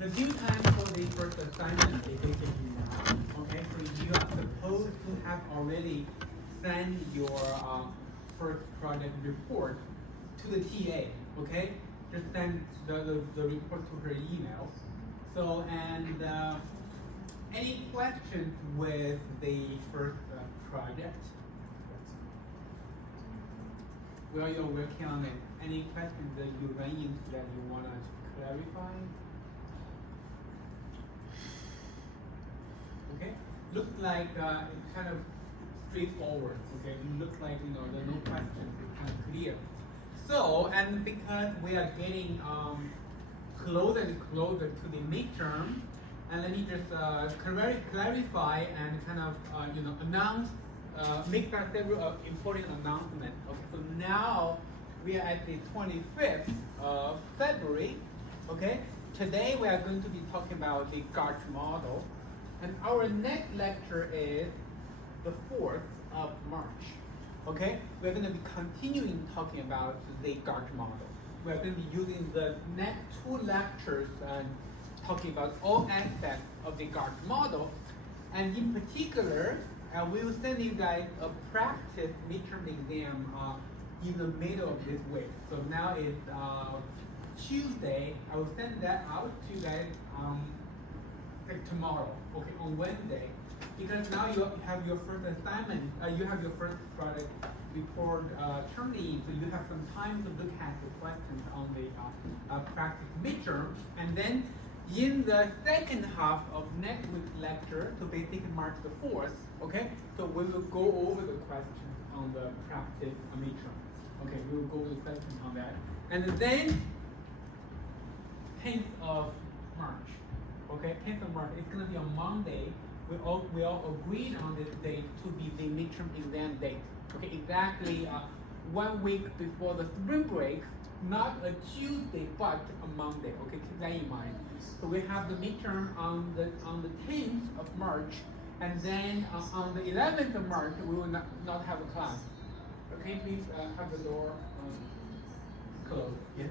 The due time for the first assignment is basically now. Okay, so you are supposed to have already sent your first project report to the TA. Okay, just send the report to her email. So and any questions with the first project? While you're working on it, any questions that you run into that you want to clarify? Okay, looks like it's kind of straightforward. Okay, it looks like there are no questions. It's kind of clear. So, and because we are getting closer and closer to the midterm, and let me just clarify and kind of announce, make several important announcements. Okay, so now we are at the 25th of February. Okay, today we are going to be talking about the GARCH model. And our next lecture is the 4th of March. Okay, we're going to be continuing talking about the GARCH model. We're going to be using the next 2 lectures and talking about all aspects of the GARCH model. And in particular, we will send you guys a practice midterm exam in the middle of this week. So now it's Tuesday. I will send that out to you guys tomorrow, okay, on Wednesday, because now you have your first assignment, you have your first project report turned in, so you have some time to look at the questions on the practice midterm, and then in the second half of next week's lecture, so basically March the 4th, okay, so we will go over the questions on the practice midterm, okay, we will go over the questions on that, and then 10th of March. Okay, 10th of March, it's going to be on Monday. We all agreed on this date to be the midterm exam date. Okay, exactly 1 week before the spring break, not a Tuesday, but a Monday. Okay, keep that in mind. So we have the midterm on the 10th of March, and then on the 11th of March, we will not have a class. Okay, please have the door closed. Yes.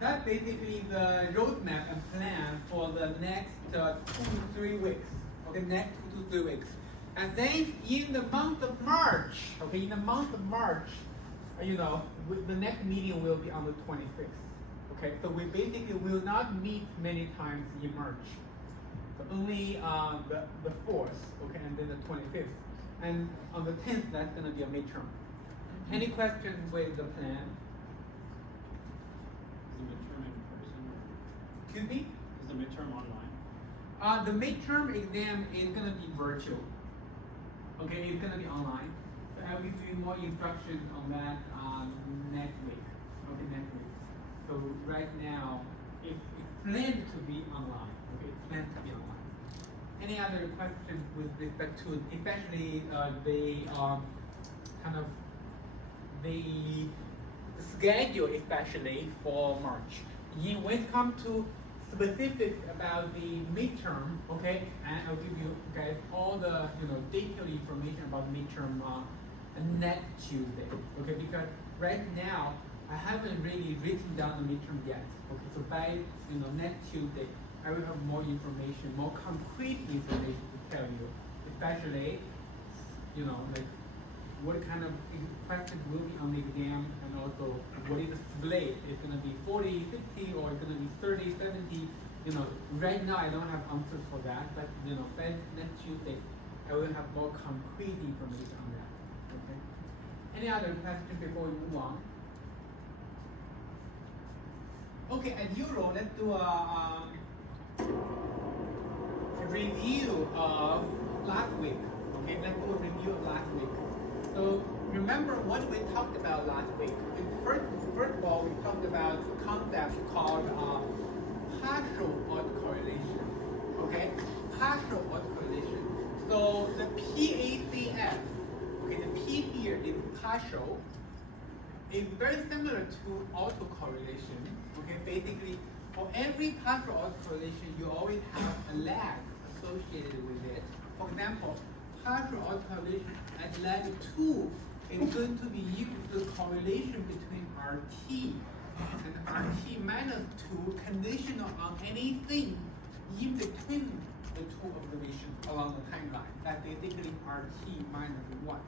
That's basically the roadmap and plan for the next 2 to 3 weeks. Okay, next 2 to 3 weeks. And then in the month of March, okay, in the month of March, the next meeting will be on the 25th. Okay, so we basically will not meet many times in March. So only the 4th, okay, and then the 25th. And on the 10th, that's going to be a midterm. Any questions with the plan? Excuse me? Is the midterm online? The midterm exam is going to be virtual. Okay, it's going to be online. So I will give you more instructions on that next week. Okay, next week. So right now, it's planned to be online. Okay, it's planned to be online. Any other questions with respect to, especially the kind of the schedule, especially for March? When it comes to specifics about the midterm, okay, and I'll give you guys all the detailed information about midterm next Tuesday, okay, because right now I haven't really written down the midterm yet, okay, so by next Tuesday I will have more information, more concrete information to tell you, especially like what kind of questions will be on the exam, and also what is the split. It's going to be 40, 60, or it's going to be 30, 70. Right now I don't have answers for that, but by next Tuesday I will have more concrete information on that. Okay. Any other questions before we move on? Okay, as usual, let's do a review of last week. Okay, let's do a review of last week. So remember what we talked about last week. First of all, we talked about a concept called partial autocorrelation. Okay, partial autocorrelation. So the PACF, okay, the P here is partial. It's very similar to autocorrelation. Okay, basically for every partial autocorrelation, you always have a lag associated with it. For example, partial autocorrelation at lag 2 is going to be equal to the correlation between RT and RT minus 2 conditional on anything in between the two observations along the timeline. That's basically RT minus 1.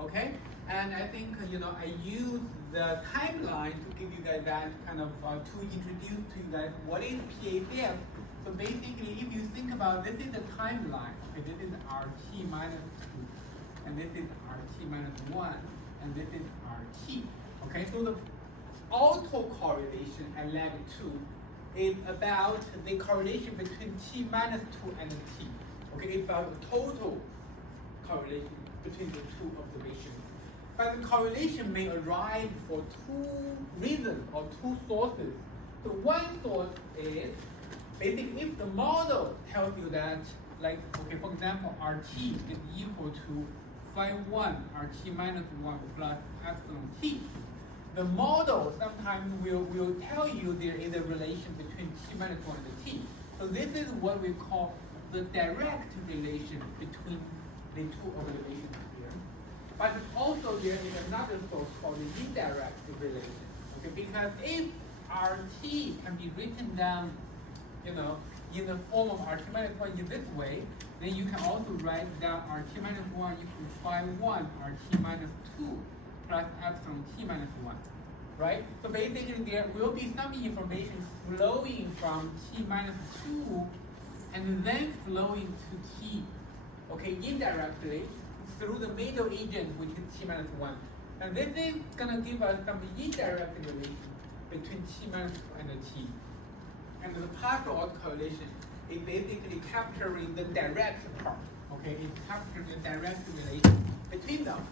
Okay? And I think, I use the timeline to give you guys that kind of, to introduce to you guys what is PACF. So basically, if you think about this is the timeline, okay, this is RT minus 2, and this is RT minus 1, and this is RT. Okay, so the autocorrelation at lag 2 is about the correlation between T minus 2 and T. Okay, it's about the total correlation between the two observations. But the correlation may arise for two reasons or two sources. So one source is basically if the model tells you that, like, okay, for example, RT is equal to phi 1 RT minus 1 plus epsilon T. The model sometimes will tell you there is a relation between T minus 1 and T. So this is what we call the direct relation between the two observations here. But also there is another source called the indirect relation. Okay, because if RT can be written down, in the form of RT minus 1 in this way, then you can also write down RT minus 1 equals phi 1 RT minus 2 plus epsilon T minus 1. Right? So basically there will be some information flowing from T minus 2 and then flowing to T, okay, indirectly through the middle agent, which is T minus 1. And this is going to give us some indirect relation between T minus 2 and the T. And the partial autocorrelation is basically capturing the direct part, okay? It's capturing the direct relation between them.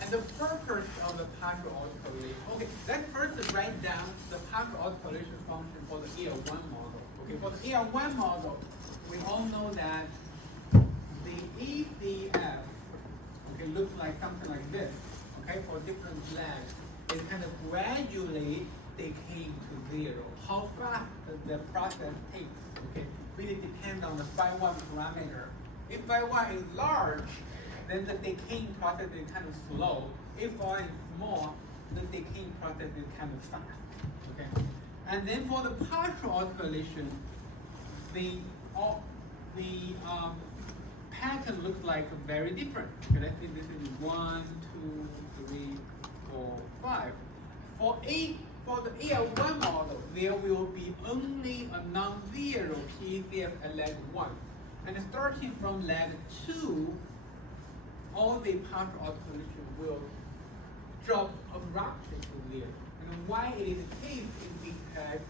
And the purpose of the partial autocorrelation, okay, let's first write down the partial autocorrelation function for the AL1 model. Okay, for the AL1 model, we all know that the ECF, okay, looks like something like this, okay, for different flags. It kind of gradually decaying to 0. How fast the process takes, okay, really depends on the phi 1 parameter. If phi 1 is large, then the decaying process is kind of slow. If phi is small, the decaying process is kind of fast, okay. And then for the partial autocorrelation, the pattern looks like very different. Okay, let's see, this is 1, 2, 3, 4, 5. For the AL1 model, there will be only a non-zero PACF at lag 1. And starting from lag 2, all the partial autocorrelation will drop abruptly to 0. And why it is the case is because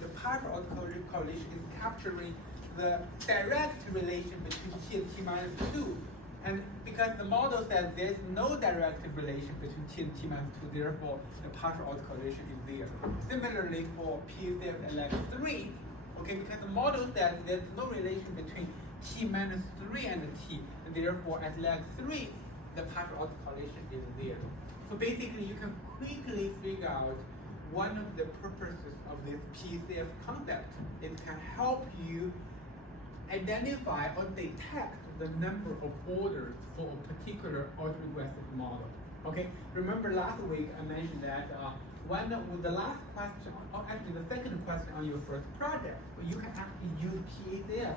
the partial autocorrelation is capturing the direct relation between T and T minus 2. And because the model says there's no direct relation between T and T minus 2, therefore the partial autocorrelation is 0. Similarly for PACF at lag 3, okay, because the model says there's no relation between T minus 3 and T, and therefore at lag 3, the partial autocorrelation is 0. So basically you can quickly figure out one of the purposes of this PACF concept. It can help you identify or detect the number of orders for a particular autoregressive model. Okay, remember last week I mentioned that with the last question, or actually the second question on your first project, you can actually use PACF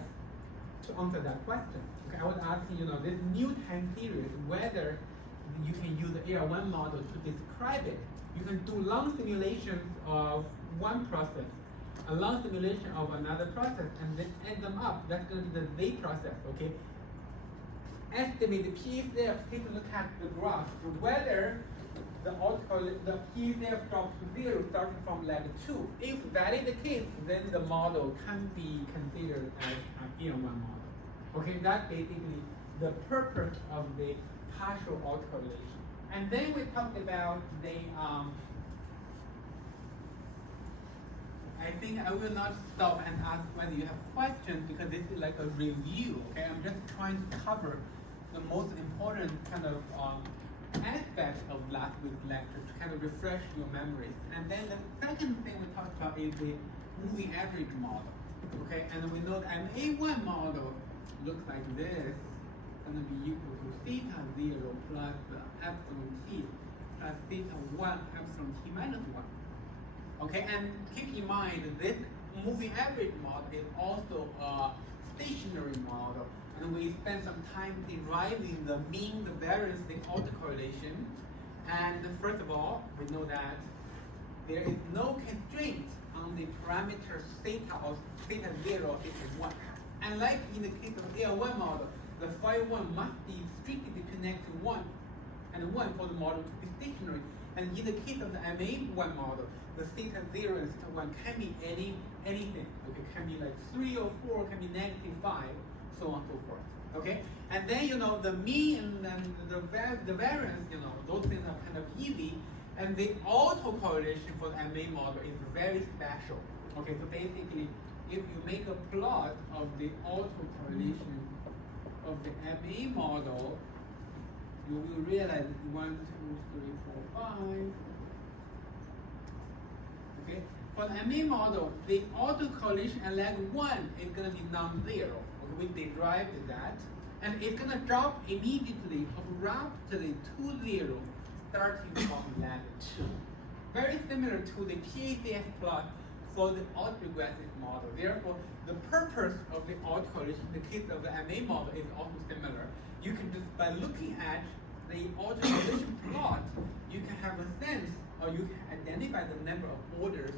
to answer that question. Okay, I was asking, this new time series, whether you can use the AL1 model to describe it. You can do long simulations of one process, a long simulation of another process, and then add them up. That's going to be the Z process, okay? Estimate the PACF, take a look at the graph, whether the PACF drops to 0 starting from lag 2. If that is the case, then the model can be considered as an AL1 model. Okay, that's basically the purpose of the partial autocorrelation. And then we talked about the I think I will not stop and ask whether you have questions because this is like a review, okay? I'm just trying to cover the most important kind of aspects of last week's lecture to kind of refresh your memories. And then the second thing we talked about is the moving average model, okay? And we know that an A1 model looks like this, going to be equal to theta 0 plus epsilon t plus theta 1 epsilon t minus 1. Okay, and keep in mind this moving average model is also a stationary model, and we spend some time deriving the mean, the variance, the autocorrelation. And first of all, we know that there is no constraint on the parameter theta or theta 0 or theta 1. Unlike in the case of L1 model, the phi 1 must be strictly connected to 1 and 1 for the model to be stationary. And in the case of the MA1 model, the theta 0 and theta 1 can be anything. Okay, can be like 3 or 4, can be negative 5, so on and so forth. Okay, and then the mean and the variance, those things are kind of easy. And the autocorrelation for the MA model is very special. Okay, so basically, if you make a plot of the autocorrelation of the MA model, you will realize 1, 2, 3, 4, 5. Okay, for the MA model, the autocorrelation at leg 1 is going to be non-zero. Okay, we derived that, and it's going to drop immediately, abruptly to 0, starting from leg 2. Very similar to the PACS plot for the autoregressive model. Therefore, the purpose of the autocorrelation in the case of the MA model is also similar. You can just, by looking at the autocorrelation plot, you can have a sense, or you can identify the number of orders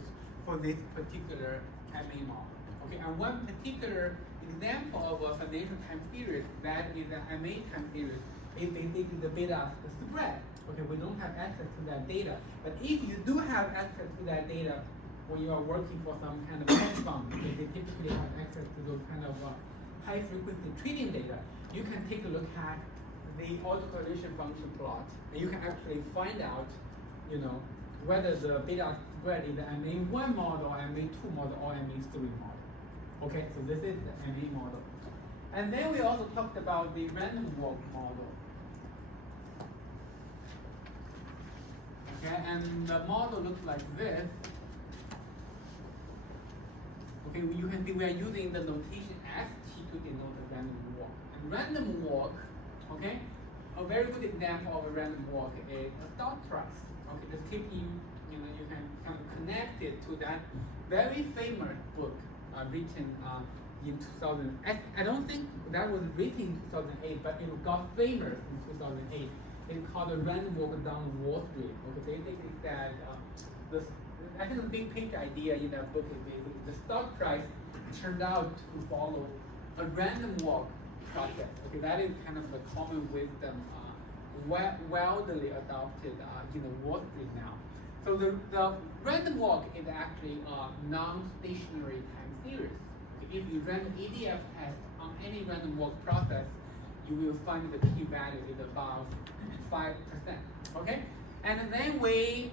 for this particular MA model. Okay, and one particular example of a financial time series that is an MA time series is basically the beta spread. Okay, we don't have access to that data, but if you do have access to that data when you are working for some kind of hedge fund, because they typically have access to those kind of high frequency trading data, you can take a look at the autocorrelation function plot, and you can actually find out, whether the beta spread is the MA1 model, MA2 model, or MA3 model. Okay, so this is the MA model. And then we also talked about the random walk model. Okay, and the model looks like this. Okay, you can see we are using the notation ST to denote the random walk. And random walk, okay, a very good example of a random walk is a stock price. Okay, just keep in, you can kind of connect it to that very famous book written in 2000. I don't think that was written in 2008, but it got famous in 2008. It's called The Random Walk Down Wall Street. Okay, basically that I think the big picture idea in that book is basically the stock price turned out to follow a random walk process. Okay, that is kind of the common wisdom, widely adopted in Wall Street now. So the random walk is actually a non-stationary time series. If you run ADF test on any random walk process, you will find the p-value is above 5%. Okay, and then we,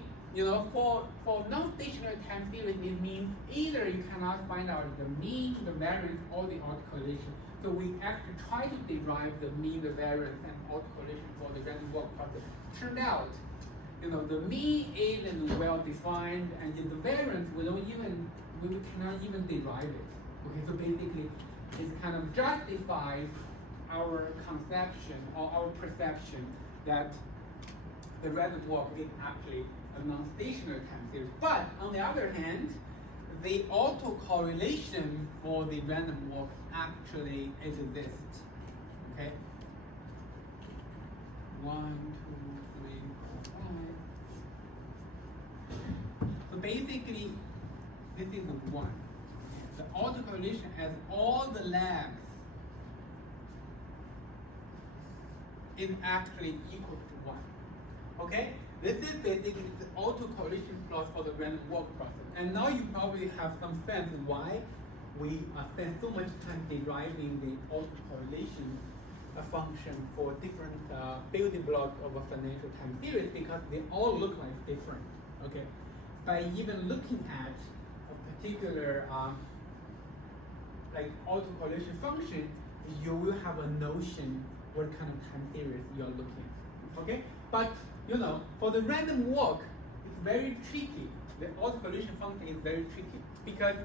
for non-stationary time series, it means either you cannot find out the mean, the variance, or the autocorrelation. So we actually try to derive the mean, the variance, and autocorrelation for the random walk process. Turned out, the mean isn't well defined, and the variance we cannot even derive it. Okay, so basically, it kind of justifies our conception or our perception that the random walk is actually a non-stationary time series. But on the other hand, the autocorrelation for the random walk actually exists. Okay? 1, 2, 3, 4, 5. So basically, this is the 1. The autocorrelation has all the lags is actually equal to 1. Okay? This is basically the autocorrelation plot for the random walk process. And now you probably have some sense why we spend so much time deriving the autocorrelation function for different building blocks of a financial time series, because they all look like different. Okay? By even looking at a particular like autocorrelation function, you will have a notion what kind of time series you're looking at. Okay? But for the random walk, it's very tricky. The autocorrelation function is very tricky, because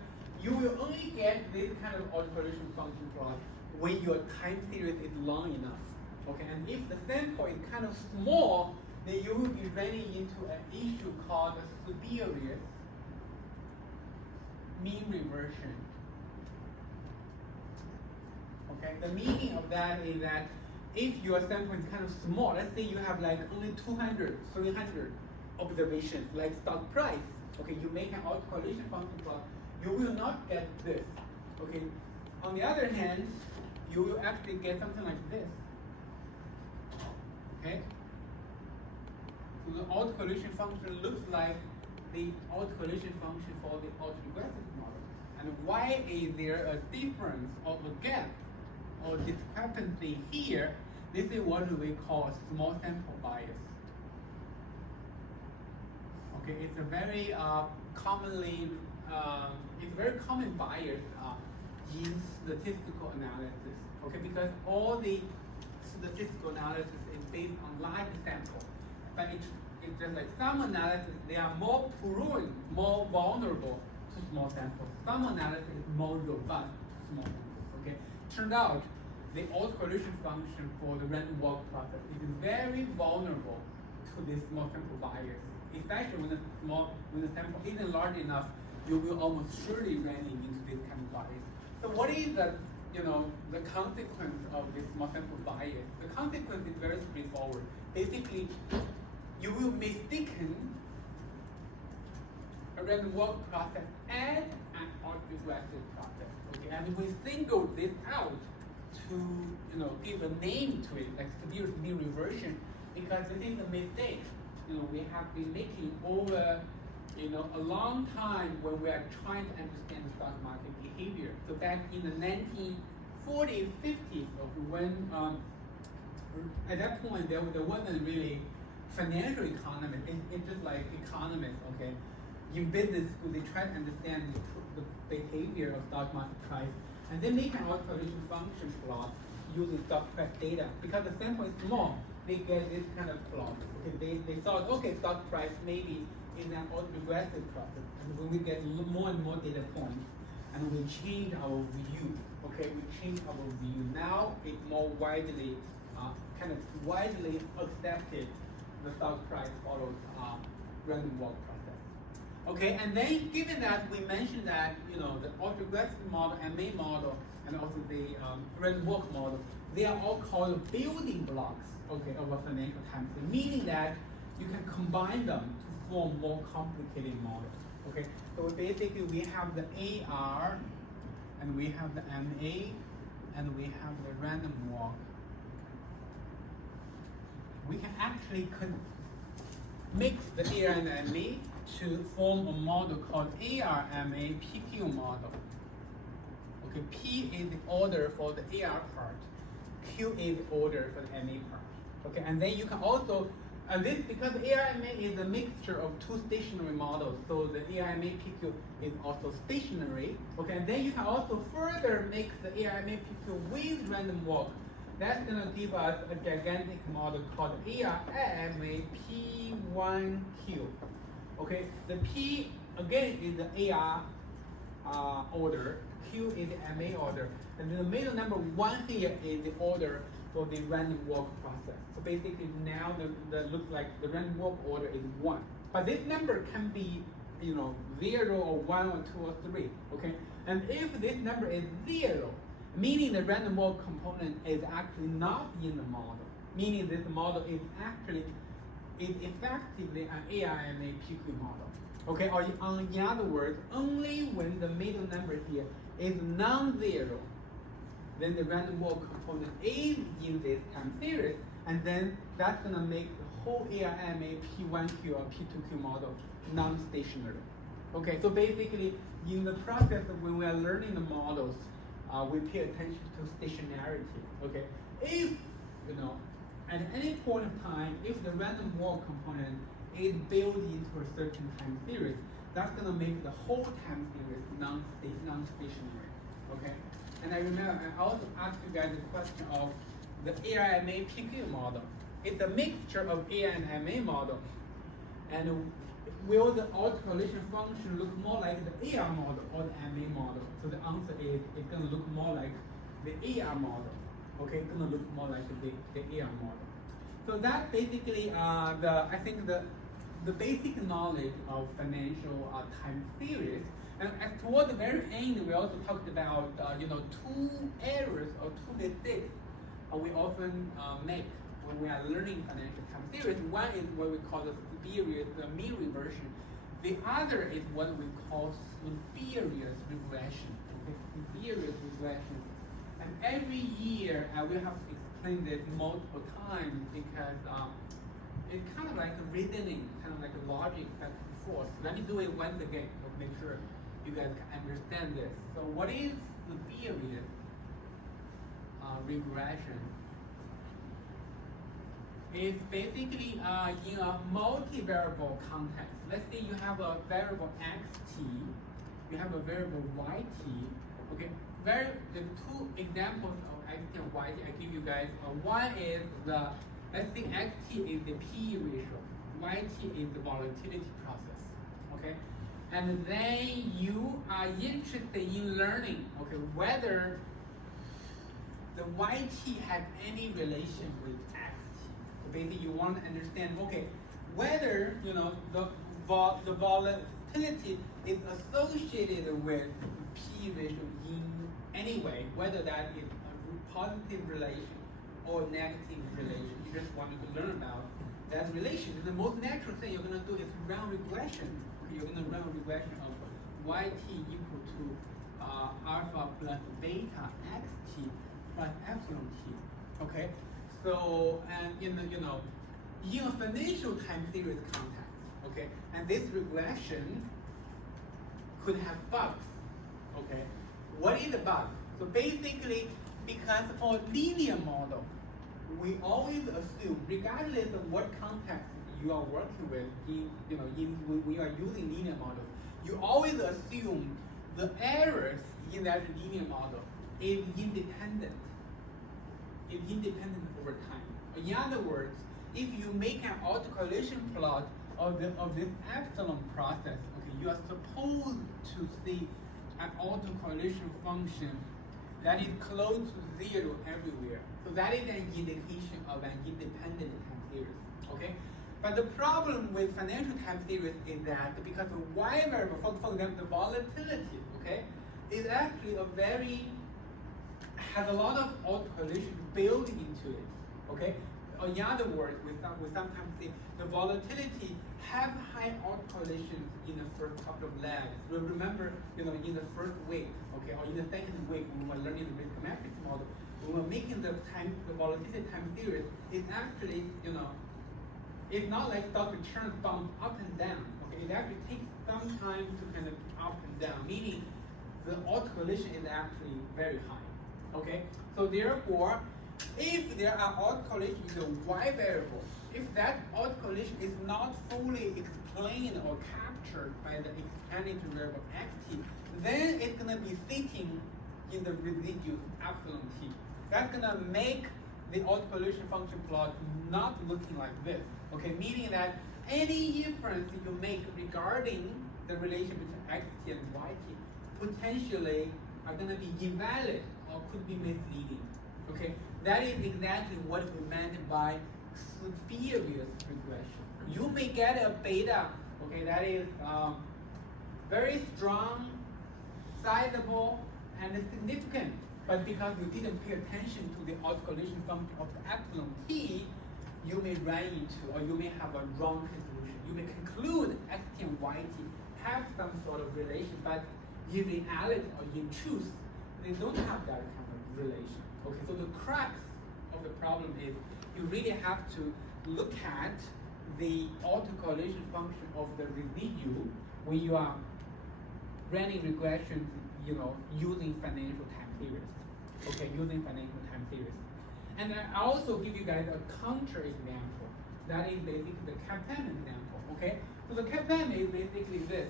you will only get this kind of autocorrelation function plot when your time series is long enough. Okay, and if the sample is kind of small, then you will be running into an issue called spurious mean reversion. Okay, the meaning of that is that if your sample is kind of small, let's say you have like only 200, 300 observations, like stock price. Okay, you make an autocorrelation function plot, you will not get this. Okay, on the other hand, you will actually get something like this. Okay, so the autocorrelation function looks like the autocorrelation function for the autoregressive model. And why is there a difference or a gap or discrepancy here? This is what we call a small sample bias. Okay, it's a very it's very common bias in statistical analysis. Okay, because all the statistical analysis is based on large sample, but it's just like some analysis they are more prone, more vulnerable to small samples. Some analysis is more robust to small samples. Okay, turned out the autocorrelation function for the random walk process is very vulnerable to this small sample bias. Especially when the sample isn't large enough, you will almost surely run into this kind of bias. So what is the consequence of this small sample bias? The consequence is very straightforward. Basically, you will mistaken a random walk process as an autoregressive process. Okay, and we single this out to give a name to it, like severe mean reversion, because this is a mistake. We have been making over a long time when we are trying to understand the stock market behavior. So back in the 1940s, 50s, when at that point there wasn't really financial economists. It's just like economists, okay? In business school, they try to understand the behavior of stock market price, and they make an autocorrelation function plot using stock price data. Because the sample is small, they get this kind of plot. Okay, they thought, okay, stock price maybe in an autoregressive process. And when we get more and more data points, and we change our view, okay, we change our view. Now it's more widely, kind of widely accepted. The stock price follows random walk process. Okay, and then given that we mentioned that the autoregressive model, MA model, and also the random walk model, they are all called building blocks, okay, of a financial time series, meaning that you can combine them to form more complicated models. Okay, so basically we have the AR, and we have the MA, and we have the random walk. We can actually mix the AR and the MA to form a model called AR-MA PQ model. Okay, P is the order for the AR part, Q is the order for the MA part. Okay, and then you can also, this because AR-MA is a mixture of two stationary models, so the AR-MA PQ is also stationary. Okay, and then you can also further mix the AR-MA PQ with random walk. That's going to give us a gigantic model called AR-MA P1Q. Okay, the P again is the AR order, Q is the MA order, and the middle number 1 here is the order for the random walk process. So basically now the looks like the random walk order is 1. But this number can be 0 or 1 or 2 or 3. Okay, and if this number is 0, meaning the random walk component is actually not in the model, meaning this model is effectively an AR-MA PQ model. Okay, or in other words, only when the middle number here is non-zero, then the random walk component is in this time series, and then that's gonna make the whole AR-MA P1Q or P2Q model non-stationary. Okay, so basically in the process of when we are learning the models, we pay attention to stationarity. Okay, if at any point of time, if the random walk component is built into a certain time series, that's gonna make the whole time series non-stationary. Okay, and I remember I also asked you guys the question of the AR-MA PQ model. It's a mixture of AR and MA model, and will the autocorrelation function look more like the AR model or the MA model? So the answer is it's going to look more like the AR model. Okay, it's going to look more like the AR model. So that basically I think the basic knowledge of financial time series. And toward the very end, we also talked about two errors or two mistakes we often make when we are learning financial time series. One is what we call the spurious, the mean reversion. The other is what we call spurious regression. Okay? Spurious regression. And every year I will have to explain this multiple times because it's kind of like a reasoning, kind of like a logic back and forth. Let me do it once again to make sure you guys can understand this. So what is spurious regression? It's basically in a multivariable context. Let's say you have a variable xt, you have a variable yt. Okay, the two examples of xt and yt I give you guys. One is let's say xt is the p ratio, yt is the volatility process. Okay, and then you are interested in learning, okay, whether the yt has any relation with xt. So basically, you want to understand, okay, whether the volatility is associated with p ratio in any way, whether that is a positive relation or negative relation. You just wanted to learn about that relation. And the most natural thing you're going to do is run regression. You're going to run regression of yt equal to alpha plus beta xt plus epsilon t. Okay, so and in a financial time series context, okay, and this regression could have bugs. Okay, what is a bug? So basically, because for linear model, we always assume, regardless of what context you are working with, when we are using linear models, you always assume the errors in that linear model is independent. Is independent over time. In other words, if you make an autocorrelation plot of this epsilon process, okay, you are supposed to see an autocorrelation function that is close to zero everywhere. So that is an indication of an independent time series. Okay? But the problem with financial time series is that because the y variable, for example, the volatility, okay, is actually has a lot of autocorrelation built into it. Okay? In other words, we sometimes say the volatility have high autocorrelation in the first couple of labs. We remember, in the first week, okay, or in the second week when we were learning the risk matrix model, when we were making the volatility time series, it's actually, it's not like stock returns bounce up and down. Okay, it actually takes some time to kind of up and down, meaning the autocorrelation is actually very high. Okay, so therefore, if there are autocorrelation in the y variable, if that autocorrelation is not fully explained or captured by the expanded variable xt, then it's gonna be sitting in the residual epsilon t. That's gonna make the autocorrelation function plot not looking like this. Okay, meaning that any inference you make regarding the relation between xt and yt potentially are gonna be invalid or could be misleading. Okay, that is exactly what we meant by spurious regression. You may get a beta, okay, that is very strong, sizable, and significant, but because you didn't pay attention to the autocorrelation function of the epsilon t, you may run into, or you may have a wrong conclusion. You may conclude xt and yt have some sort of relation, but in reality or in truth, they don't have that kind of relation. Okay, so the crux of the problem is you really have to look at the autocorrelation function of the residue when you are running regression, using financial time series. Okay, using financial time series. And I also give you guys a counter example. That is basically the CAPM example. Okay, so the CAPM is basically this: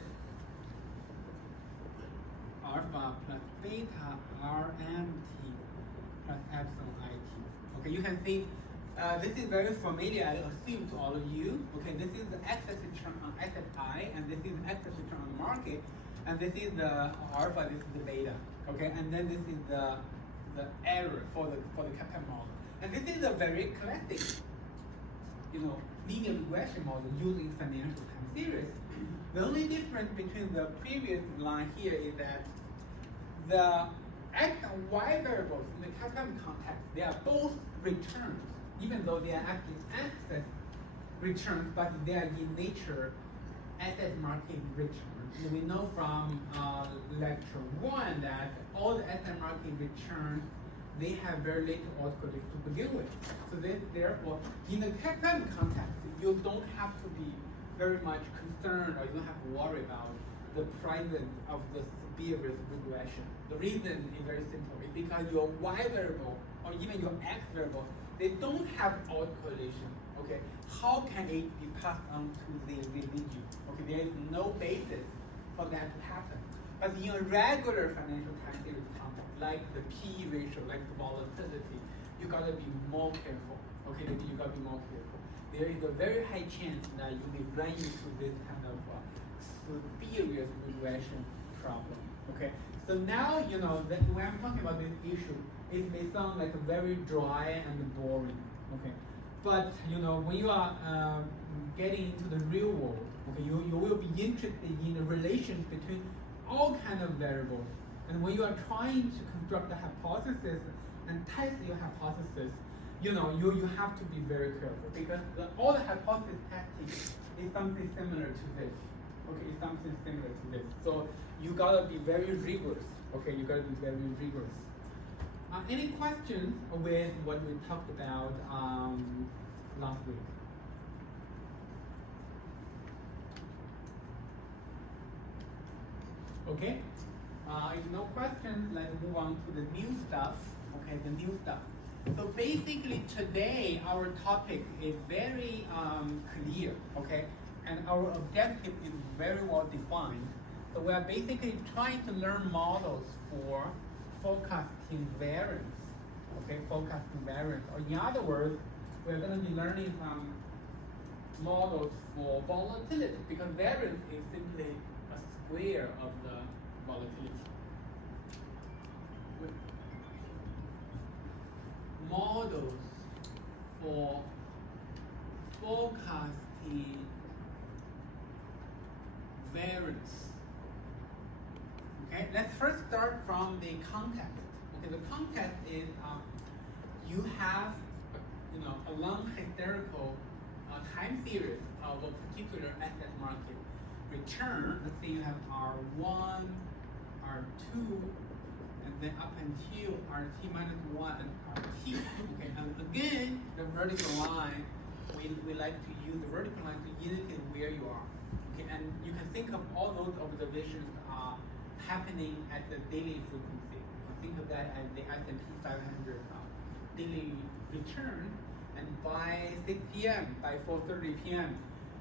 alpha plus beta RMT plus epsilon IT. Okay, you can see this is very familiar, I assume, to all of you. Okay, this is the excess return on asset I, and this is the excess return on the market, and this is the alpha, this is the beta. Okay, and then this is the error for the CAPM model. And this is a very classic, linear regression model using financial time series. The only difference between the previous line here is that the x and y variables in the capital context, they are both returns, even though they are actually asset returns, but they are in nature asset market returns. And we know from lecture 1 that all the asset market returns, they have very little autocorrelation to begin with. So therefore, in the capital context, you don't have to be very much concerned, or you don't have to worry about the presence of the spurious regression. The reason is very simple. It's because your y variable or even your x variable, they don't have autocorrelation. Okay, how can it be passed on to the residue? Okay, there is no basis for that to happen. But in a regular financial time series context, like the P ratio, like the volatility, you gotta be more careful. Okay, you gotta be more careful. There is a very high chance that you may run into this kind of spurious regression problem. Okay, so now you know that when I'm talking about this issue, it may sound like very dry and boring. Okay, but you know when you are getting into the real world, okay, you will be interested in the relations between all kind of variables, and when you are trying to construct a hypothesis and test your hypothesis, you know, you have to be very careful because all the hypothesis testing is something similar to this. Okay, it's something similar to this. So you gotta be very rigorous. Okay, you gotta be very rigorous. Any questions with what we talked about last week? Okay. If no questions, let's move on to the new stuff. Okay, the new stuff. So basically today our topic is very clear, okay? And our objective is very well defined. So we are basically trying to learn models for forecasting variance, okay? Forecasting variance. Or in other words, we're going to be learning some models for volatility because variance is simply a square of the volatility. Models for forecasting variance. Okay, let's first start from the context. Okay, the context is you have a long historical time series of a particular asset market return. Let's say you have R1, R2, and then up until RT minus 1 and RT. Okay, and again, the vertical line, we like to use the vertical line to indicate where you are. Okay, and you can think of all those observations happening at the daily frequency. You can think of that as the S&P 500 daily return, and by 6 p.m., by 4:30 p.m.,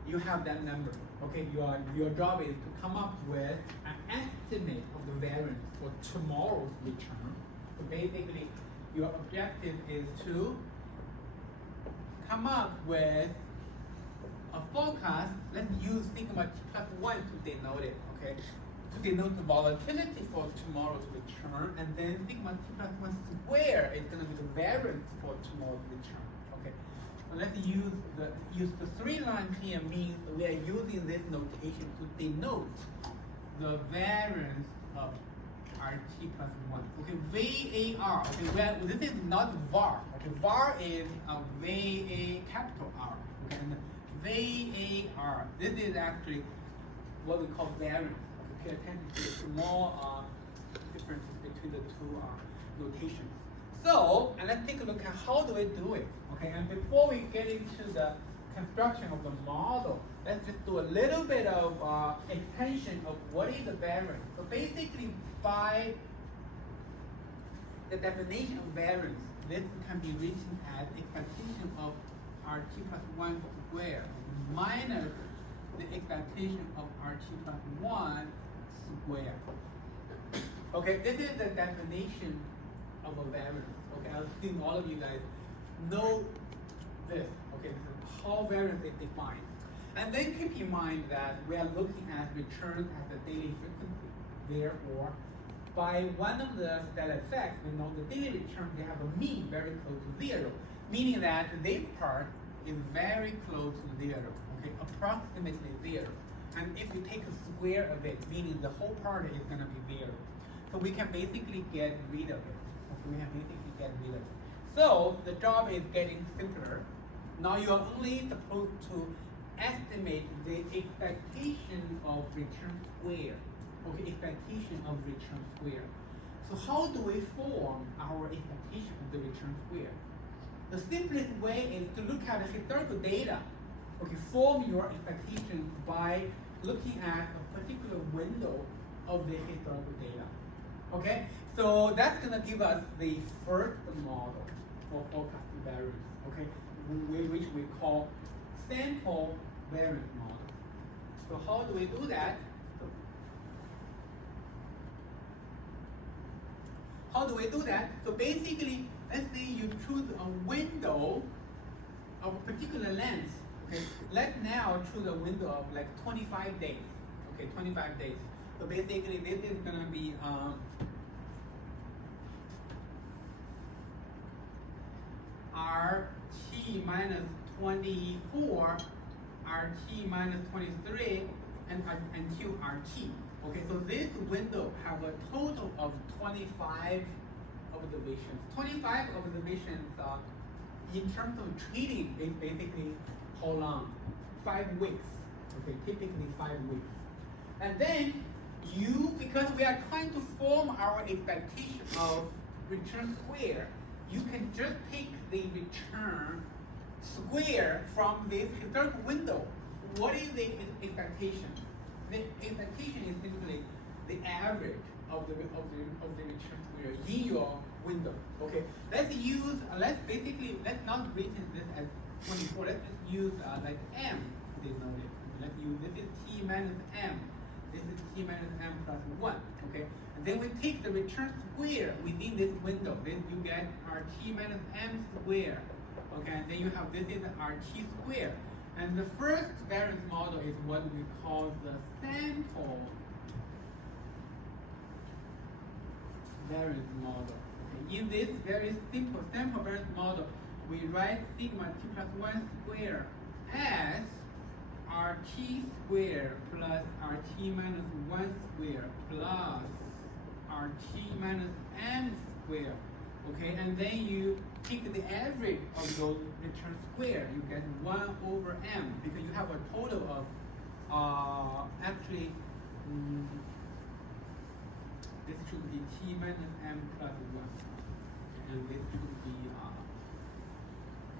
you have that number. Okay, your job is to come up with an estimate of the variance for tomorrow's return. So basically, your objective is to come up with a forecast. Let's use sigma t plus 1 to denote it, okay? To denote the volatility for tomorrow's return, and then sigma t plus 1 square is going to be the variance for tomorrow's return, okay? Let's use the 3-line here means we are using this notation to denote the variance of RT plus 1. Okay, VAR. Okay, well, this is not VAR. Okay, VAR is VA capital R. Okay, and VAR. This is actually what we call variance. Okay, pay attention to the small differences between the two notations. So, and let's take a look at how do we do it. Okay, and before we get into the construction of the model, let's just do a little bit of extension of what is the variance. So basically, by the definition of variance, this can be written as expectation of RT plus 1 squared minus the expectation of RT plus 1 squared. Okay, this is the definition of a variance. Okay, I think all of you guys know this. Okay, this is how variance is defined. And then keep in mind that we are looking at returns at the daily frequency. Therefore, by one of the Stella effects, we know the daily return, they have a mean very close to 0, meaning that this part is very close to 0, okay, approximately 0. And if you take a square of it, meaning the whole part is going to be 0. So we can basically get rid of it. Okay, we can basically get rid of it. So the job is getting simpler. Now you are only supposed to estimate the expectation of return square. Okay, expectation of return square. So how do we form our expectation of the return square? The simplest way is to look at the historical data. Okay, form your expectation by looking at a particular window of the historical data. Okay, so that's gonna give us the first model for forecasting variance. Okay, which we call sample variance model. So how do we do that? How do we do that? So basically, let's say you choose a window of a particular length. Okay, let's now choose a window of like 25 days. Okay, 25 days. So basically, this is gonna be RT minus 24, RT minus 23, and until RT. Okay, so this window have a total of 25 observations. 25 observations in terms of trading is basically how long? 5 weeks. Okay, typically 5 weeks. And then because we are trying to form our expectation of return square, you can just take the return square from this historical window. What is the expectation? The expectation is simply the average of the return square in your window. Okay, let's not written this as 24. Let's just use like m denoted. Let's use this is t minus m. This is t minus m plus 1. Okay, and then we take the return square within this window. Then you get rt minus m square. Okay, and then you have this is rt square. And the first variance model is what we call the sample variance model. Okay. In this very simple sample variance model, we write sigma t plus 1 square as rt square plus rt minus 1 square plus rt minus m square. Okay, and then you take the average of those return square, you get 1 over m, because you have a total of actually this should be t minus m plus 1, and this should be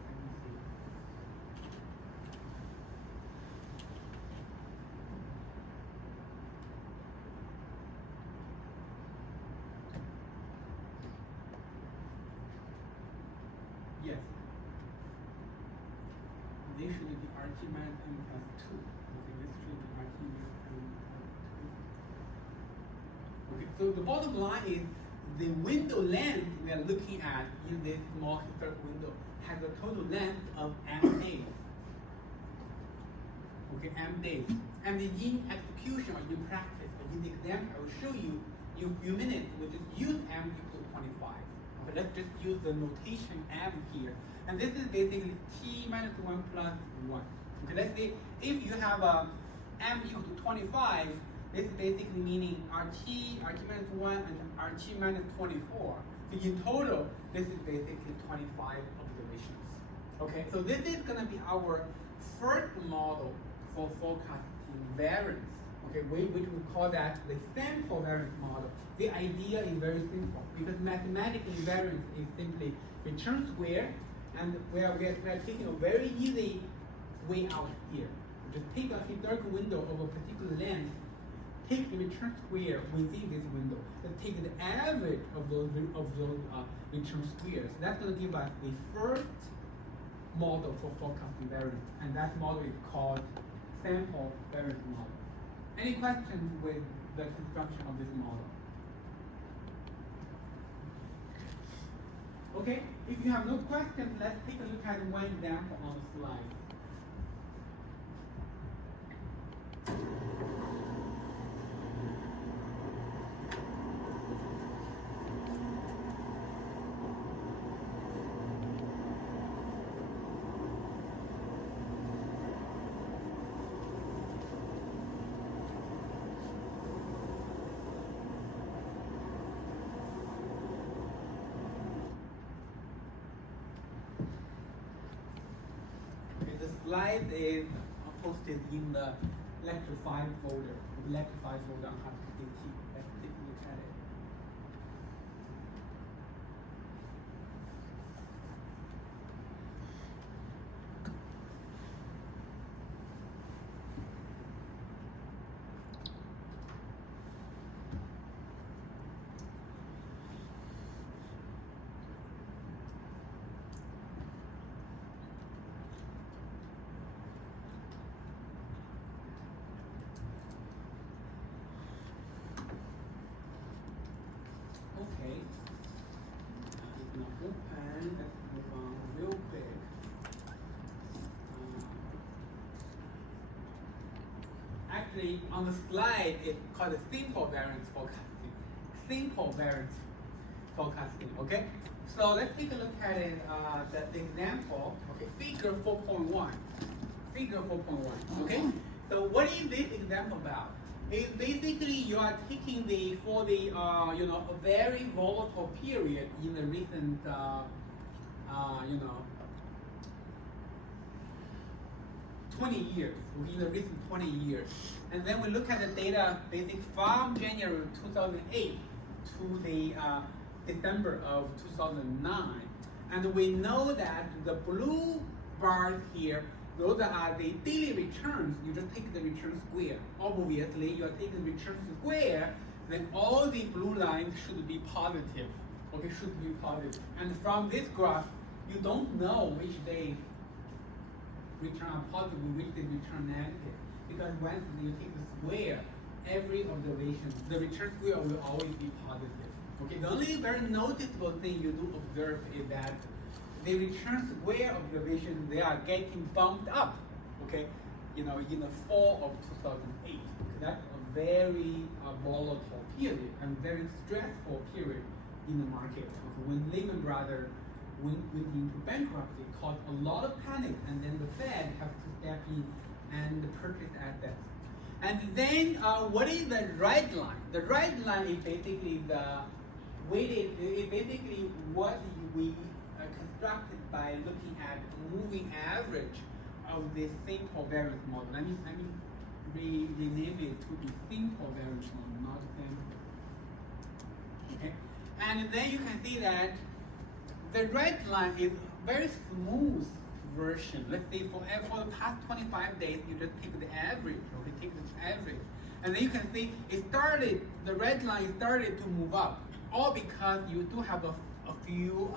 let me see. Yes. This should be rt minus m plus 2. Okay, this should be rt minus m plus 2. Okay, so the bottom line is the window length we are looking at in this small historical window has a total length of m days. Okay, m days. And in execution or in practice, in the example I will show you, in a few minutes, we just use m equal to 25. Okay, let's just use the notation m here. And this is basically t minus 1 plus 1. Okay, let's say if you have m equal to 25, this is basically meaning rt minus 1, and rt minus 24. So in total, this is basically 25 observations. Okay, so this is going to be our first model for forecasting variance. Okay, which we call that the sample variance model. The idea is very simple because mathematically variance is simply return square, and we are taking a very easy way out here. Just take a historical window of a particular length, take the return square within this window, then take the average of those return squares. That's going to give us the first model for forecasting variance, and that model is called sample variance model. Any questions with the construction of this model? Okay, if you have no questions, let's take a look at one example on the slide. slides is posted in the lecture 5 folder. Lecture 5 folder on HashiCDT. Let's take a look at it. Okay. It's not open. Let's move on real quick. Actually, on the slide, it's called a simple variance forecasting. Simple variance forecasting. Okay. So let's take a look at it. The example. Okay. Figure 4.1. Figure 4.1. Okay. So what is this example about? It's basically you are taking for the a very volatile period in the recent 20 years, in the recent 20 years, and then we look at the data basically from January 2008 to the December of 2009, and we know that the blue bars here, those are the daily returns. You just take the return square. Obviously, you are taking the return square, then all the blue lines should be positive. Okay, should be positive. And from this graph, you don't know which day return are positive, which day return negative. Because once you take the square, every observation, the return square will always be positive. Okay, the only very noticeable thing you do observe is that the return square observation, they are getting bumped up, okay, in the fall of 2008. That's a very volatile period and very stressful period in the market. Okay, when Lehman Brothers went into bankruptcy, it caused a lot of panic, and then the Fed has to step in and purchase assets. And then what is the red line? The red line is basically the weighted, basically what we constructed by looking at moving average of this simple variance model. Let me rename it to the simple variance model, not simple. Okay, and then you can see that the red line is very smooth version. Let's say for the past 25 days, you just take the average. Okay, take the average, and then you can see the red line started to move up, all because you do have a few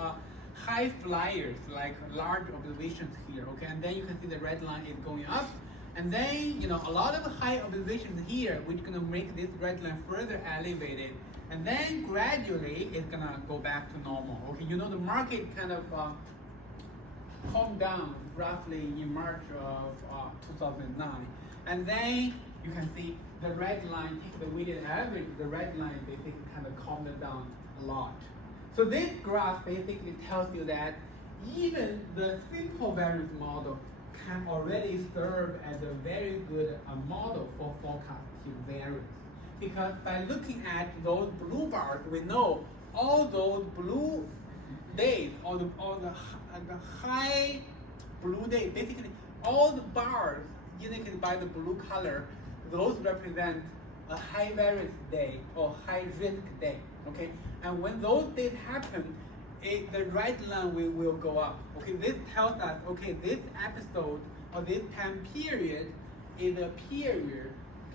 high flyers, like large observations here, okay, and then you can see the red line is going up, and then a lot of high observations here, which is gonna make this red line further elevated, and then gradually it's gonna go back to normal. Okay, the market kind of calmed down roughly in March of 2009, and then you can see the red line, take the weighted average, the red line basically kind of calmed it down a lot. So this graph basically tells you that even the simple variance model can already serve as a very good model for forecasting variance. Because by looking at those blue bars, we know all those blue days, all the high blue days, basically all the bars indicated by the blue color, those represent a high variance day or high risk day. Okay, and when those days happen, the red line will go up. Okay, this tells us, okay, this episode or this time period is a period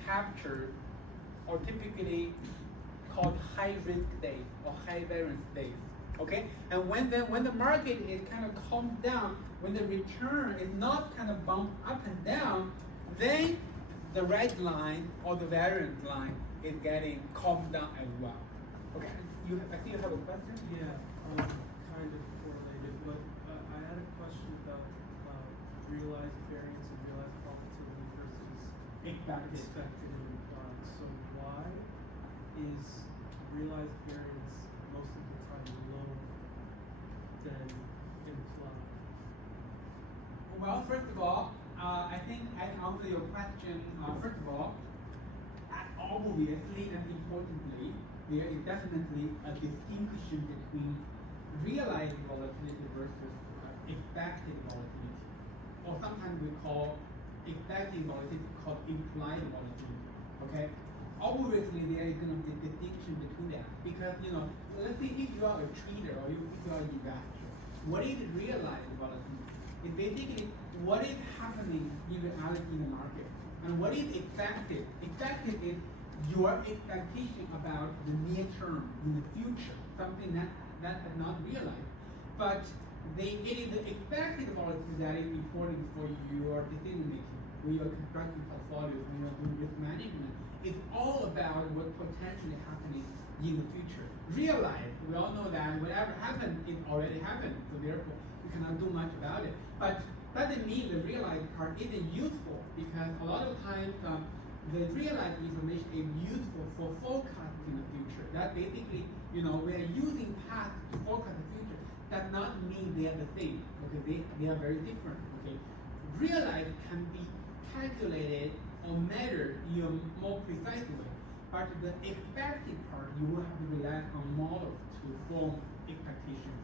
captured or typically called high risk days or high variance days. Okay, and when the market is kind of calmed down, when the return is not kind of bumped up and down, then the red line or the variance line is getting calmed down as well. Okay, I think you have a question? Yeah, kind of correlated, but I had a question about realized variance and realized volatility versus expected and implied. So why is realized variance most of the time lower than implied? Well, first of all, I think I can answer your question. First of all, obviously and importantly, there is definitely a distinction between realized volatility versus expected volatility. or sometimes we call expected volatility called implied volatility. Okay, obviously there is going to be a distinction between that because let's say if you are a trader or if you are an investor, what is realized volatility? It's basically what is happening in reality in the market, and what is expected. Expected is your expectation about the near term, in the future, something that is not realized. But it is the expected volatility that is important for your decision making, when you're constructing portfolios, when you're doing risk management. It's all about what potentially happening in the future. Realized, we all know that whatever happened, it already happened, so therefore you cannot do much about it. But doesn't mean the realized part isn't useful, because a lot of times the realized information is useful for forecasting the future. That basically, we are using past to forecast the future. Does not mean they are the same. Okay, they are very different. Okay, realized can be calculated or measured in a more precise way, but the expected part you will have to rely on models to form expectations.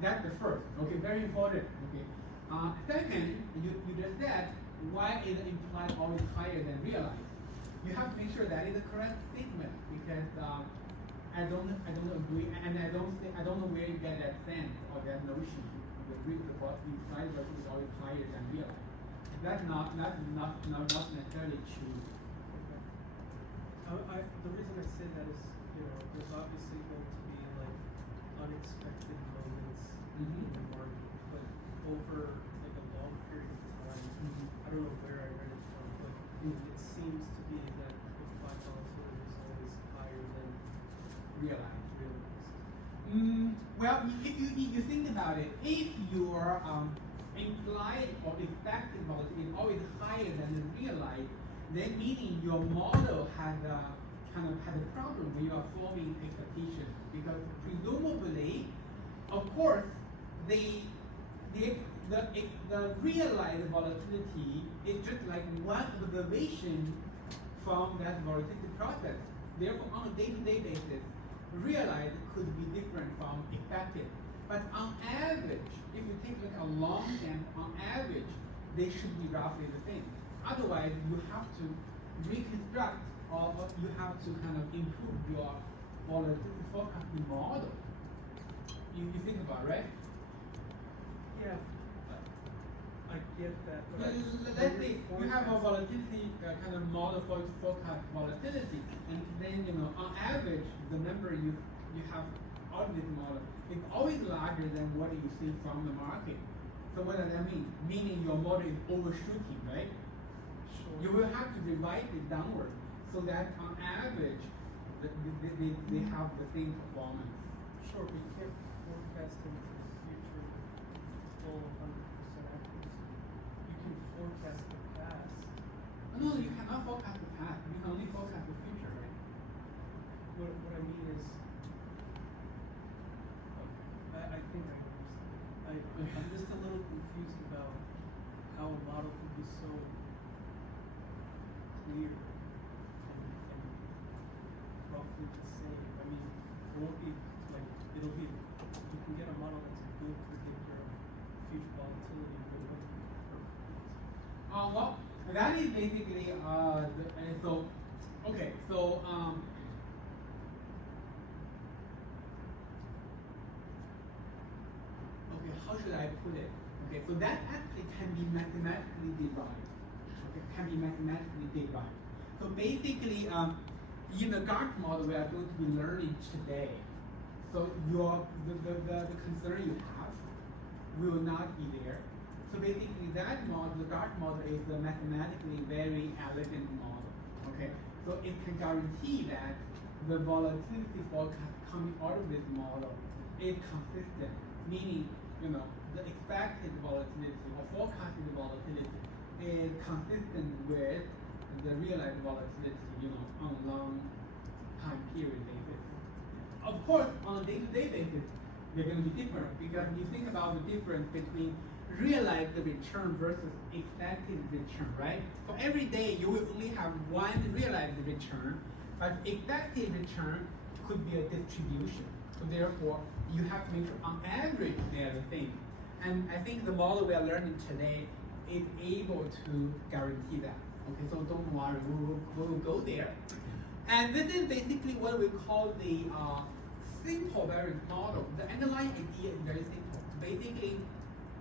That's the first. Okay, very important. Okay. Second, you just said, why is implied always higher than realized? You have to make sure that is the correct statement, because I don't agree, and I don't know where you get that sense or that notion. The implied versus is always higher than realized. That's not necessarily true. The reason I say that is, there's obviously going to be like unexpected moments in the market, but over like a long period of time, I don't know where I read it from, but it seems to be that implied volatility is always higher than Realized. Well, if you think about it, if your implied or expected volatility is always higher than the realized, then meaning your model has a problem when you are forming expectations, because presumably, of course, the realized volatility is just like one observation from that volatility process. Therefore, on a day-to-day basis, realized could be different from expected. But on average, if you take like a long term, on average, they should be roughly the same. Otherwise, you have to reconstruct, or you have to kind of improve your volatility forecasting model. You think about it, right? Yeah, I get that. But let's say you have a volatility kind of model for forecast volatility, and then on average the number you have out of this model is always larger than what you see from the market. So what does that mean? Meaning your model is overshooting, right? Sure. You will have to revise it downward so that on average they have the same performance. Sure, but you can't forecast into the future with full 100% accuracy. You can forecast the past. No, you cannot forecast the past. You can only forecast the future, right? What I mean is, I think I understand. I'm just a little confused about how a model can be so clear and roughly the same. I mean, it won't be like, it'll be, you can get a model that's a good predictor of future volatility, but it won't be perfect. Well, that is basically how should I put it? Okay, so that actually can be mathematically derived. Okay, can be mathematically derived. So basically, in the GART model we are going to be learning today, so the concern you have will not be there. So basically that model, the GART model, is a mathematically very elegant model. Okay, so it can guarantee that the volatility forecast coming out of this model is consistent, meaning the expected volatility or forecasted volatility is consistent with the realized volatility, on a long time period basis. Of course, on a day-to-day basis, they're going to be different, because you think about the difference between realized return versus expected return, right? For every day, you will only have one realized return, but expected return could be a distribution. So therefore, you have to make sure on average they are the same. And I think the model we are learning today is able to guarantee that. Okay, so don't worry, we will go there. And this is basically what we call the simple variance model. The underlying idea is very simple. Basically,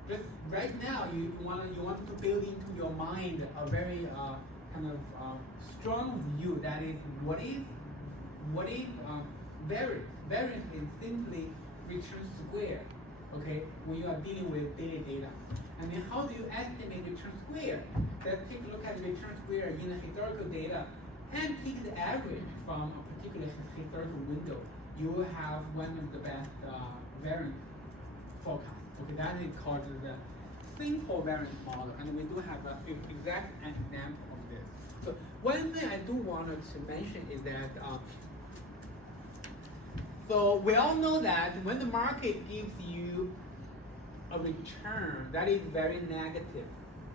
just right now you want to build into your mind a very kind of strong view that is what is variance. Variance is simply return square. Okay, when you are dealing with daily data. And then how do you estimate return square? Let's take a look at return square in the historical data and take the average from a particular historical window. You will have one of the best variance forecasts. Okay, that is called the simple variance model, and we do have an exact example of this. So one thing I do want to mention is that so we all know that when the market gives you a return that is very negative.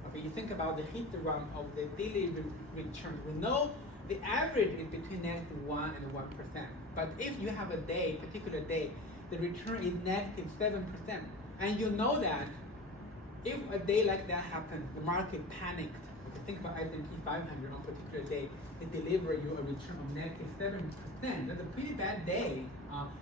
Okay, you think about the histogram of the daily return. We know the average is between -1 and 1%. But if you have a day, particular day, the return is -7%, and you know that if a day like that happens, the market panicked. Okay, think about S&P 500 on a particular day, it delivers you a return of -7%. That's a pretty bad day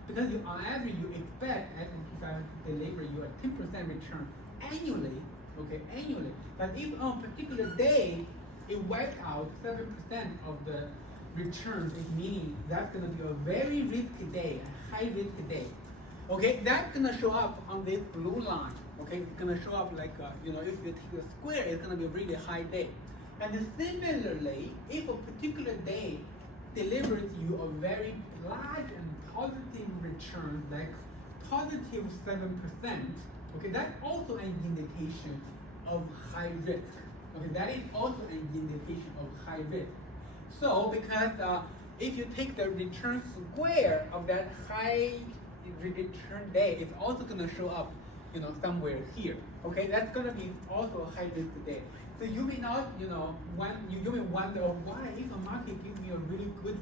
because on average you expect S&P 500 to deliver you a 10% return annually. Okay, annually. But if on a particular day it wipes out 7% of the returns, it meaning that's going to be a very risky day, a high risk day. Okay, that's going to show up on this blue line. Okay, it's going to show up like, if you take a square, it's going to be a really high day. And similarly, if a particular day delivers you a very large and positive return, like positive 7%, okay, that's also an indication of high risk. Okay, that is also an indication of high risk. So, because if you take the return square of that high return day, it's also going to show up, somewhere here. Okay, that's going to be also a high risk day. So you may not, you may wonder why, if a market gives me a really good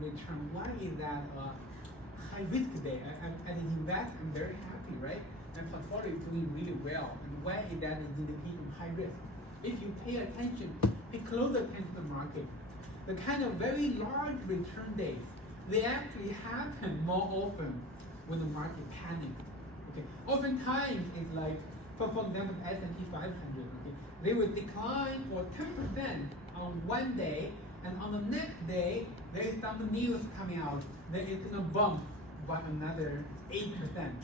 return, why is that a high risk day? As an investor, I'm very happy, right? And portfolio is doing really well. And why is that an indication of high risk? If you pay close attention to the market, the kind of very large return days, they actually happen more often when the market panics. Okay, oftentimes it's like, for example, S&P 500. Okay, they will decline for 10% on one day, and on the next day there is some news coming out that it's gonna bump by another 8%.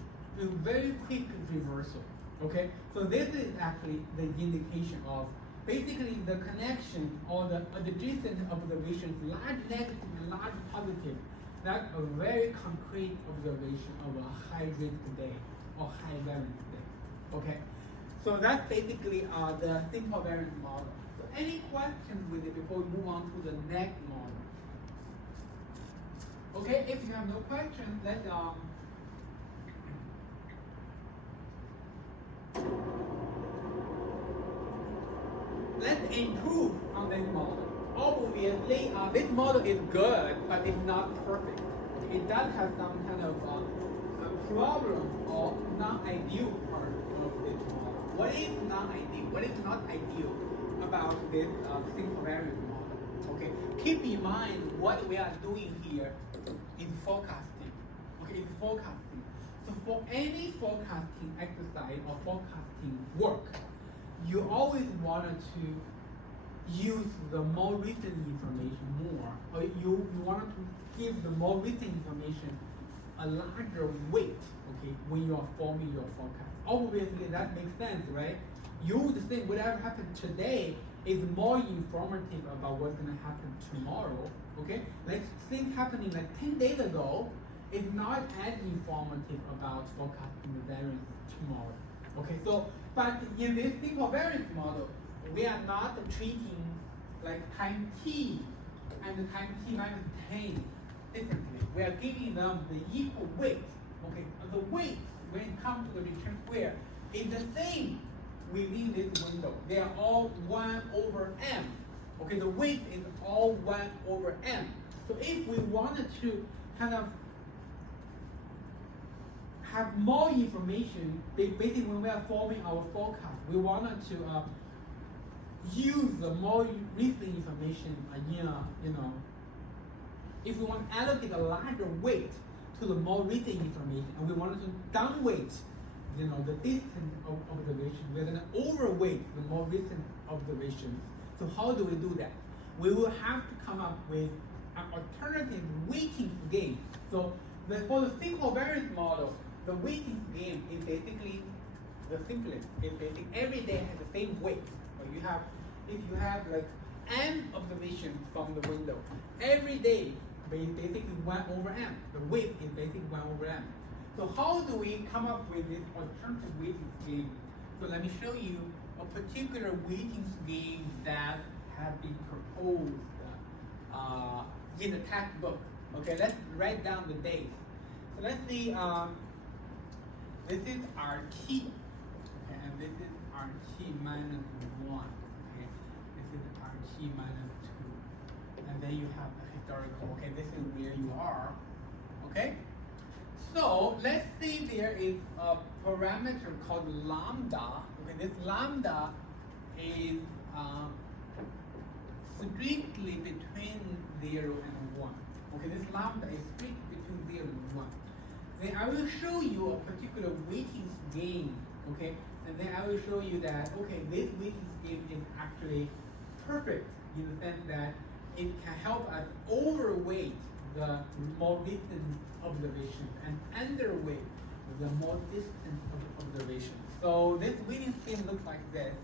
A very quick reversal. Okay, so this is actually the indication of basically the connection or the adjacent observations, large negative and large positive. That's a very concrete observation of a high risk day or high variance day. Okay, so that's basically the simple variance model. So any questions with it before we move on to the next model? Okay, if you have no questions, let's improve on this model. Obviously, this model is good, but it's not perfect. It does have some kind of problem or non-ideal part of this model. What is non-ideal? What is not ideal about this simple variance model? Okay, keep in mind what we are doing here is forecasting. Okay, it's forecasting. So for any forecasting exercise or forecasting work, you always wanted to use the more recent information more, or you wanted to give the more recent information a larger weight, okay, when you are forming your forecast. Obviously that makes sense, right? You would think whatever happened today is more informative about what's gonna happen tomorrow, okay? Like things happening like 10 days ago is not as informative about forecasting the variance tomorrow. Okay, so, but in this simple variance model, we are not treating like time t and the time t minus 10 differently. We are giving them the equal weight. Okay, the weight when it comes to the return square is the same within this window. They are all 1 over m. Okay, the weight is all 1 over m. So if we wanted to kind of have more information, basically when we are forming our forecast, we wanted to use the more recent information in a, if we want to allocate a larger weight to the more recent information and we wanted to downweight, the distant observation, we're going to overweight the more recent observations. So how do we do that? We will have to come up with an alternative weighting scheme. So for the simple variance model, the weighting scheme is basically the simplest. It's basically every day has the same weight. So if you have like n observations from the window, every day basically 1 over m. The weight is basically 1 over m. So how do we come up with this alternative weighting scheme? So let me show you a particular weighting scheme that has been proposed in the textbook. Okay, let's write down the dates. So let's see, this is RT, okay, and this is RT minus 1. Okay, this is RT minus 2. And then you have the historical, okay, this is where you are. Okay? So let's say there is a parameter called lambda. Okay, this lambda is strictly between 0 and 1. Okay, this lambda is strictly between 0 and 1. Then I will show you a particular weighting scheme. Okay, and then I will show you that okay, this weighting scheme is actually perfect in the sense that it can help us overweight the more distant observations and underweight the more distant observations. So this weighting scheme looks like this.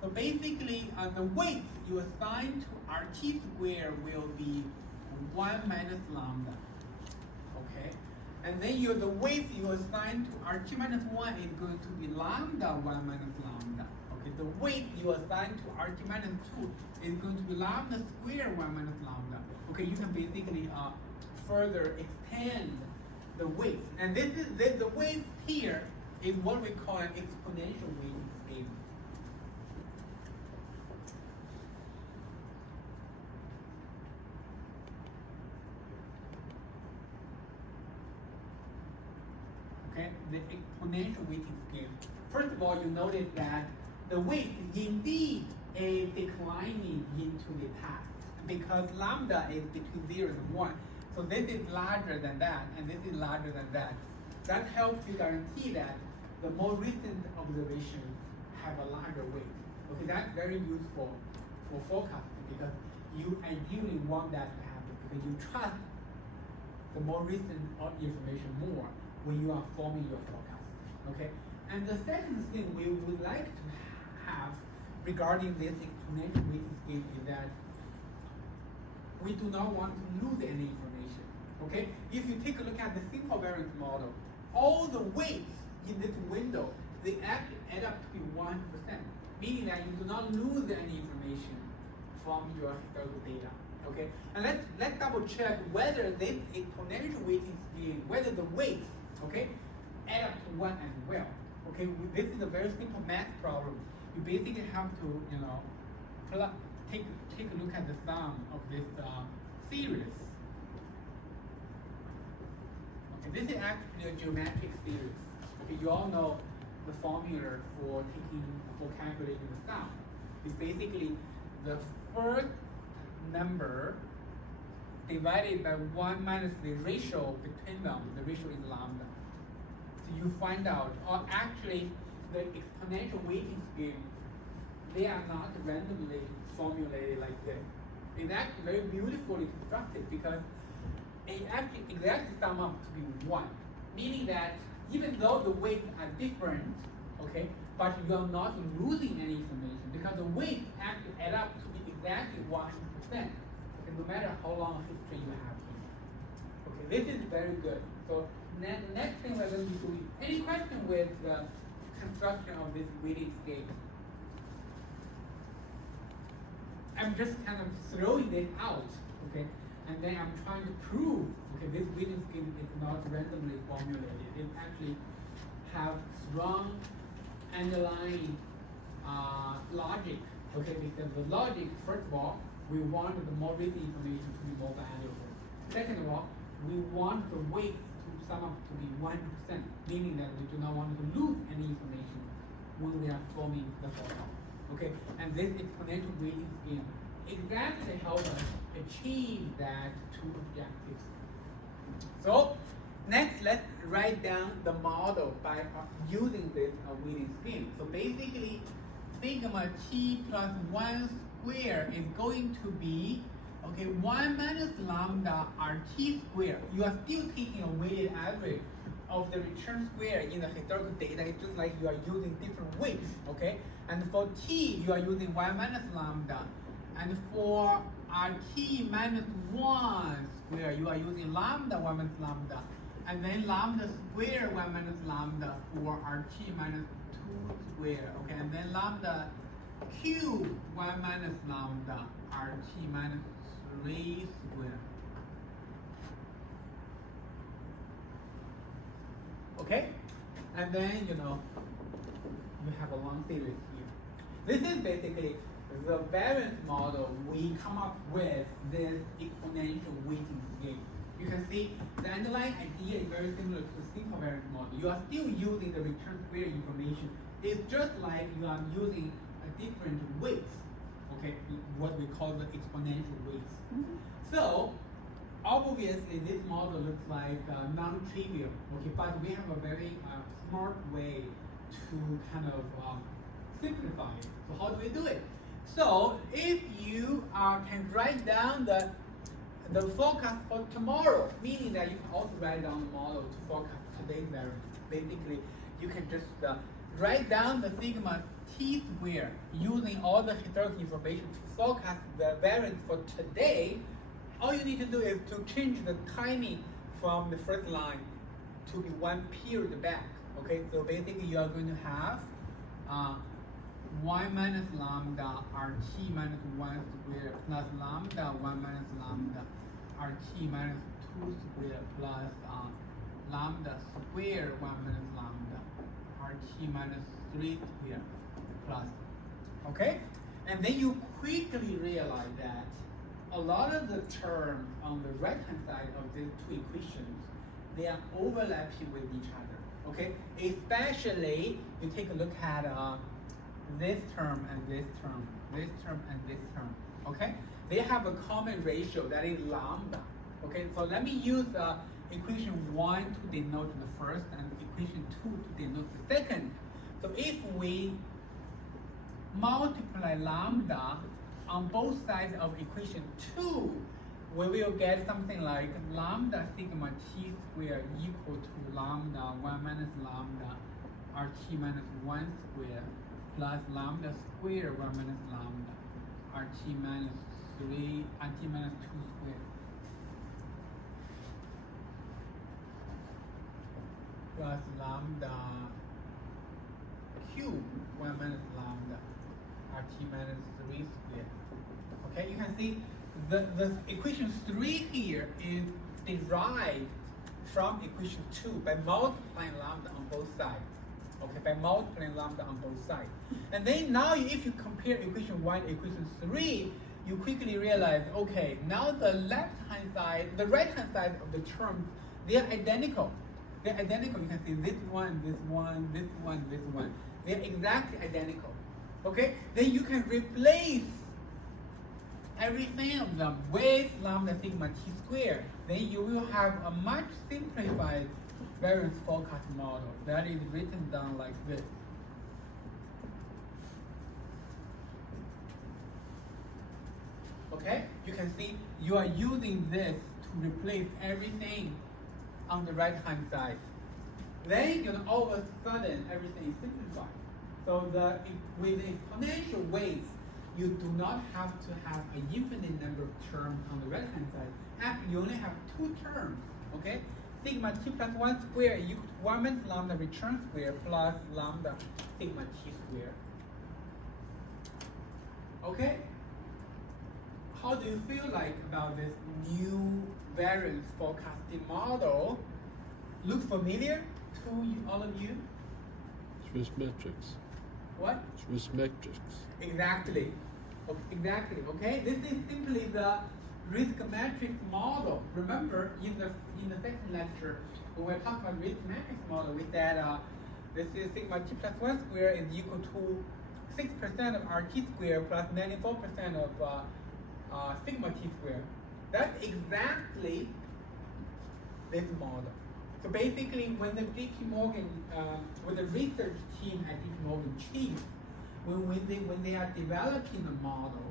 So basically, the weight you assign to RT square will be 1 minus lambda. Okay, and then the weight you assign to RT minus 1 is going to be lambda 1 minus lambda. Okay, the weight you assign to RT minus 2 is going to be lambda square 1 minus lambda. Okay, you can basically further extend the weight. And this is the weight here is what we call an exponential weighting scheme. Okay, the exponential weighting scheme. First of all, you notice that the weight indeed is declining into the past because lambda is between 0 and 1. So this is larger than that, and this is larger than that. That helps you guarantee that the more recent observations have a larger weight. Okay, that's very useful for forecasting because you ideally want that to happen because you trust the more recent information more when you are forming your forecast. Okay, and the second thing we would like to have regarding this exponential weighting scheme is that we do not want to lose any information. Okay, if you take a look at the simple variance model, all the weights in this window they actually add up to be 1%, meaning that you do not lose any information from your historical data. Okay, and let's double check whether this exponential weighting scheme, whether the weights, okay, add up to 1 as well. Okay, this is a very simple math problem. You basically have to, take a look at the sum of this series. Okay, this is actually a geometric series. Okay, you all know the formula for calculating the sum. It's basically the first number divided by 1 minus the ratio between them. The ratio is lambda. So you find out, or actually the exponential weighting scheme, they are not randomly formulated like this. It's actually very beautifully constructed because it actually exactly sum up to be 1, meaning that even though the weights are different, okay, but you are not losing any information because the weights actually add up to be exactly 100%, okay, no matter how long history you have here. Okay, this is very good. So the next thing we're going to be doing, any question with the construction of this weighting scheme? I'm just kind of throwing this out, okay, and then I'm trying to prove, okay, this weighting scheme is not randomly formulated. It actually have strong underlying logic, okay, because the logic, first of all, we want the more recent information to be more valuable. Second of all, we want the weight to sum up to be 1%, meaning that we do not want to lose any information when we are forming the forecast. Okay, and this exponential weighting scheme exactly helps us achieve that two objectives. So next, let's write down the model by using this weighting scheme. So basically, sigma t plus 1 square is going to be, okay, 1 minus lambda RT square. You are still taking a weighted average of the return square in the historical data. It's just like you are using different weights, okay? And for t, you are using 1 minus lambda. And for RT minus 1 square, you are using lambda 1 minus lambda. And then lambda square 1 minus lambda for RT minus 2 square, okay? And then lambda cube 1 minus lambda RT minus 3 square. Okay? And then, you have a long series here. This is basically the variance model we come up with this exponential weighting scheme. You can see the underlying idea is very similar to the simple variance model. You are still using the return square information. It's just like you are using a different weights, okay, what we call the exponential weights. So, obviously this model looks like non-trivial, okay, but we have a very smart way to kind of simplify it. So how do we do it? So if you can write down the forecast for tomorrow, meaning that you can also write down the model to forecast today's variance. Basically, you can just write down the sigma t square using all the historical information to forecast the variance for today. All you need to do is to change the timing from the first line to be one period back. Okay, so basically you are going to have 1 minus lambda RT minus 1 square plus lambda 1 minus lambda RT minus 2 square plus lambda square 1 minus lambda RT minus 3 square plus. Okay? And then you quickly realize that a lot of the terms on the right-hand side of these two equations, they are overlapping with each other. Okay? Especially, you take a look at this term and this term, this term and this term, okay? They have a common ratio, that is lambda, okay? So let me use equation 1 to denote the first and equation 2 to denote the second. So if we multiply lambda on both sides of equation 2, we will get something like lambda sigma t square equal to lambda 1 minus lambda RT minus 1 square plus lambda square 1 minus lambda RT minus 3 RT minus 2 square plus lambda cube 1 minus lambda RT minus 3 square. Okay, you can see the equation 3 here is derived from equation 2 by multiplying lambda on both sides. Okay, by multiplying lambda on both sides. And then now if you compare equation 1 and equation 3, you quickly realize, okay, now the left-hand side, the right-hand side of the terms, they are identical. They're identical. You can see this one, this one, this one, this one. They're exactly identical. Okay? Then you can replace everything of them with lambda sigma t squared. Then you will have a much simplified variance forecast model that is written down like this. Okay? You can see you are using this to replace everything on the right hand side. Then all of a sudden everything is simplified. So with exponential weights, you do not have to have an infinite number of terms on the right hand side. Actually, you only have 2 terms. Okay? Sigma t plus 1 square equals 1 minus lambda return square plus lambda sigma t square. Okay? How do you feel like about this new variance forecasting model? Look familiar to all of you? Swiss metrics. What? Swiss metrics. Exactly. Exactly. Okay? This is simply the risk matrix model. Remember, in the second lecture, when we were talking about risk matrix model, we said this is sigma t plus 1 square is equal to 6% of r t squared plus 94% of sigma t squared. That's exactly this model. So basically, when the JP Morgan, when the research team at JP Morgan Chase, when they are developing the model,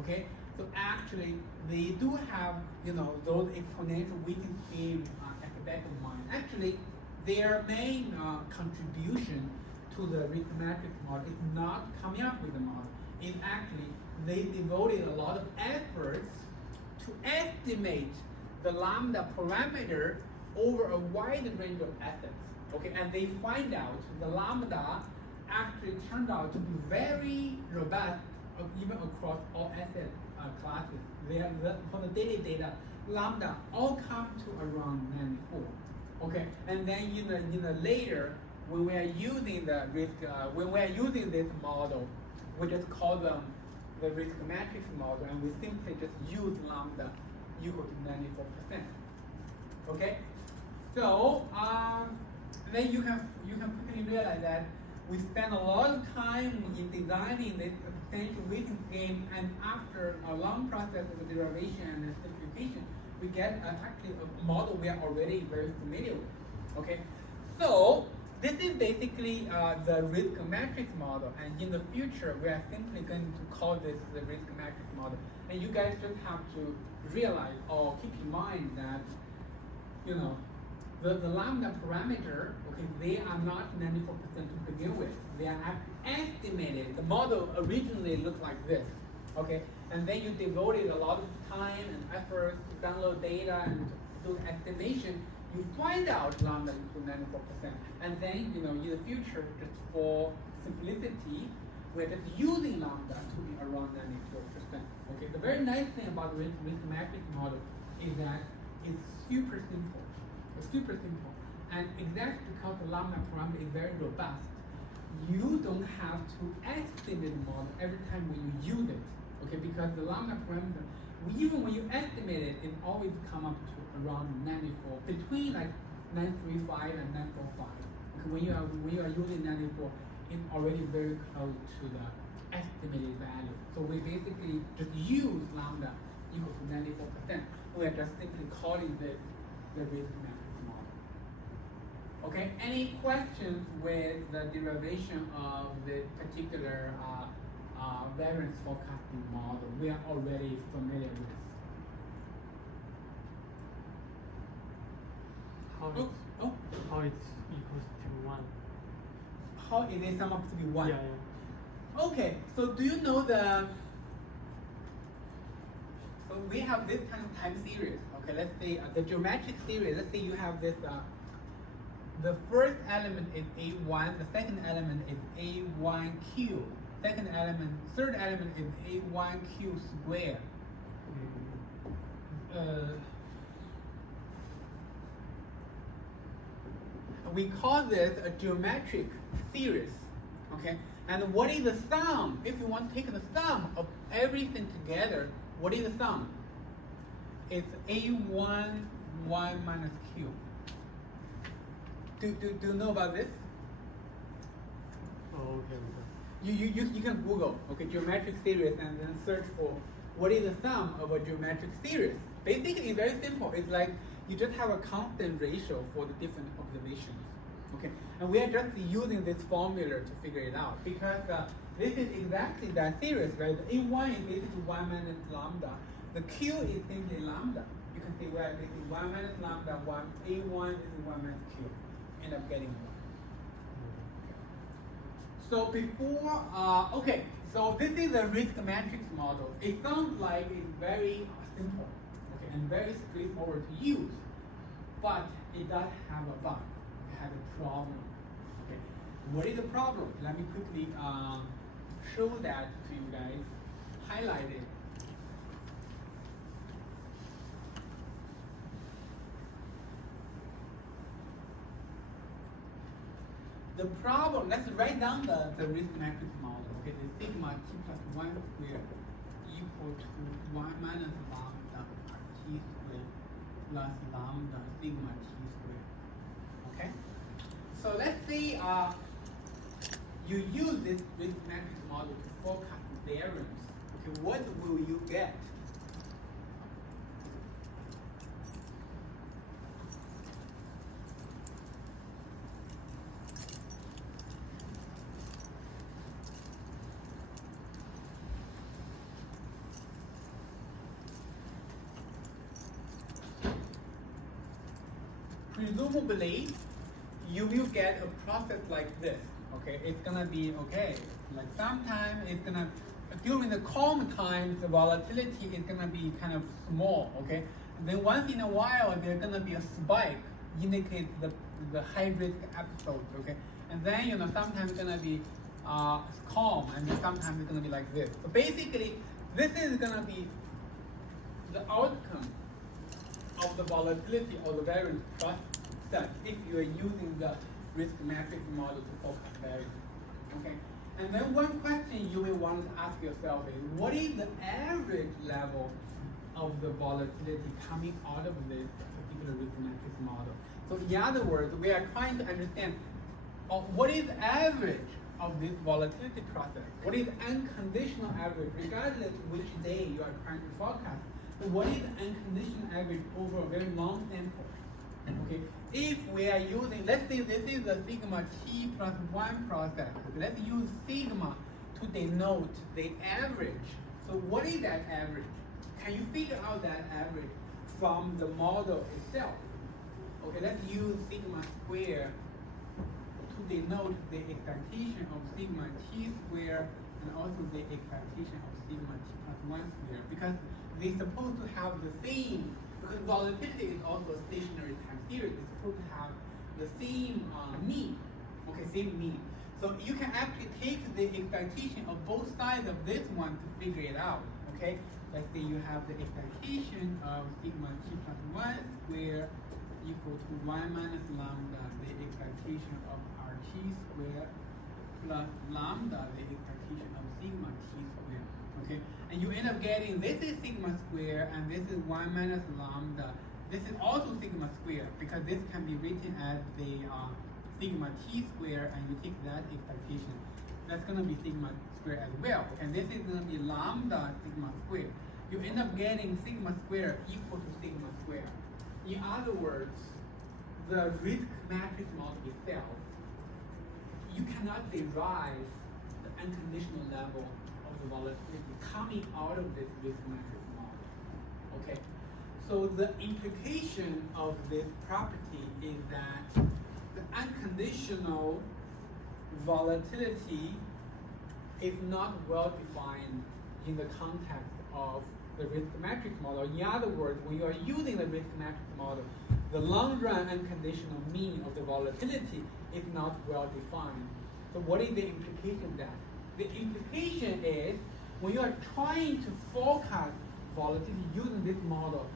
okay, so actually they do have those exponential weighting scheme at the back of mind. Actually, their main contribution to the arithmetic model is not coming up with the model. It's actually they devoted a lot of efforts to estimate the lambda parameter over a wide range of assets. Okay, and they find out the lambda actually turned out to be very robust, even across all asset classes. They have for the daily data, lambda all come to around 94. Okay, and then later when we are using the risk, when we are using this model, we just call them the risk matrix model, and we simply just use lambda equal to 94%. Okay, so then you can quickly realize that we spend a lot of time in designing this potential weighting scheme, and after a long process of derivation and simplification, we get actually a model we are already very familiar with. Okay, so this is basically the risk matrix model, and in the future we are simply going to call this the risk matrix model. And you guys just have to realize or keep in mind that the lambda parameter, okay, they are not 94% to begin with. They are estimated. The model originally looked like this, okay, and then you devoted a lot of time and effort to download data and do estimation. You find out lambda equals 94%, and then in the future, just for simplicity, we're just using lambda to be around 94%. Okay, the very nice thing about the risk matrix model is that it's super simple. It's super simple, and exactly because the lambda parameter is very robust, you don't have to estimate the model every time when you use it. Okay, because the lambda parameter, even when you estimate it, it always come up to around 94, between like 935 and 945. Okay, when you are using 94, it's already very close to the estimated value. So we basically just use lambda equal to 94%. We are just simply calling this the risk matrix model. Okay, any questions with the derivation of the particular variance forecasting model we are already familiar with? How it's equals to 1. How is it sum up to be 1? Yeah. Okay, so do you know so we have this kind of time series. Okay, let's say the geometric series. Let's say you have this. The first element is A1. The second element is A1Q. Third element is A1Q squared. We call this a geometric series. Okay, and what is the sum? If you want to take the sum of everything together, what is the sum? It's A1 minus Q. Do you know about this? Oh, okay. You can Google, okay, geometric series, and then search for what is the sum of a geometric series. Basically, it's very simple. It's like you just have a constant ratio for the different observations. Okay, and we are just using this formula to figure it out, because this is exactly that series, right? The A1 is basically 1 minus lambda. The Q is simply lambda. You can see where basically 1 minus lambda, A1 is 1 minus Q. End up getting 1. So before, okay, so this is a risk matrix model. It sounds like it's very simple, okay, and very straightforward to use, but it does have a bug. It has a problem. Okay, what is the problem? Let me quickly show that to you guys. Highlight it. The problem, let's write down the risk matrix model. Okay, the sigma t plus 1 squared equal to 1 minus lambda t squared plus lambda sigma t squared. Okay? So let's see, you use this risk matrix model to forecast variance, okay, what will you get? Presumably, you will get a process like this. Okay, it's gonna be okay. Like sometimes it's gonna during the calm times, the volatility is gonna be kind of small. Okay, and then once in a while there's gonna be a spike, indicate the high risk episode. Okay, and then sometimes it's gonna be calm, and then sometimes it's gonna be like this. So basically, this is gonna be the outcome of the volatility or the variance process if you are using the risk matrix model to forecast variance. Okay, and then one question you may want to ask yourself is, what is the average level of the volatility coming out of this particular risk matrix model? So in other words, we are trying to understand what is the average of this volatility process? What is unconditional average, regardless which day you are trying to forecast? So what is the unconditional average over a very long sample? Okay, if we are using, let's say this is the sigma t plus 1 process. Let's use sigma to denote the average. So what is that average? Can you figure out that average from the model itself? Okay, let's use sigma square to denote the expectation of sigma t square and also the expectation of sigma t plus 1 square, because they're supposed to have the same, because volatility is also a stationary time series, it's supposed to have the same mean, okay, same mean. So you can actually take the expectation of both sides of this one to figure it out, okay? Let's say you have the expectation of sigma t plus 1 square equal to 1 minus lambda, the expectation of RT square plus lambda, the expectation of sigma t square, okay? And you end up getting, this is sigma square and this is 1 minus lambda. This is also sigma square because this can be written as the sigma t square, and you take that expectation. That's going to be sigma square as well. And this is going to be lambda sigma square. You end up getting sigma square equal to sigma square. In other words, the risk matrix model itself, you cannot derive the unconditional level of the volatility coming out of this risk matrix model. Okay, so the implication of this property is that the unconditional volatility is not well defined in the context of the risk matrix model. In other words, when you are using the risk matrix model, the long run unconditional mean of the volatility is not well defined. So what is the implication of that? The implication is when you are trying to forecast volatility using this model,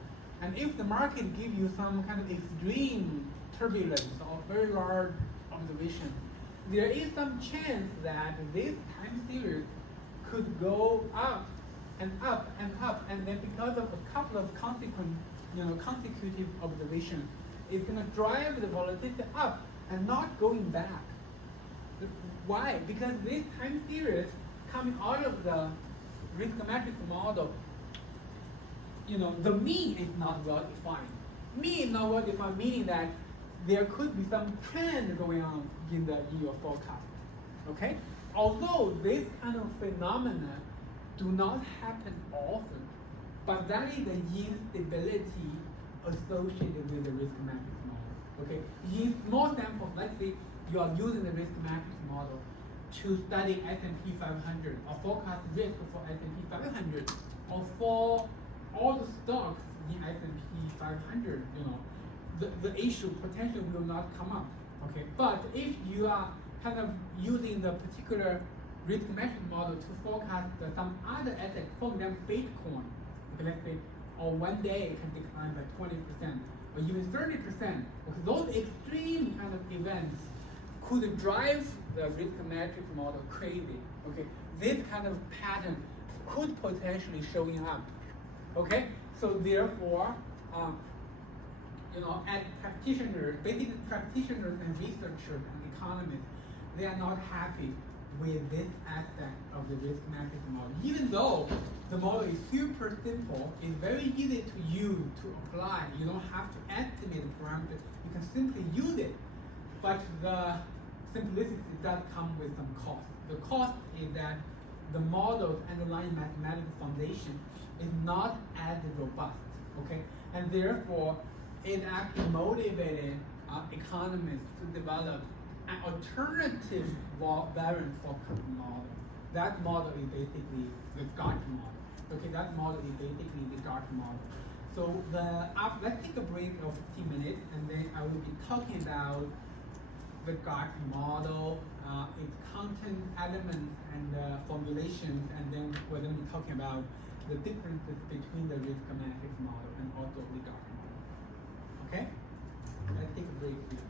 and if the market gives you some kind of extreme turbulence or very large observation, there is some chance that this time series could go up and up and up, and then because of a couple of consecutive observations, it's going to drive the volatility up and not going back. Why? Because this time series coming out of the risk matrix model, the mean is not well defined. Mean is not well defined, meaning that there could be some trend going on in your forecast. Okay? Although this kind of phenomena do not happen often, but that is the instability associated with the risk matrix model. Okay? In small samples, let's say you are using the risk matrix model to study S&P 500 or forecast risk for S&P 500 or for all the stocks in S&P 500, the issue potentially will not come up. Okay, but if you are kind of using the particular risk matrix model to forecast some other asset, for example, Bitcoin, okay, let's say, on one day it can decline by 20% or even 30%. Okay, those extreme kind of events could drive the risk matrix model crazy. Okay, this kind of pattern could potentially showing up. Okay, so therefore, as practitioners, basically practitioners and researchers and economists, they are not happy with this aspect of the risk matrix model. Even though the model is super simple, it's very easy to use, to apply. You don't have to estimate the parameters. You can simply use it. But the simplicity does come with some cost. The cost is that the model's underlying mathematical foundation is not as robust, okay? And therefore, it actually motivated economists to develop an alternative variant for current model. That model is basically the Gartner model. Okay, that model is basically the Gartner model. So let's take a break of 15 minutes, and then I will be talking about the Gartner model, its content, elements, and formulations, and then we're going to be talking about the differences between the risk matrix model and also the Gartner model. Okay? Let's take a break here.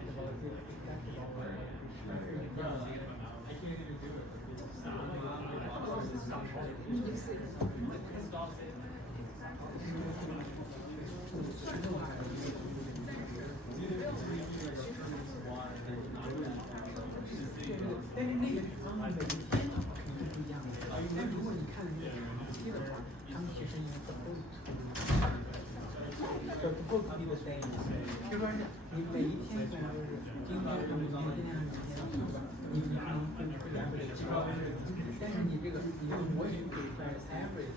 expected volatility, expected volatility. I can't even do it.但是那个方案每一天肯定是不一样的。但如果你看那个基本上他们其实应该不够可比的单一，就说是你每一天可能就是今天明天对吧？你不能跟两个人超越，但是你这个你用模型给出来 average，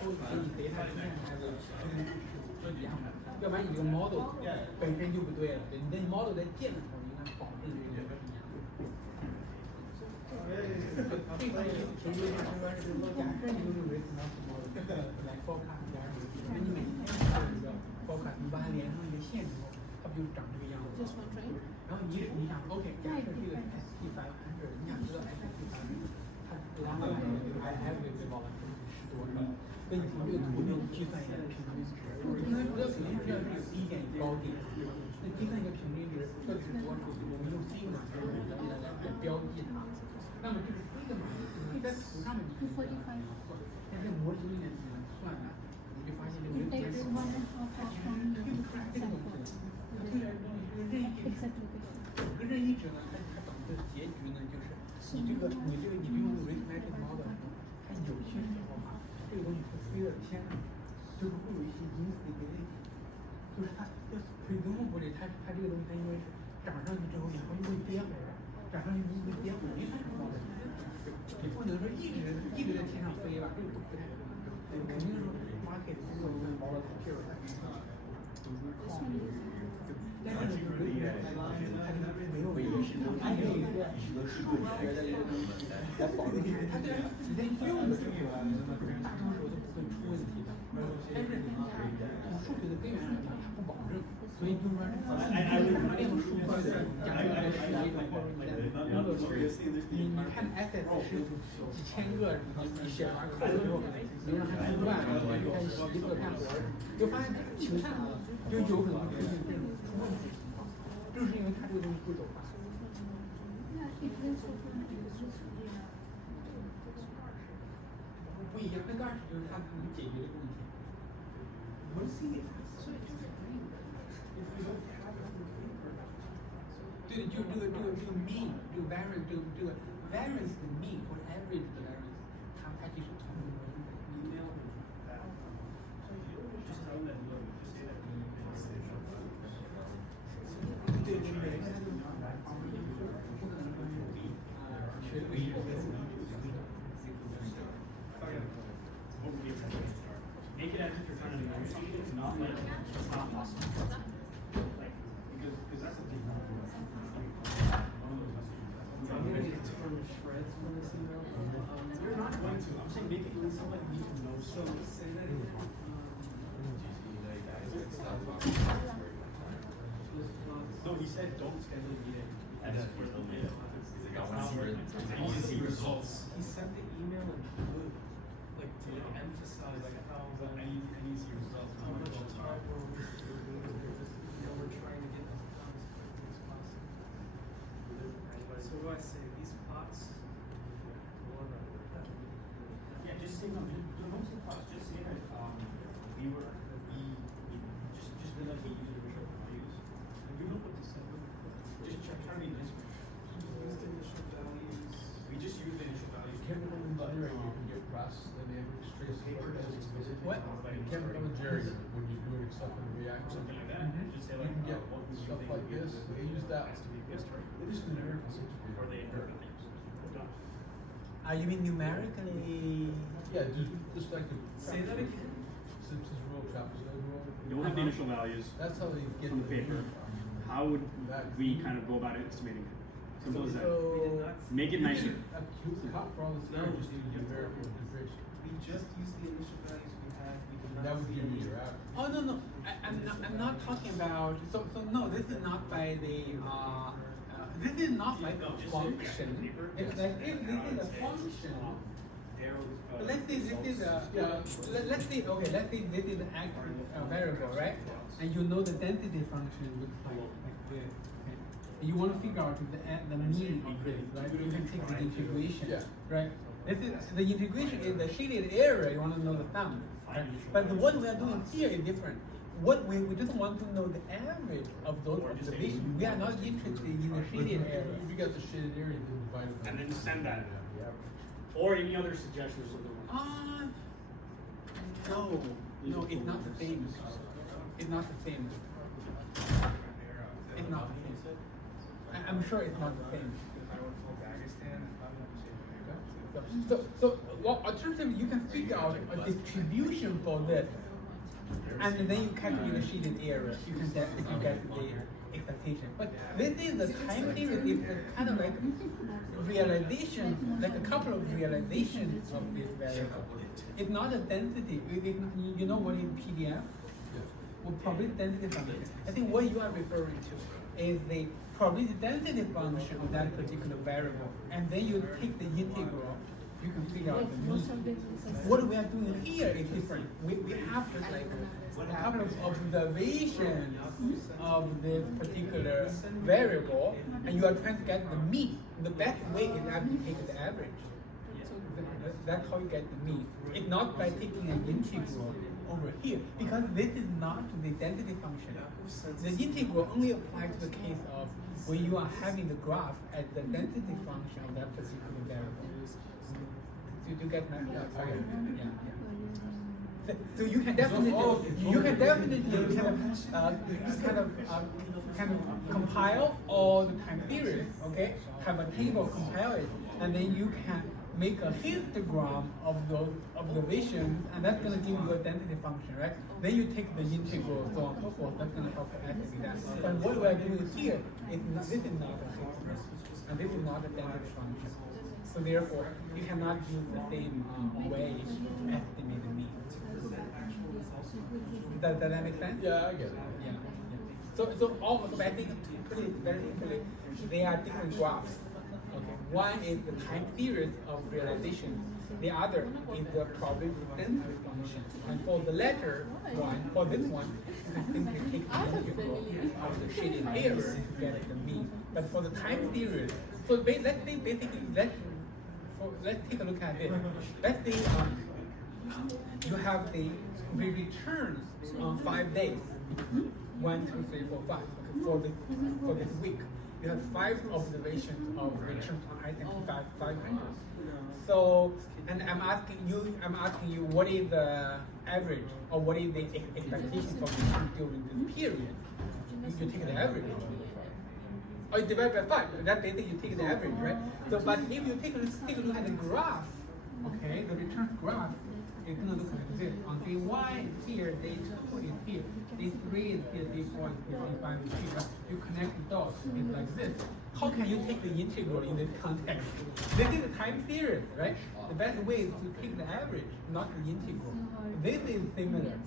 都可以给它看 average 是一样的，要不然你这个 model 本身就不对了，对，你的 model 在建的时候应该保证这个是一样的。这个其实就是说是，假设你用 risk model 来 forecast， 那你每天做一个 forecast， 你把它连上一个线之后，它不就长这个样子？然后你想 ，OK， 假设这个 S&P 500，你想知道 S&P 500它 long run average volatility 是多少？那你从这个图里计算一下平均值，平均值肯定是要是有低点有高点，那计算一个平均值到底是多少？我们用 sigma 来标记它。那么这个 sigma 你在图上面你可以算，但是模型里面你算的，你就发现这个它推出来这个东西，它推出来这个东西是个任意值，这个任意值呢，它导致的结局呢，就是你这个你用 arithmetic model 的时候，它有些时候啊，这个东西会飞到天上，就是会有一些 instability， 就是它要 presumably 它这个东西它因为是涨上去之后，以后又会跌回来，涨上去又会跌回来，因为它是 model， 你不能说一直在天上飞吧，这个不太可能，肯定是 market 如果你 model 它就是但是呢，就是它没有维持，它没有一个数学的这个东西来保证它这你在用的时候，大多数都不会出问题的。但是从数学的根源上讲，它不保证，所以就是说练数据的讲究的是一种或者你在工作中，你看 asset 是几千个，你写完扣了之后，你让它计算，看洗衣服干活，就发现这个情况就有可能出现这种出问题的情况，就是因为它这个东西不走法。不一样，那个20就是它怎么解决这个问题。对，就这个 mean， 这个 variance， 这个 variance 的 mean 或者 average 的 variance， 它其实从对对每个人都有不可能说是学历Make it as if you're trying to marry something. It's not like it's not possible. Like because that's the thing. One of those messages. I'm gonna get torn to shreds from this email. You're not going to. I'm saying make it somebody needs to know. So say that again. No, he said don't schedule a meeting. And that's where they'll be. He's like, I want to see results. He sent the email in blue, like to emphasize like how I need to see results. how much time we're trying to get this done as quickly as possible. So what do I say? These plots. Yeah, just say no. Don't say cost. Just say that we just did not use the original values. And you know what to say. Just try to be nice. Use the initial values. We just use the initial values. Chemical engineering, you can get process dynamics, trace paper, What? in chemical engineering, when you're doing stuff in the reactor, Something like that. Just say you like can get what we stuff think like we this, use they use that, has to be history. they just numerical Or they interpret things. You mean numerically? Yeah, just like the. Say that again. Simpsons rule, trapezoid rule. You'll have the initial values That's how they get from the paper. How would we kind of go about estimating it? Simple as that. So Make it nicer. A cop for all this, now just use numerical integration. We just used the initial values we had. We did not. That would see give you any- your average. Oh no, I'm not talking about. So no, this is not by the. This is not like a function. It's like if this is a function. Let's say this is a. Let's say okay. Let's say this is an actual variable, right? And you know the density function looks like this. Okay. You want to figure out the meaning of this, right? You can take the integration, Yeah. right? This is, the integration is the shaded area, you want to know the sum. Right? But what we are doing here is different. What we just want to know the average of those observations. We are not interested in the shaded area. If you got the shaded area, then divide it by. And then send that. The average. Or any other suggestions of the No, it's not the same. It's not the same. It's not the same. I'm sure it's not the same. So well, alternatively, you can figure out a distribution for this, and then you calculate the shaded area. You can get the expectation. But this is the time series is kind of like realization, like a couple of realizations of this variable. It's not a density. You know what is PDF? Well, probability density function. I think what you are referring to is the probability density function of that particular variable, and then you take the integral. You can figure out the mean. What we are doing here is different. We have just like a couple of observations of this particular variable, and you are trying to get the mean. The best way is actually take the average. That's how you get the mean. It's not by taking an integral over here, because this is not the density function. The integral only applies to the case of when you are having the graph as the density function of that particular variable. Do you get my yeah. So you can definitely kind of compile all the time series, okay? Have a table, compile it, and then you can make a histogram of those observations, and that's going to give you a density function, right? Then you take the integral, so on and so forth. That's going to help estimate that. But what we are doing here is this is not a histogram, and this is not a density function. So therefore, you cannot use the same way to estimate the mean. Does that make sense? Yeah, I get it. Yeah. So I think to put it very simply, they are different graphs. Okay. One is the time series of realization. The other is the probability density function. And for the latter one, for this one, you can simply take the integral of the shaded area to get the mean. But for the time series, so let's say basically let's take a look at this. Let's say you have the returns on 5 days. 1, 2, 3, 4, 5. Okay, for this week, you have 5 observations of returns on item 500. So, and I'm asking you, what is the average, or what is the expectation for return during this period? You take the average. Or you divide by 5. That basically you take the average, right? So, but if you take a look at the graph, okay, the return graph is going to look like this. On day 1 is here, day 2 is here, day 3 is here, day 4 is here, day 5 is here. You connect the dots, it's like this. How can you take the integral in this context? This is the time series, right? The best way is to take the average, not the integral. This is similar.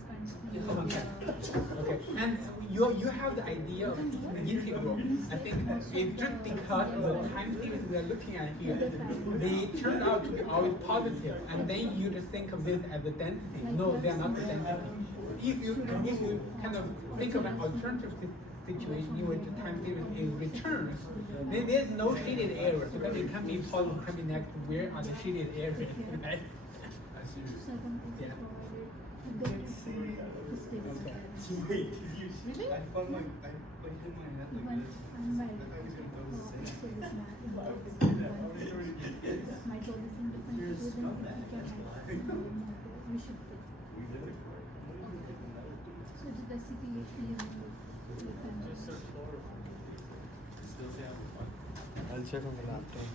Okay, and you have the idea of the integral. I think it's just because the time series we are looking at here, they turn out to be always positive, and then you just think of this as the density. No, they are not the density. If you kind of think of an alternative situation in which the time series is returns, then there's no shaded area, because it can be positive, it can be negative. Where are the shaded areas? Right? I see. Yeah. Wait, did you? Really? I found my, I hit my head like this. I thought he was gonna go the same. I'll check on the laptop.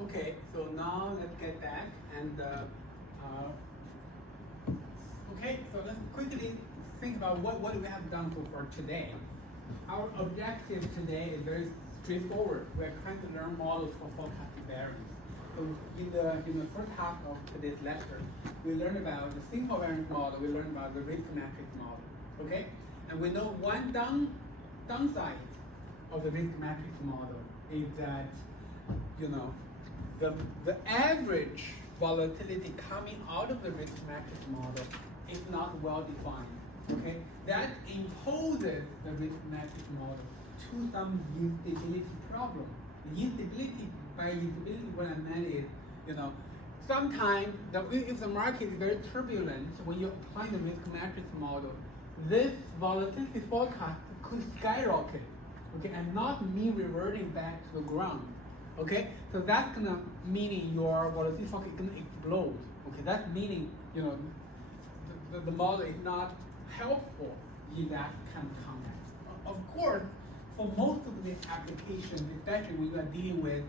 Okay, so now let's get back and okay, so let's quickly think about what we have done so far today. Our objective today is very straightforward. We're trying to learn models for forecasting variance. So in the first half of today's lecture, we learned about the simple variance model, we learned about the risk matrix model. Okay? And we know one downside of the risk matrix model is that the average volatility coming out of the risk matrix model is not well defined. Okay, that imposes the risk matrix model to some instability problem. The instability, by instability, what I meant is, sometimes if the market is very turbulent, when you apply the risk matrix model, this volatility forecast could skyrocket. Okay, and not me reverting back to the ground. Okay, so that's gonna meaning your volatility forecast is gonna explode. Okay, that's meaning the model is not helpful in that kind of context. Of course, for most of the applications, especially when you are dealing with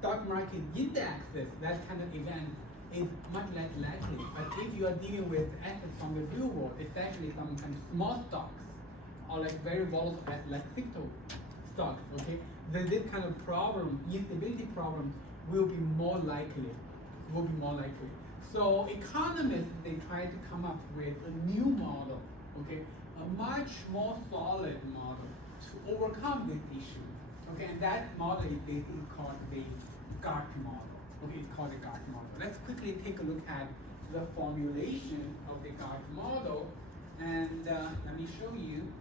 stock market indexes, that kind of event is much less likely. But if you are dealing with assets from the real world, especially some kind of small stocks, or like very volatile assets like crypto stocks, okay, then this kind of problem, instability problem, will be more likely. So economists, they try to come up with a new model, okay, a much more solid model to overcome this issue. Okay, and that model is basically called the GART model. Okay, it's called the GART model. Let's quickly take a look at the formulation of the GART model, and let me show you.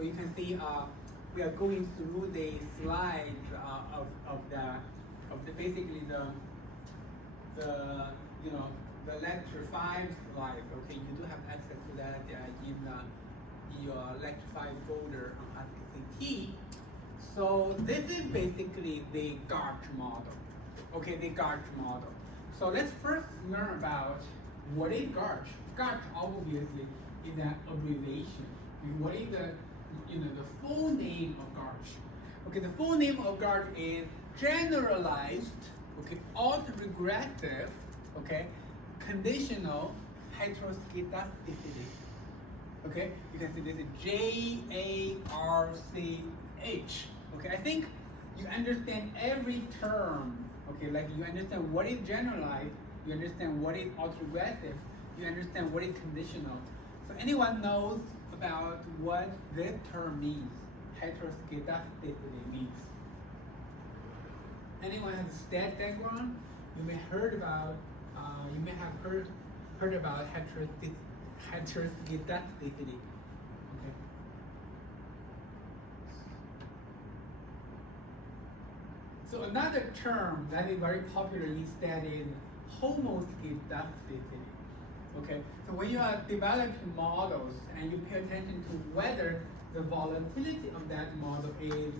so you can see we are going through the slides of the basically the you know the lecture 5 slide. Okay, you do have access to that in your lecture 5 folder on ASCII. So this is basically the GARCH model. Okay, the GARCH model. So let's first learn about what is GARCH. GARCH obviously is an abbreviation. What is the full name of GARCH? Okay, the full name of GARCH is generalized, okay, autoregressive, okay, conditional heteroscedasticity. Okay, you can see this is JARCH. Okay, I think you understand every term. Okay, like you understand what is generalized, you understand what is autoregressive, you understand what is conditional. So anyone knows about what this term means? Heteroscedasticity means. Anyone has a stat background? You may have heard about heteroscedasticity. Okay. So another term that is very popular in stat is homoscedasticity. Okay, so when you are developing models and you pay attention to whether the volatility of that model is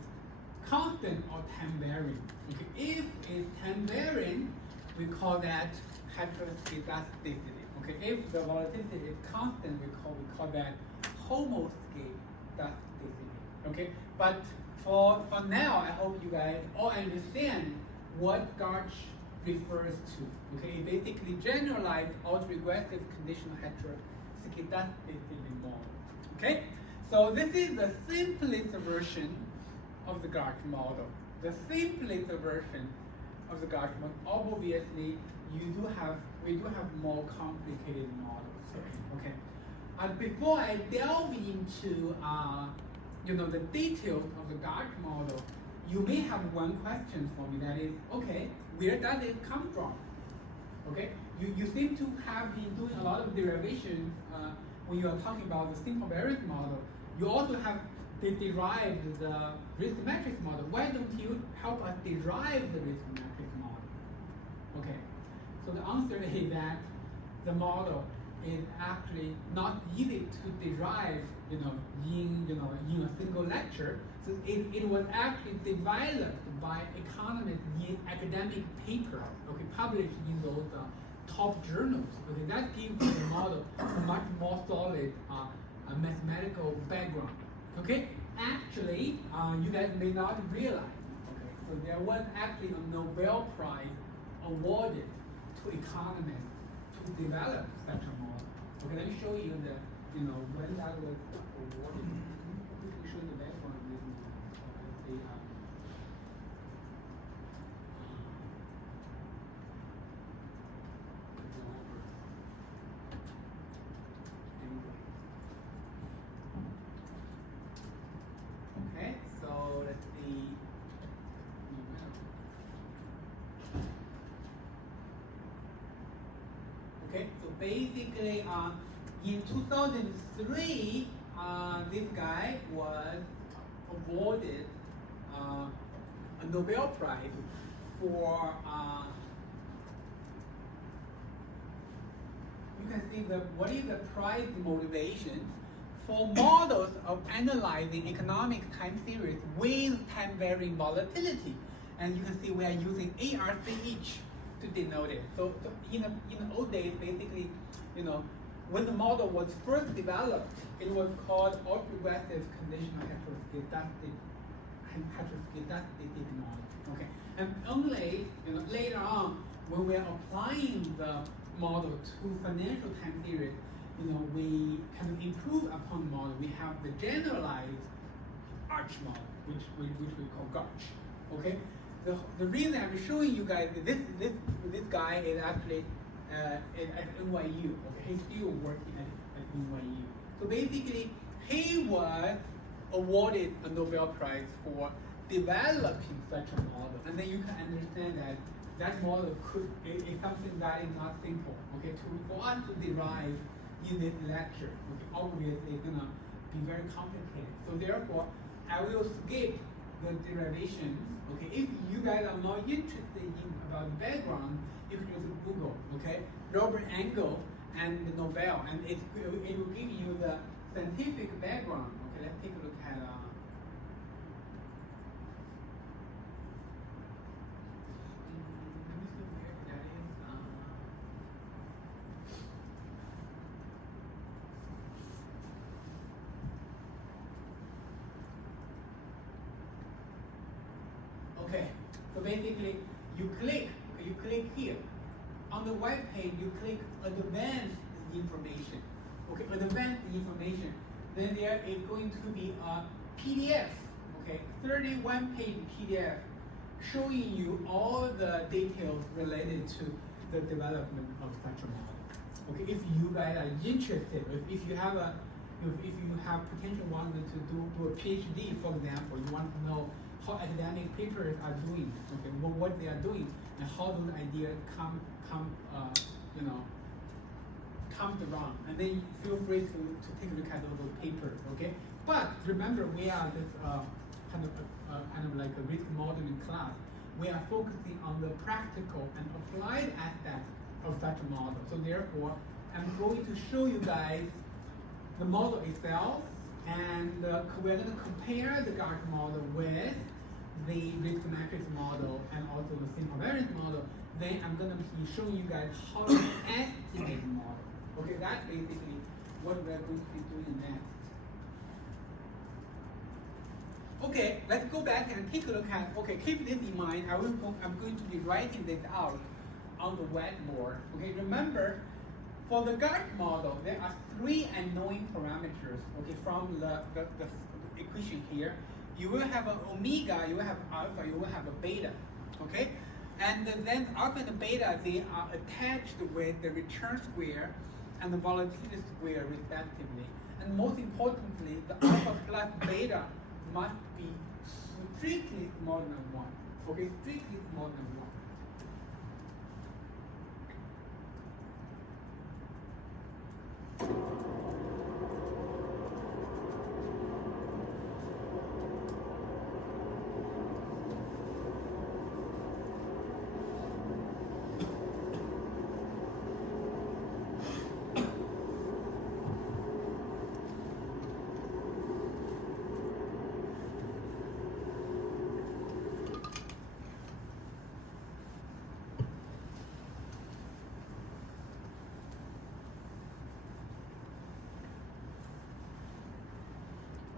constant or time varying. Okay, if it's time varying, we call that heteroscedasticity. Okay, if the volatility is constant, we call that homoscedasticity. Okay, but for now, I hope you guys all understand what GARCH refers to. Okay, it basically generalized autoregressive conditional heteroscedasticity model. Okay, so this is the simplest version of the GARCH model. The simplest version of the GARCH model. Obviously, we do have more complicated models. Okay, and before I delve into the details of the GARCH model, you may have one question for me, that is, okay, where does it come from? Okay, you seem to have been doing a lot of derivations when you are talking about the simple variance model. You also have derived the risk matrix model. Why don't you help us derive the risk matrix model? Okay, so the answer is that the model is actually not easy to derive, in a single lecture. So it was actually developed by economists in academic papers, okay, published in those top journals. Okay, that gives the model a much more solid mathematical background. Okay, actually, you guys may not realize. Okay, so there was actually a Nobel Prize awarded to economists to develop such a model. Okay, let me show you when that was awarded. We can show the background of this model. Okay, so let's see. Okay, so basically, in 2003, this guy was awarded a Nobel Prize for, you can see what is the prize motivation for models of analyzing economic time series with time varying volatility. And you can see we are using ARCH to denote it. So in the old days, basically, when the model was first developed, it was called autoregressive conditional heteroscedasticity model. Okay, and only later on, when we are applying the model to financial time series, we can improve upon the model. We have the generalized ARCH model, which we call GARCH. Okay, the reason I'm showing you guys this guy is actually at NYU. Okay, he's still working at NYU. So basically, he was awarded a Nobel Prize for developing such a model, and then you can understand that model is something that is not simple. Okay, for us to derive in this lecture, okay, obviously it's gonna be very complicated. So therefore, I will skip the derivations. Okay, if you guys are not interested in about the background, you can use Google. Okay, Robert Engel and the Nobel, and it will give you the scientific background. Okay, let's take a look at. Let me see where that is. Okay, so basically you click here. On the web page, you click advanced information. Okay, advanced information. Then there is going to be a PDF, okay, 31-page PDF showing you all the details related to the development of such a model. Okay, if you guys are interested, if you have potential wanted to do a PhD, for example, you want to know how academic papers are doing, okay, what they are doing, and how those ideas come around, and then feel free to take a look at those papers, okay? But remember, we are this kind of like a risk modeling class. We are focusing on the practical and applied aspects of such a model. So therefore, I'm going to show you guys the model itself, and we're going to compare the Gartner model with the risk matrix model and also the simple variance model. Then I'm going to be showing you guys how to estimate the model. Okay, that's basically what we're going to be doing next. Okay, let's go back and take a look at, okay, keep this in mind. I'm going to be writing this out on the whiteboard. Okay, remember, for the Gartner model, there are 3 unknown parameters, okay, from the equation here. You will have an omega, you will have alpha, you will have a beta, okay? And then alpha and beta, they are attached with the return square and the volatility square respectively. And most importantly, the alpha plus beta must be strictly smaller than 1. Okay, strictly smaller than 1.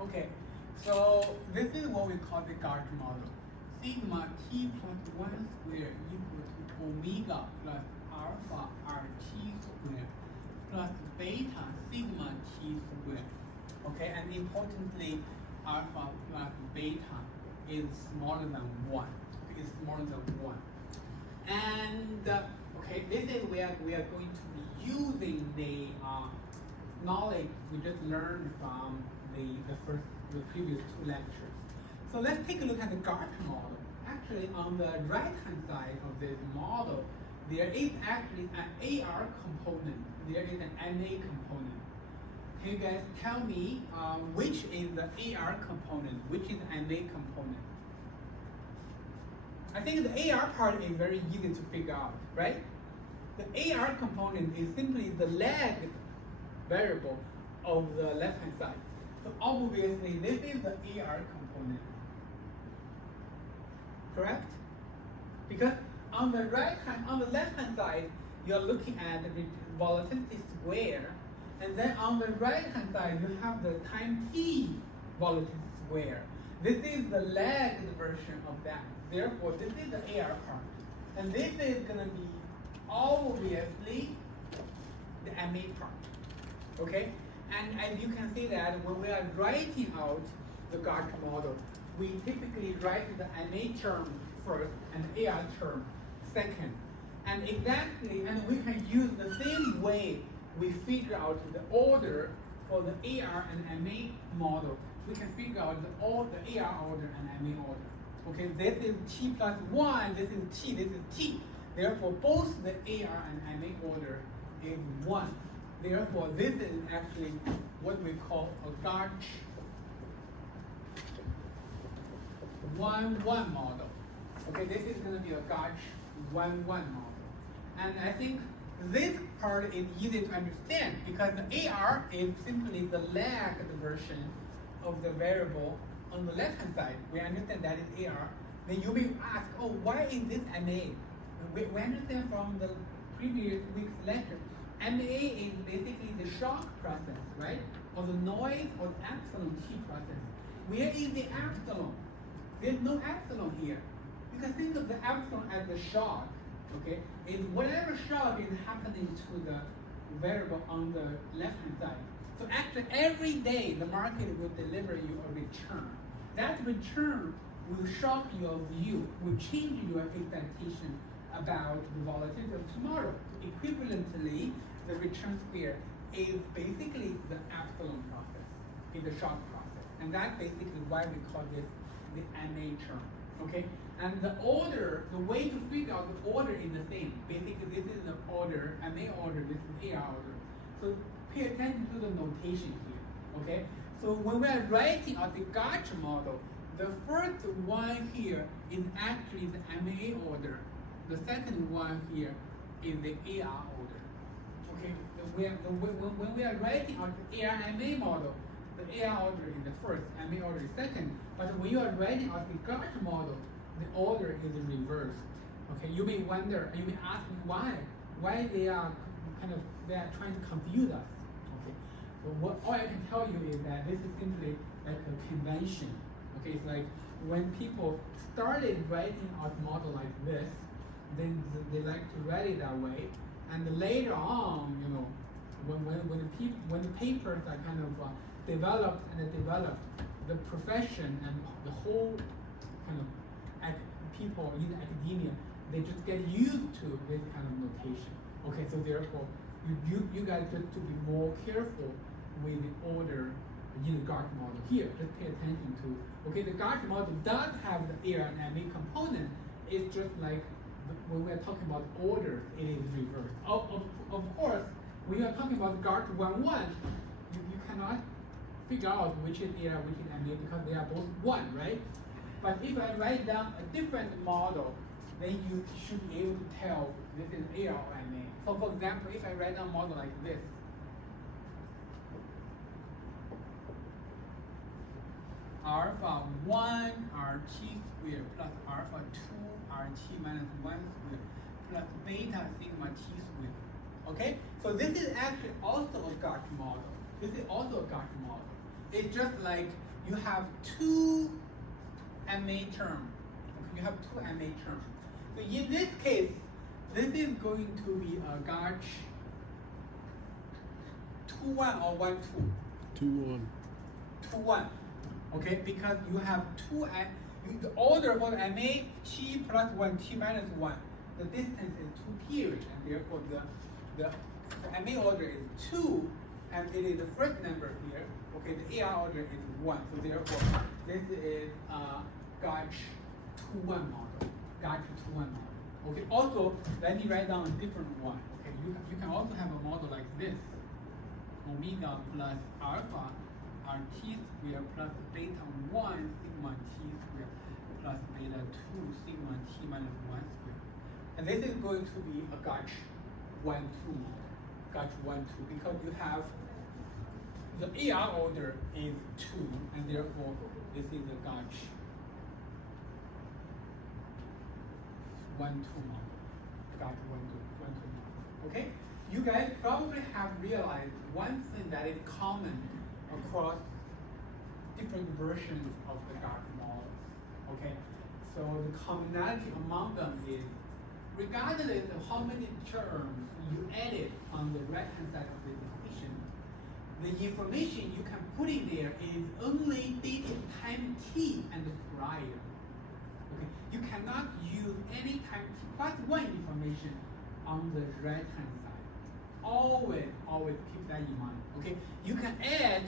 Okay, so this is what we call the Gartner model. Sigma t plus 1 squared equal to omega plus alpha RT squared plus beta sigma t squared. Okay, and importantly, alpha plus beta is smaller than 1. Is smaller than 1. And okay, this is where we are going to be using the knowledge we just learned from the previous 2 lectures. So let's take a look at the Gartner model. Actually, on the right-hand side of this model, there is actually an AR component. There is an MA component. Can you guys tell me which is the AR component, which is the MA component? I think the AR part is very easy to figure out, right? The AR component is simply the lagged variable of the left-hand side. So obviously, this is the AR component, correct? Because on the left-hand side, you're looking at the volatility square, and then on the right-hand side, you have the time t volatility square. This is the lagged version of that. Therefore, this is the AR part, and this is gonna be obviously the MA part, okay? And as you can see that when we are writing out the Gartner model, we typically write the MA term first and the AR term second. And we can use the same way we figure out the order for the AR and MA model. We can figure out the AR order and MA order. Okay, this is t plus 1, this is t, this is t. Therefore, both the AR and MA order is 1. Therefore, this is actually what we call a Gauch 1-1 model. Okay, this is going to be a Gauch 1-1 model. And I think this part is easy to understand because the AR is simply the lagged version of the variable on the left-hand side. We understand that is AR. Then you may ask, oh, why is this MA? We understand from the previous week's lecture, MA is basically the shock process, right? Or the noise or the epsilon T process. Where is the epsilon? There's no epsilon here. You can think of the epsilon as the shock, okay? Is whatever shock is happening to the variable on the left-hand side. So actually every day the market will deliver you a return. That return will shock your view, will change your expectation about the volatility of tomorrow. Equivalently, the return square is basically the epsilon process, is the shock process. And that's basically why we call this the MA term, okay? And the order, the way to figure out the order is the same. Basically, this is the order, MA order, this is AR order. So pay attention to the notation here, okay? So when we are writing out the Gauch model, the first one here is actually the MA order. The second one here is the AR order. Okay, when we are writing out the AR-MA model, the AR order is the first, MA order is second. But when you are writing out the Gauch model, the order is reversed. Okay, you may wonder, you may ask me why they are trying to confuse us. Okay, so all I can tell you is that this is simply like a convention. Okay, it's like when people started writing out model like this, then they like to write it that way, and later on, you know, when the papers are kind of developed, the profession and the whole kind of people in academia, they just get used to this kind of notation. Okay, so therefore, you guys just to be more careful with the order in the Gauch model here. Just pay attention to. Okay, the Gauch model does have the AR and MA component. It's just like when we are talking about orders, it is reversed. Of course, when you are talking about Gauch 1-1, you cannot figure out which is AR, which is MA because they are both 1, right? But if I write down a different model, then you should be able to tell this is AR or MA. So for example, if I write down a model like this, alpha 1 RT squared plus alpha 2 RT minus 1 squared plus beta sigma T squared. Okay? So this is actually also a Gauch model. This is also a Gauch model. It's just like you have two MA terms. Okay, you have two MA terms. So in this case, this is going to be a Gauch 2-1 or 1-2. 2-1. 2-1. Okay, because you have the order for the MA T plus 1, T minus 1. The distance is 2 periods, and therefore the MA order is 2, and it is the first number here. Okay, the AR order is 1, so therefore this is Gauch 2-1 model. Gauch 2-1 model. Okay, also let me write down a different one. Okay, you can also have a model like this: omega plus alpha RT squared plus beta 1 sigma T squared plus beta 2 sigma T minus 1 squared. And this is going to be a Gauch 1-2 model. Gauch 1-2, because you have the AR order is 2, and therefore this is a Gauch 1-2 model. Gauch 1-2 model. Okay? You guys probably have realized one thing that is common across different versions of the Gauch models. Okay? So the commonality among them is, regardless of how many terms you added on the right-hand side of the equation, the information you can put in there is only dated time t and prior. Okay? You cannot use any time t plus 1 information on the right-hand side. Always keep that in mind. Okay? You can add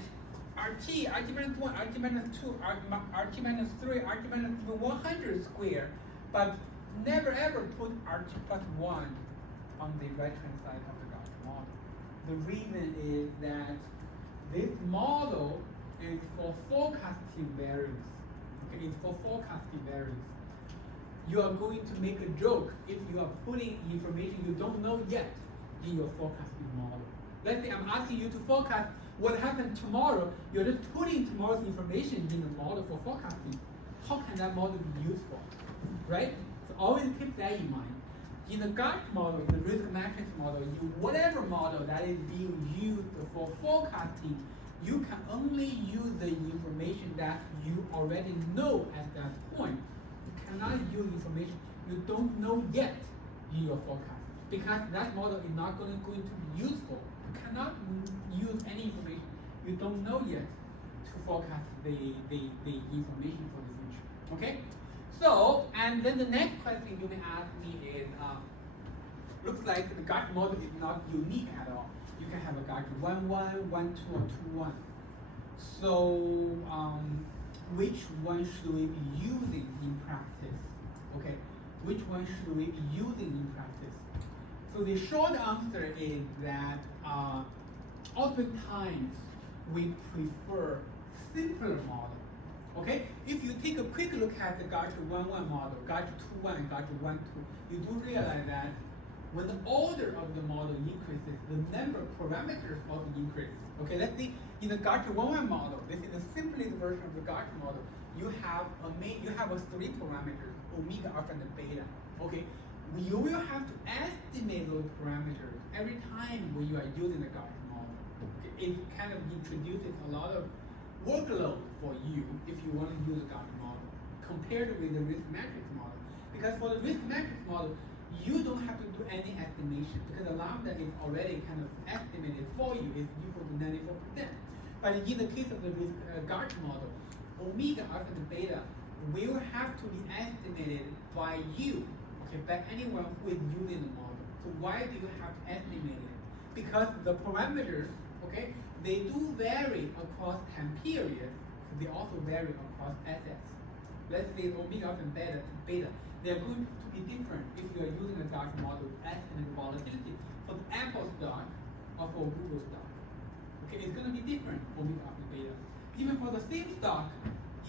RT, RT minus 1, RT minus 2, RT minus 3, RT minus 100 squared, but never ever put RT plus 1 on the right-hand side of the Gauch model. The reason is that this model is for forecasting variance. Okay, it's for forecasting variance. You are going to make a joke if you are putting information you don't know yet in your forecasting model. Let's say I'm asking you to forecast what happened tomorrow. You're just putting tomorrow's information in the model for forecasting. How can that model be useful, right? So always keep that in mind. In the GART model, in the risk matrix model, whatever model that is being used for forecasting, you can only use the information that you already know at that point. You cannot use information you don't know yet in your forecast, because that model is not going to be useful. You cannot use any information you don't know yet to forecast the information for the future. Okay? So, and then the next question you may ask me is, looks like the GART model is not unique at all. You can have a GART 1-1, 1-2, or 2-1. So, which one should we be using in practice? Okay, which one should we be using in practice? So the short answer is that oftentimes we prefer simpler model. Okay, if you take a quick look at the GART 1-1 model, GART 2-1, and GART 1-2, you do realize that when the order of the model increases, the number of parameters also increases. Okay, let's see, in the GART 1-1 model, this is the simplest version of the GART model. You have a 3 parameters, omega, alpha, and beta. Okay, you will have to estimate those parameters every time when you are using the GART model. Okay, it kind of introduces a lot of workload for you if you want to use the GART model compared with the risk matrix model. Because for the risk matrix model, you don't have to do any estimation because the lambda is already kind of estimated for you, is equal to 94%. But in the case of the risk GART model, omega, alpha, and beta will have to be estimated by you, okay, by anyone who is using the model. So why do you have to estimate it? Because the parameters, okay, they do vary across time periods. They also vary across assets. Let's say omega, alpha, and beta, they are going to be different if you are using a GART model to estimate volatility for the Apple stock or for Google stock. Okay, it's going to be different, omega, alpha, and beta. Even for the same stock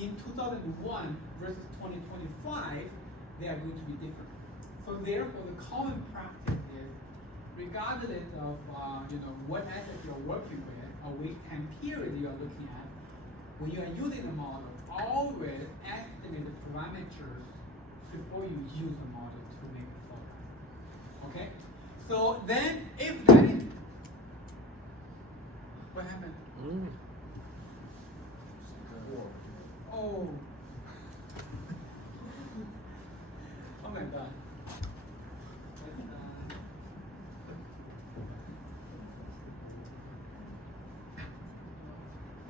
in 2001 versus 2025, they are going to be different. So therefore, the common practice is, regardless of what asset you're working with or which time period you are looking at, when you are using the model, always estimate the parameters before you use the model to make the forecast. Okay? So then, if that is, what happened? Oh. Oh my God.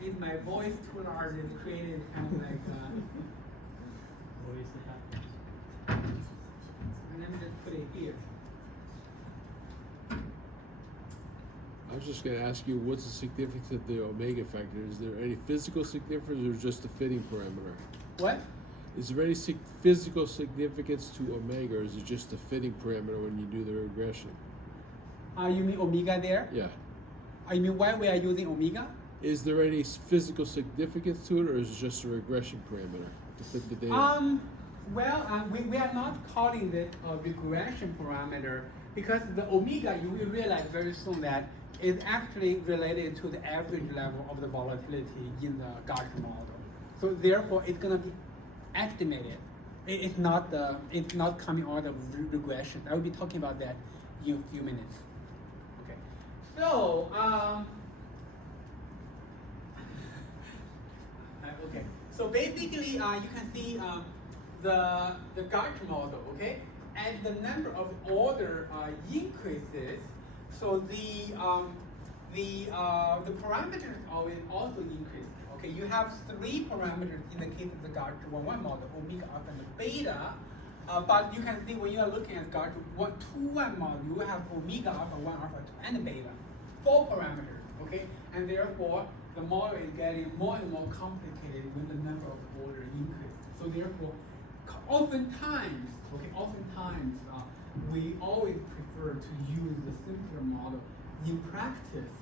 Is my voice too large? It created kind of like. Voice attack. And let me just put it here. I was just going to ask you, what's the significance of the omega factor? Is there any physical significance or just a fitting parameter? What? Is there any physical significance to omega, or is it just a fitting parameter when you do the regression? You mean omega there? Yeah. You mean why we are using omega? Is there any physical significance to it, or is it just a regression parameter to fit the data? We are not calling it a regression parameter because the omega, you will realize very soon that is actually related to the average level of the volatility in the GART model. So therefore, it's going to be estimated. It's not coming out of regression. I will be talking about that in a few minutes. Okay. So okay. So basically, you can see the GART model. Okay, and the number of order increases. So the parameters always also increase. Okay, you have 3 parameters in the case of the GART 1-1 model, omega, alpha, and beta. But you can see when you are looking at GART 2-1 model, you will have omega, alpha 1, alpha 2, and beta. 4 parameters. Okay, and therefore the model is getting more and more complicated when the number of orders increase. So therefore, oftentimes, we always prefer to use the simpler model in practice,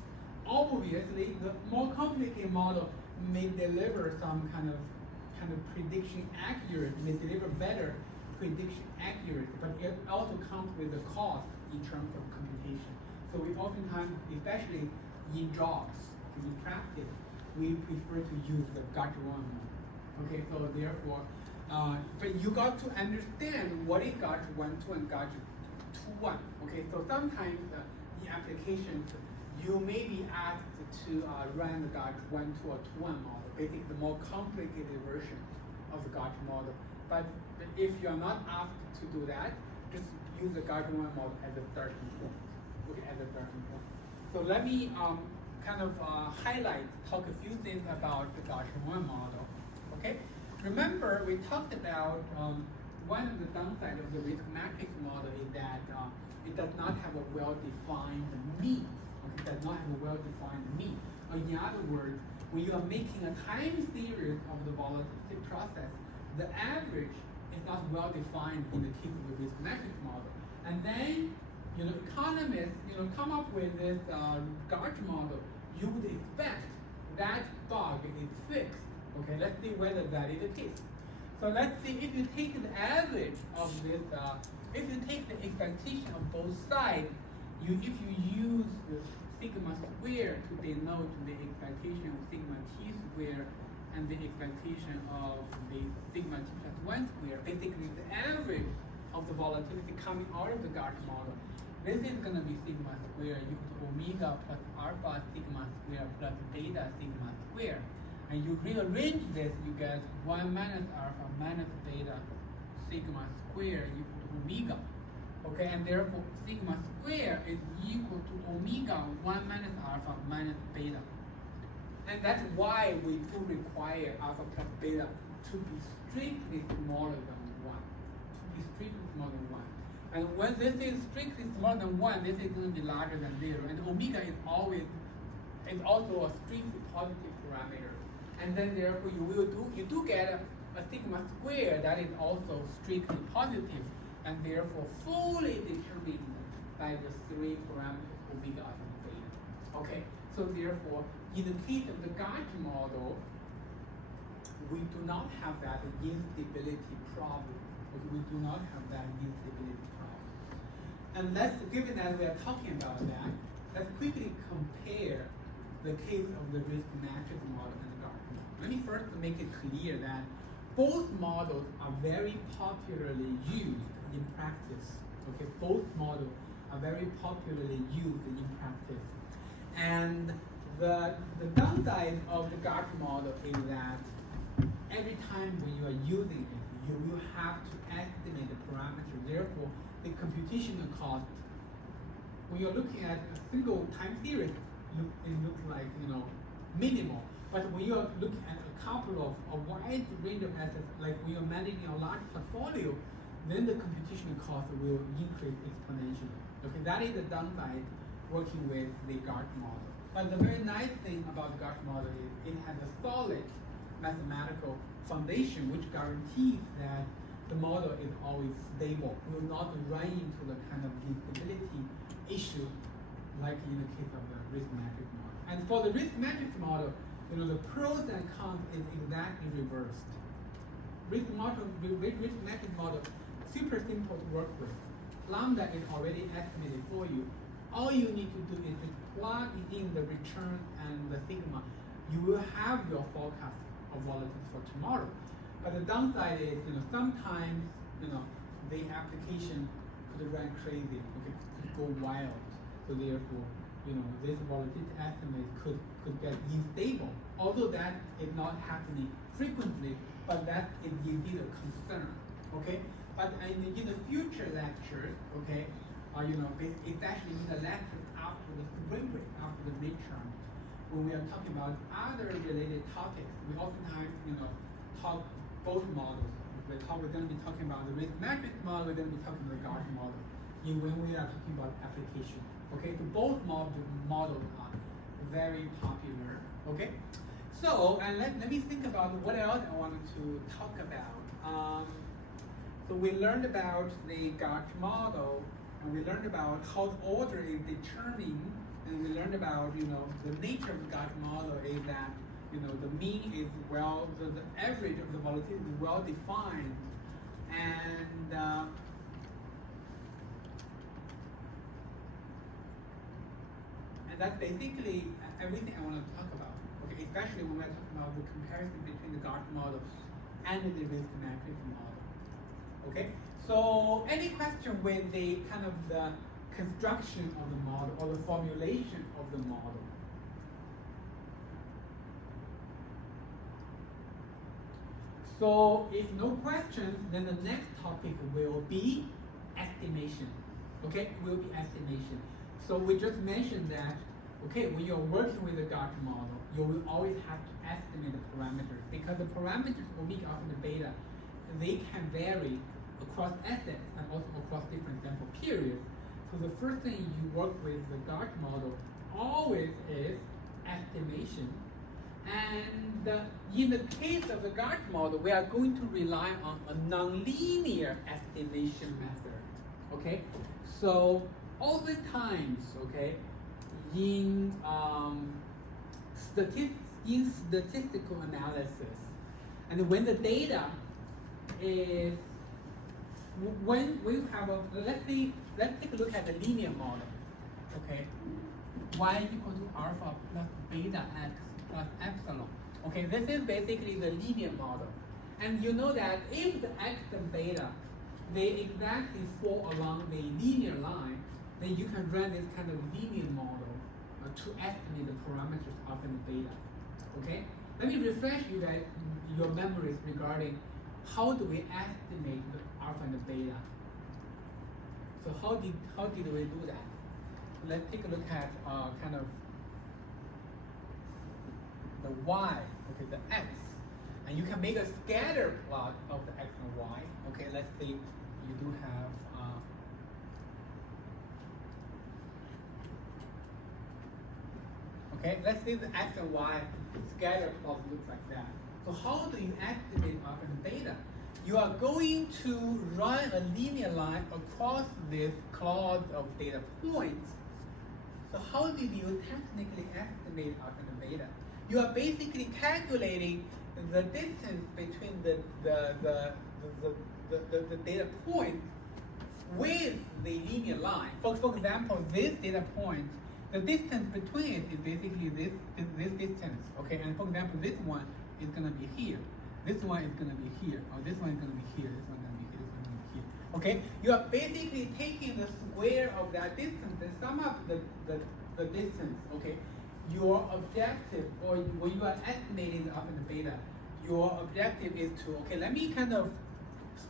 obviously the more complicated model may deliver some kind of prediction accurate, may deliver better prediction accurate, but it also comes with a cost in terms of computation. So we oftentimes, especially in jobs, in practice, we prefer to use the Gaussian model. Okay, so therefore, but you got to understand what is Gaussian 1, 2 and Gaussian 2, 1. Okay, so sometimes in applications, you may be asked to run the Gaussian 1, 2 or 2, 1 model, basically the more complicated version of the Gaussian model. But if you are not asked to do that, just use the Gaussian 1 model as a starting point. Okay, as a starting point. So let me talk a few things about the Gaussian 1 model. Okay, remember we talked about one of the downsides of the risk matrix model is that it does not have a well-defined mean. Okay, it does not have a well-defined mean. Or in other words, when you are making a time series of the volatility process, the average is not well-defined in the case of the risk matrix model. And then, economists, come up with this Gaussian model. You would expect that bug is fixed. Okay, let's see whether that is the case. So let's see if you take the average of this, if you take the expectation of both sides, if you use the sigma square to denote the expectation of sigma t square and the expectation of the sigma t plus 1 square, basically the average of the volatility coming out of the Gaussian model, this is going to be sigma square equal to omega plus alpha sigma square plus beta sigma square. And you rearrange this, you get 1 minus alpha minus beta sigma square equal to omega. Okay, and therefore sigma square is equal to omega 1 minus alpha minus beta. And that's why we do require alpha plus beta to be strictly smaller than 1. To be strictly smaller than 1. And when this is strictly smaller than 1, this is going to be larger than 0. And omega is also a strictly positive parameter. And then therefore you do get a sigma square that is also strictly positive and therefore fully determined by the 3 parameters omega and beta. Okay, so therefore in the case of the Gaussian model, we do not have that instability problem. Okay, we do not have that instability problem. And given that we are talking about that, let's quickly compare the case of the risk matrix model and the Gaussian model. Let me first make it clear that both models are very popularly used in practice. Okay, both models are very popularly used in practice. And the downside of the Gaussian model is that every time when you are using it, you will have to estimate the parameter. Therefore, the computational cost, when you're looking at a single time series, it looks like minimal. But when you're looking at a couple of a wide range of assets, like when you're managing a large portfolio, then the computational cost will increase exponentially. Okay, that is the downside working with the Gaussian model. But the very nice thing about the Gaussian model is it has a solid mathematical foundation which guarantees that the model is always stable, will not run into the kind of instability issue like in the case of the risk matrix model. And for the risk matrix model, the pros and cons is exactly reversed. Risk matrix model, super simple to work with. Lambda is already estimated for you. All you need to do is just plug in the return and the sigma. You will have your forecast of volatility for tomorrow. But the downside is, sometimes, the application could run crazy, okay, could go wild. So therefore, this volatility estimate could get unstable. Although that is not happening frequently, but that is indeed a concern. Okay, but in the future lectures, okay, especially in the lectures after the spring break, after the midterm, when we are talking about other related topics, we oftentimes talk both models. We're going to be talking about the risk matrix model. We're going to be talking about the Gaussian model. When we are talking about application. Okay, so both models are very popular. Okay, so and let me think about what else I wanted to talk about. So we learned about the Gaussian model, and we learned about how the order is determined and we learned about, the nature of the Gaussian model is that, the mean is the average of the volatility is well defined, and that's basically everything I want to talk about. Okay, especially when we're talking about the comparison between the Gaussian model and the risk matrix model. Okay, so any question with the kind of the construction of the model or the formulation of the model? So if no questions, then the next topic will be estimation. Okay, will be estimation. So we just mentioned that, okay, when you're working with a Gaussian model, you will always have to estimate the parameters, because the parameters omega, alpha, and beta, they can vary across assets and also across different sample periods. So the first thing you work with the Gaussian model always is estimation. And in the case of the Gaussian model, we are going to rely on a nonlinear estimation method. Okay, so oftentimes, okay, in statistical analysis, and when the data is, when we have a, let's take a look at the linear model. Okay, y equal to alpha plus beta x plus epsilon. Okay, this is basically the linear model, and you know that if the x and beta, they exactly fall along the linear line, then you can run this kind of linear model to estimate the parameters of the beta. Okay, let me refresh you guys your memories regarding how do we estimate the alpha and the beta. So how did we do that? Let's take a look at kind of the y, okay, the x, and you can make a scatter plot of the x and y. Okay, let's say you do have okay, let's say the x and y scatter plot looks like that. So how do you estimate alpha and beta? You are going to run a linear line across this cloud of data points. So how did you technically estimate alpha and beta? You are basically calculating the distance between the data point with the linear line. For example, this data point, the distance between it is basically this distance. Okay, and for example, this one is gonna be here. This one is gonna be here, or this one is gonna be here. This one is gonna be here. This one is gonna be here. Okay, you are basically taking the square of that distance and sum up the distance. Okay, your objective, or when you are estimating the alpha and the beta, your objective is to, okay, let me kind of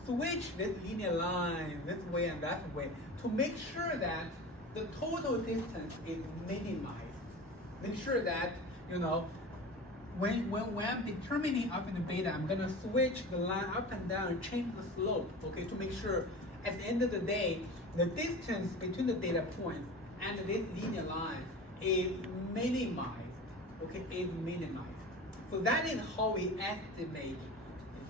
switch this linear line this way and that way to make sure that the total distance is minimized. Make sure that, when I'm determining alpha and beta, I'm gonna switch the line up and down and change the slope, okay, to make sure at the end of the day, the distance between the data points and this linear line is minimized, okay, is minimized. So that is how we estimate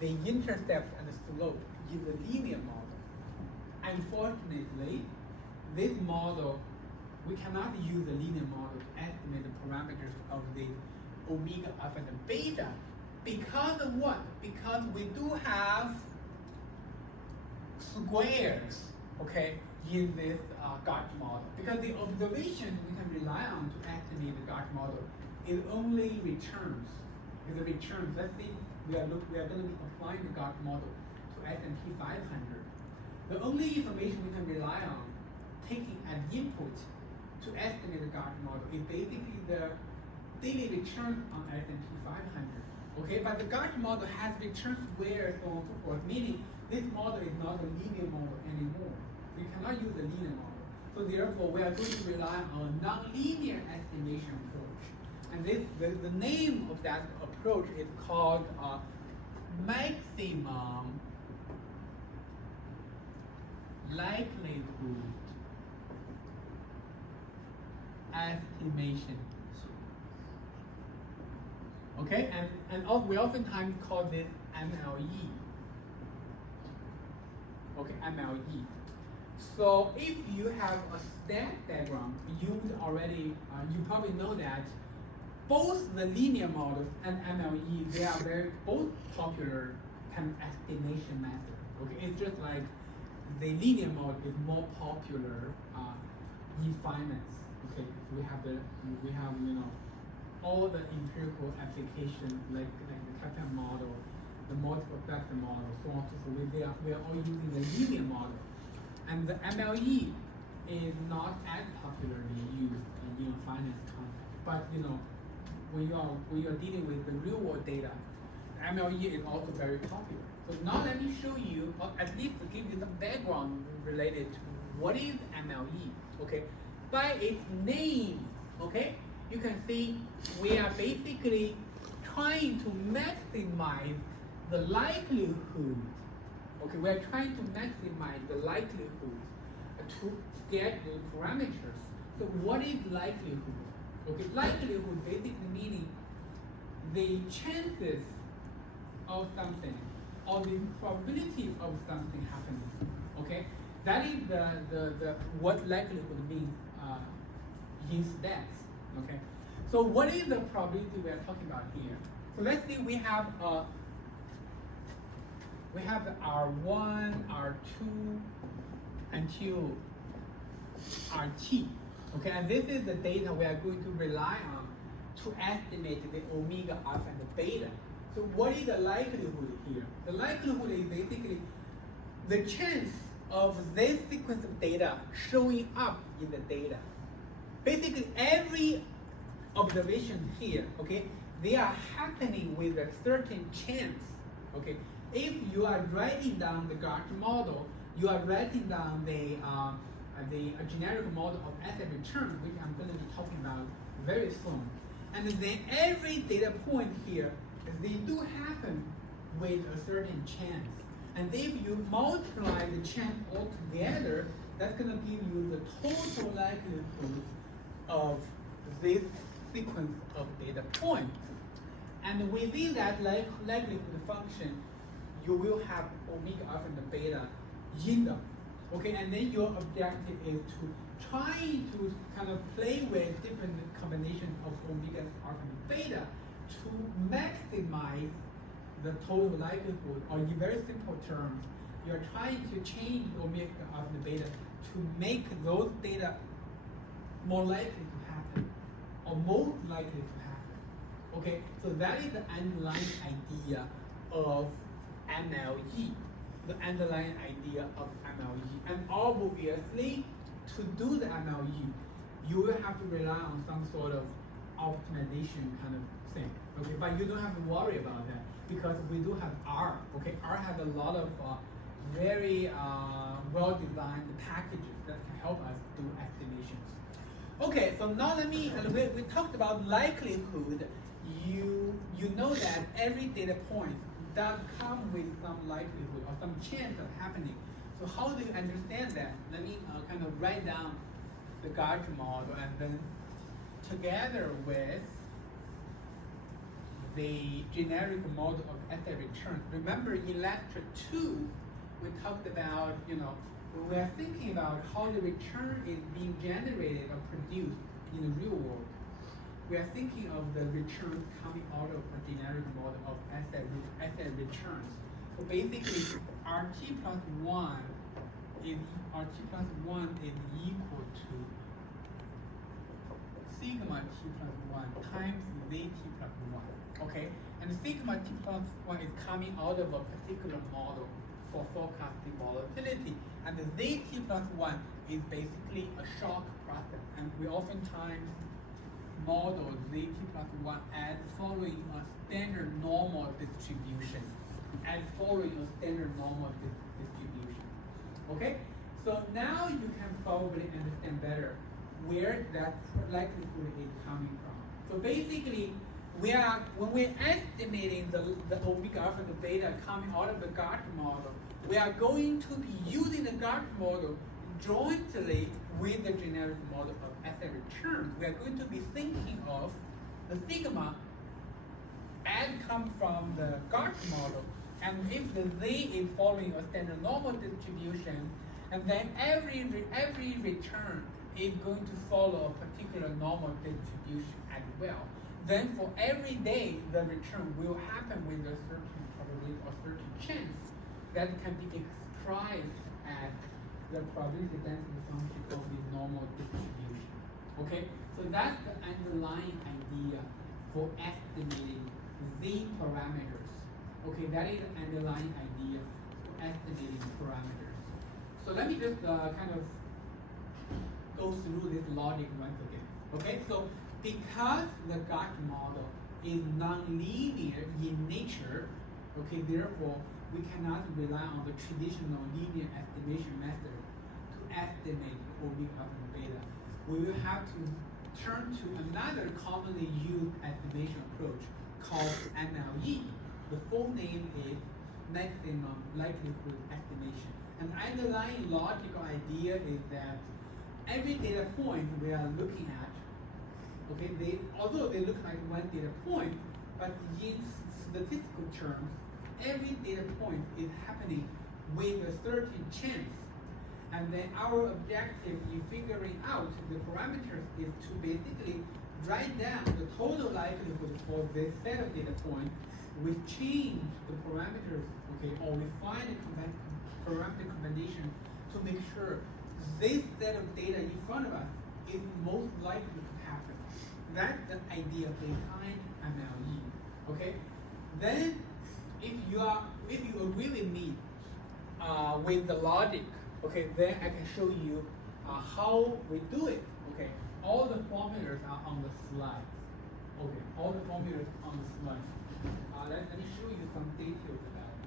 the intercept and the slope in the linear model. Unfortunately, this model, we cannot use the linear model to estimate the parameters of the omega, alpha, and beta. Because of what? Because we do have squares, okay, in this Gaussian model. Because the observation we can rely on to estimate the Gaussian model is only returns. Is the returns. Let's say we are going to be applying the Gaussian model to S&P 500. The only information we can rely on, taking an input to estimate the Gaussian model, is basically the daily return on S&P 500. Okay, but the Gaussian model has return squares, so on and so forth, meaning this model is not a linear model anymore. We cannot use a linear model. So therefore, we are going to rely on a nonlinear estimation approach. And the name of that approach is called maximum likelihood estimation. Okay, and we oftentimes call this MLE. Okay, MLE. So if you have a static diagram, you would already, you probably know that both the linear models and MLE, they are both popular kind of estimation method. Okay, it's just like the linear model is more popular in finance. Okay, we have all the empirical applications like the Kaplan model, the multiple factor model, so on and so forth. We are all using the linear model, and the MLE is not as popularly used in finance context. But when you are dealing with the real world data, the MLE is also very popular. So now let me show you, or at least to give you some background related to what is MLE. Okay, by its name, okay, you can see we are basically trying to maximize the likelihood. Okay, we are trying to maximize the likelihood to get the parameters. So what is likelihood? Okay, likelihood basically meaning the chances of something or the probability of something happening. Okay, that is the what likelihood means in stats. Okay, so what is the probability we are talking about here? So let's say we have R1, R2 until RT. Okay, and this is the data we are going to rely on to estimate the omega alpha and the beta. So what is the likelihood here? The likelihood is basically the chance of this sequence of data showing up in the data. Basically every observation here, okay, they are happening with a certain chance. Okay, if you are writing down the Gartner model, you are writing down the generic model of asset return, which I'm going to be talking about very soon. And then every data point here, they do happen with a certain chance. And if you multiply the chance all together, that's going to give you the total likelihood of this sequence of data points. And within that likelihood function, you will have omega alpha and beta in them. Okay, and then your objective is to try to kind of play with different combinations of omega alpha and beta to maximize the total likelihood, or in very simple terms, you're trying to change the omega alpha and beta to make those data more likely to happen, or most likely to happen. Okay, so that is the underlying idea of MLE. The underlying idea of MLE. And obviously, to do the MLE, you will have to rely on some sort of optimization kind of thing. Okay, but you don't have to worry about that because we do have R. Okay, R has a lot of very well-designed packages that can help us do estimations. Okay, so now let me. We talked about likelihood. You know that every data point does come with some likelihood or some chance of happening. So how do you understand that? Let me kind of write down the Gartner model, and then together with the generic model of asset return. Remember in lecture 2, we talked about, when we are thinking about how the return is being generated or produced in the real world, we are thinking of the returns coming out of a generic model of asset returns. So basically, RT plus 1 is equal to sigma t plus 1 times zt plus 1. Okay, and sigma t plus 1 is coming out of a particular model for forecasting volatility, and the zt plus 1 is basically a shock process, and we oftentimes model zt plus 1 as following a standard normal distribution. Distribution. Okay? So now you can probably understand better where that likelihood is coming from. So basically, when we're estimating the omega alpha and the beta coming out of the Gartner model, we are going to be using the Gartner model jointly with the generic model of asset return. We are going to be thinking of the sigma as come from the Gartner model, and if the z is following a standard normal distribution, And then every return is going to follow a particular normal distribution as well. Then for every day, the return will happen with a certain probability or certain chance that can be expressed as the probability density function of the normal distribution. Okay, so that's the underlying idea for estimating the parameters. Okay, that is the underlying idea for estimating parameters. So let me just kind of go through this logic once again. Okay, so because the Gauss model is non-linear in nature, okay, therefore we cannot rely on the traditional linear estimation method to estimate omega and beta. We will have to turn to another commonly used estimation approach called MLE. The full name is maximum likelihood estimation. And the underlying logical idea is that every data point we are looking at, okay, although they look like one data point, but in statistical terms, every data point is happening with a certain chance. And then our objective in figuring out the parameters is to basically write down the total likelihood for this set of data points. We change the parameters, okay, or we find a parameter combination to make sure this set of data in front of us is most likely to happen. That's the idea behind MLE. Okay? Then if you agree with me with the logic, okay, then I can show you how we do it. Okay, all the formulas are on the slide. Okay, all the formulas on the slide. Let me show you some details about it.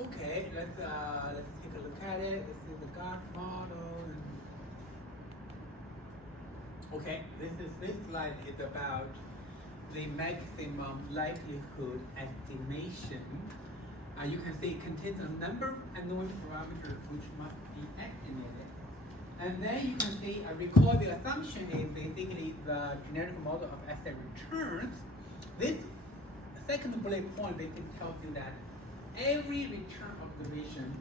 Okay, let's take a look at it. This is the Gauss model. Okay, this slide is about the maximum likelihood estimation. You can see it contains a number of unknown parameters which must be estimated. And then you can see, recall the assumption is basically the generic model of asset returns. This second bullet point basically tells you that every return observation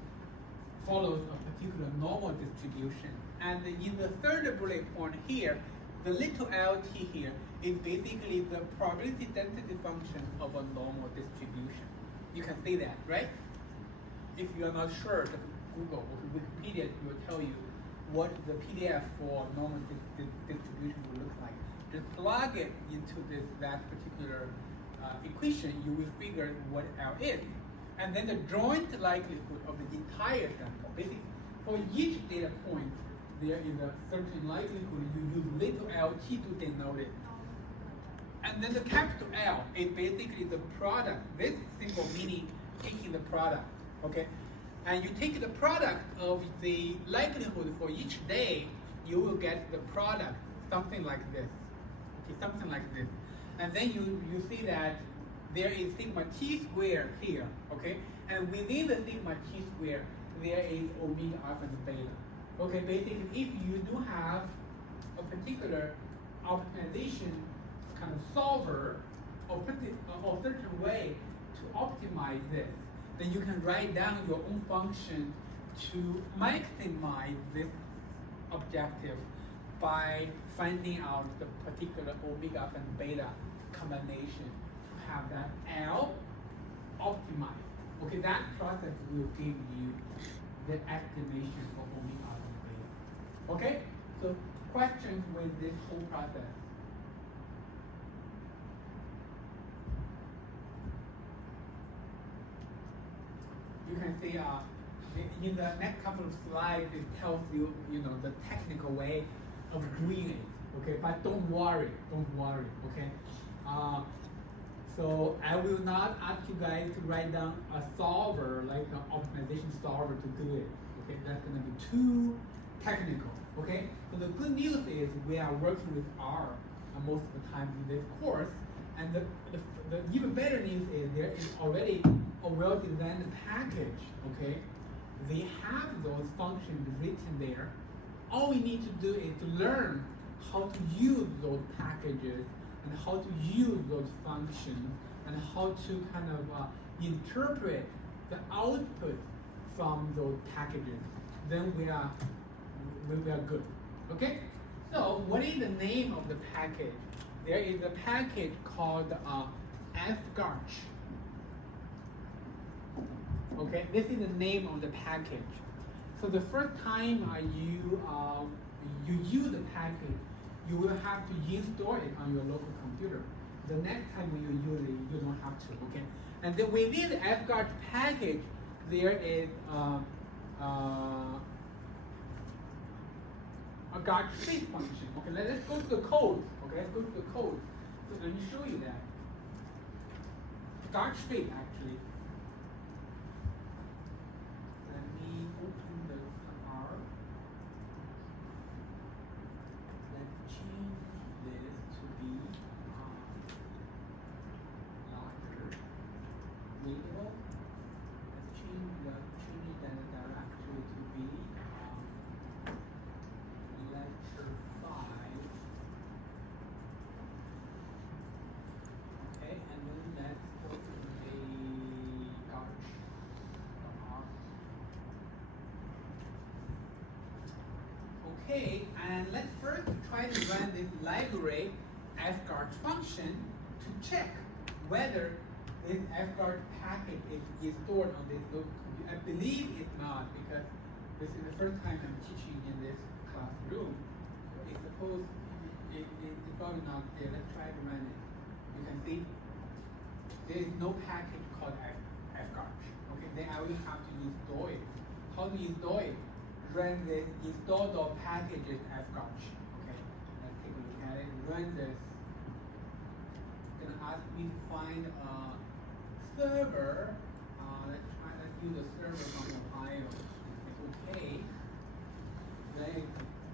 follows a particular normal distribution. And in the third bullet point here, the little lt here is basically the probability density function of a normal distribution. You can see that, right? If you are not sure, just Google or Wikipedia will tell you what the PDF for normal distribution will look like. Just plug it into that particular equation, you will figure what L is. And then the joint likelihood of the entire sample. Basically, for each data point, there is a certain likelihood. You use little lt to denote it. And then the capital L is basically the product. This symbol meaning taking the product, okay? And you take the product of the likelihood for each day, you will get the product, something like this, okay, something like this. And then you see that there is sigma t squared here, okay? And within the sigma t squared, there is omega alpha and beta. Okay, basically, if you do have a particular optimization kind of solver or certain way to optimize this, then you can write down your own function to maximize this objective by finding out the particular omega alpha and beta combination to have that L optimized. Okay, that process will give you the estimation for omega alpha and beta. Okay, so questions with this whole process? You can see in the next couple of slides, it tells you, the technical way of doing it. Okay, but don't worry, okay? So I will not ask you guys to write down a solver, like an optimization solver to do it. Okay, that's gonna be too technical. Okay, so the good news is we are working with R most of the time in this course, and the even better news is there is already a well-designed package. Okay, they have those functions written there. All we need to do is to learn how to use those packages and how to use those functions and how to kind of interpret the output from those packages. Then we are good. Okay? So what is the name of the package? There is a package called fgarch. Okay, this is the name of the package. So the first time you use the package, you will have to install it on your local computer. The next time you use it, you don't have to. Okay, and then within the fgarch package, there is a garch fit function. Okay, let's go to the code. Okay, let's go to the code. So let me show you that. Garch fit actually. Let me open the R. Let's change this to be larger. Readable. Let's change that directory to be lecture 5. Okay, and then let's open a garch. Okay, and let's first try to run this library fgarch function to check whether this fgarch package is stored on this local computer. I believe it's not, because this is the first time I'm teaching in this classroom. So it's supposed it's probably not there. Let's try to run it. You can see there is no package called fgarch. Okay, then I will have to install it. How to install it? Run this install.packages fgarch. Okay, let's take a look at it. Run this. It's gonna ask me to find a server. Let's use a server from Ohio. It's okay. Then,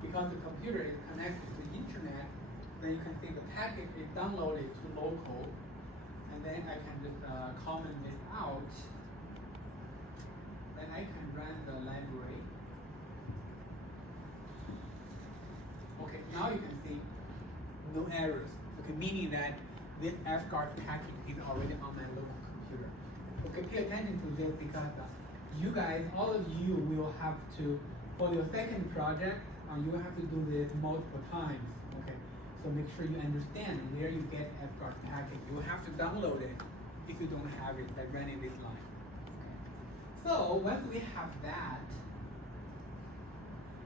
because the computer is connected to the internet, then you can see the package is downloaded to local, and then I can just comment this out. Then I can run the library. Okay, now you can see no errors. Okay, meaning that this fgarch package is already on my local computer. Okay, pay attention to this because you guys, all of you will have to, for your second project, you will have to do this multiple times. Okay, so make sure you understand where you get fgarch package. You will have to download it if you don't have it by running this line. Okay. So once we have that,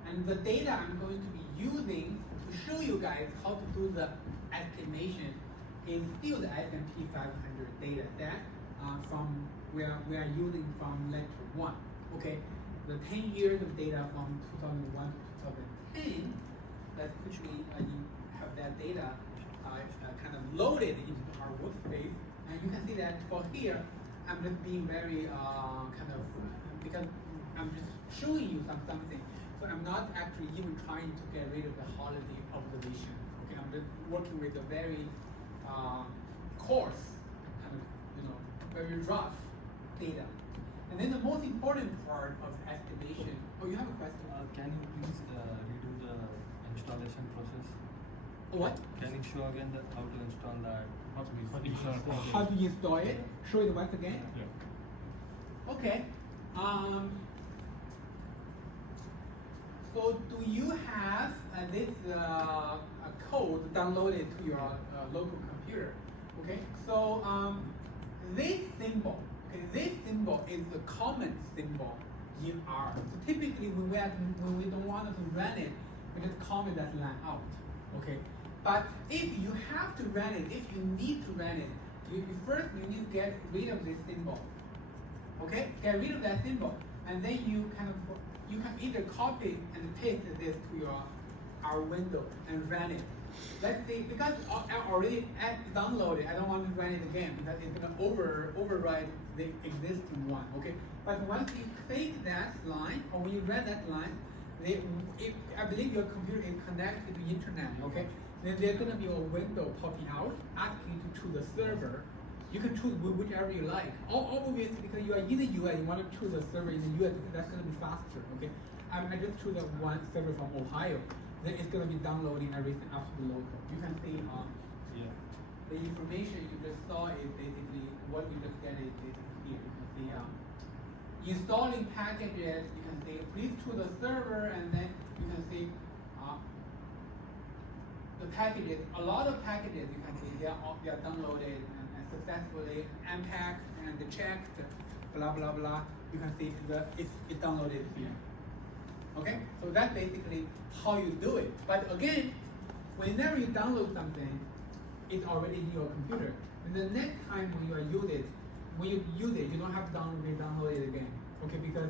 and the data I'm going to be using to show you guys how to do the estimation is still the S&P 500 data set from where we are using from lecture 1. Okay, the 10 years of data from 2001 to 2010. Let's quickly have that data kind of loaded into our workspace, and you can see that for here, I'm just being very because I'm just showing you something. So I'm not actually even trying to get rid of the holiday observation. Okay, I'm just working with a very coarse, kind of, very rough data. And then the most important part of estimation. Oh, you have a question? Can you please redo the installation process? What? Can you show again how to install that? How to install How to install it? Show it once again. Yeah. Okay. So do you have this code downloaded to your local computer? Okay. So this symbol, this symbol is the common symbol in R. So typically when we don't want to run it, we just comment that line out. Okay. But if you have to run it, if you need to run it, you need to get rid of this symbol. Okay, get rid of that symbol, and then you can either copy and paste this to our window and run it. Let's see, because I already downloaded, I don't want to run it again because it's gonna override the existing one. Okay, but once you click that line or when you run that line, I believe your computer is connected to internet, okay? Then there's gonna be a window popping out asking you to choose a server. You can choose whichever you like. Obviously, because you are in the US, you want to choose a server in the US because that's gonna be faster, okay? I just choose one server from Ohio. Then it's gonna be downloading everything absolutely local. You can see Yeah. the information you just saw is basically what we looked at is basically here. You can see installing packages. You can see please choose a server, and then you can see the packages. A lot of packages you can see they are downloaded and successfully unpacked and checked. Blah blah blah. You can see it's downloaded here. Okay, so that's basically how you do it. But again, whenever you download something, it's already in your computer. And the next time when you use it, you don't have to download it again. Okay, because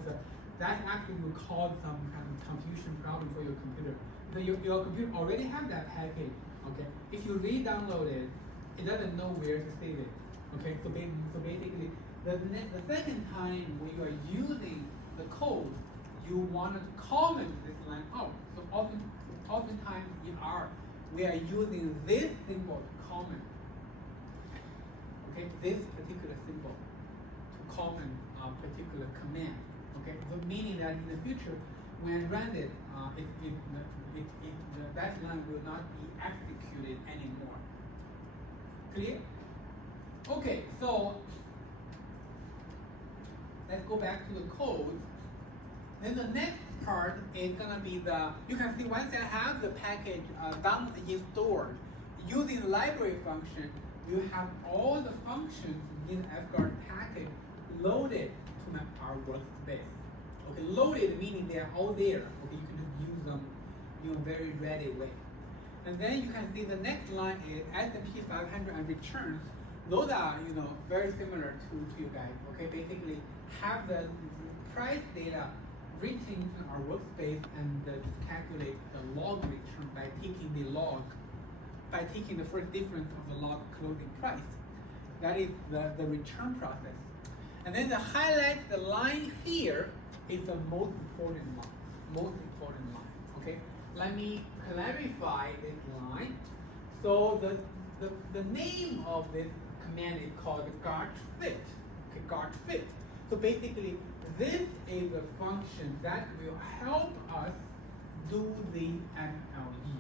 that actually will cause some kind of confusion problem for your computer. So your computer already have that package. Okay, if you re-download it, it doesn't know where to save it. Okay, so basically, the second time when you are using the code, you want to comment this line out. So oftentimes in R, we are using this symbol to comment. Okay, this particular symbol to comment a particular command. Okay, so meaning that in the future, when I run it, that line will not be executed anymore. Clear? Okay, so let's go back to the code. Then the next part is gonna be you can see once I have the package installed, using the library function, you have all the functions in FGuard package loaded to our workspace. Okay, loaded meaning they are all there. Okay, you can just use them in a very ready way. And then you can see the next line is S&P 500 and returns. Those are very similar to you guys. Okay, basically have the price data written into our workspace and calculate the log return by taking the first difference of the log closing price. That is the return process. And then the highlight, the line here is the most important line. Okay, let me clarify this line. So the name of this command is called guard fit. Okay, guard fit. So basically, this is a function that will help us do the MLE,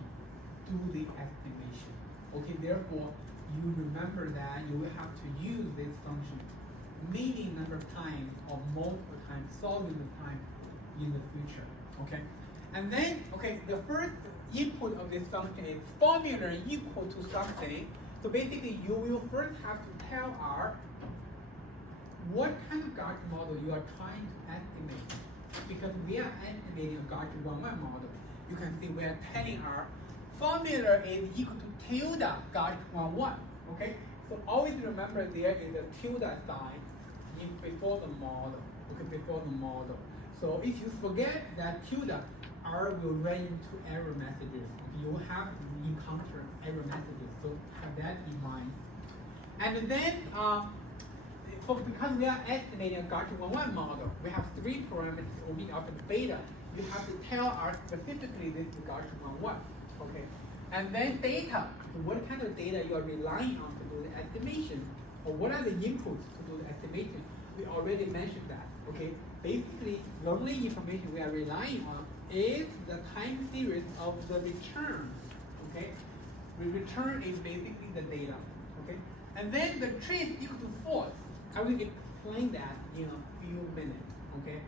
do the estimation. Okay, therefore, you remember that you will have to use this function many number of times or multiple times, solving the time in the future. Okay, and then the first input of this function is formula equal to something. So basically, you will first have to tell R what kind of Gaussian model you are trying to estimate. Because we are estimating a Gaussian 1-1 model. You can see we are telling our formula is equal to tilde Gaussian 1-1. Okay? So always remember there is a tilde sign before the model. Okay, before the model. So if you forget that tilde, R will run into error messages. You will have to encounter error messages. So have that in mind. And then because we are estimating a Gaussian 1-1 model, we have 3 parameters, omega, alpha, and beta. You have to tell R specifically this is Gaussian 1-1. Okay, and then data. What kind of data you are relying on to do the estimation, or what are the inputs to do the estimation? We already mentioned that. Okay, basically the only information we are relying on is the time series of the return. Okay, the return is basically the data. Okay, and then the trace equal to false. I will explain that in a few minutes. Okay,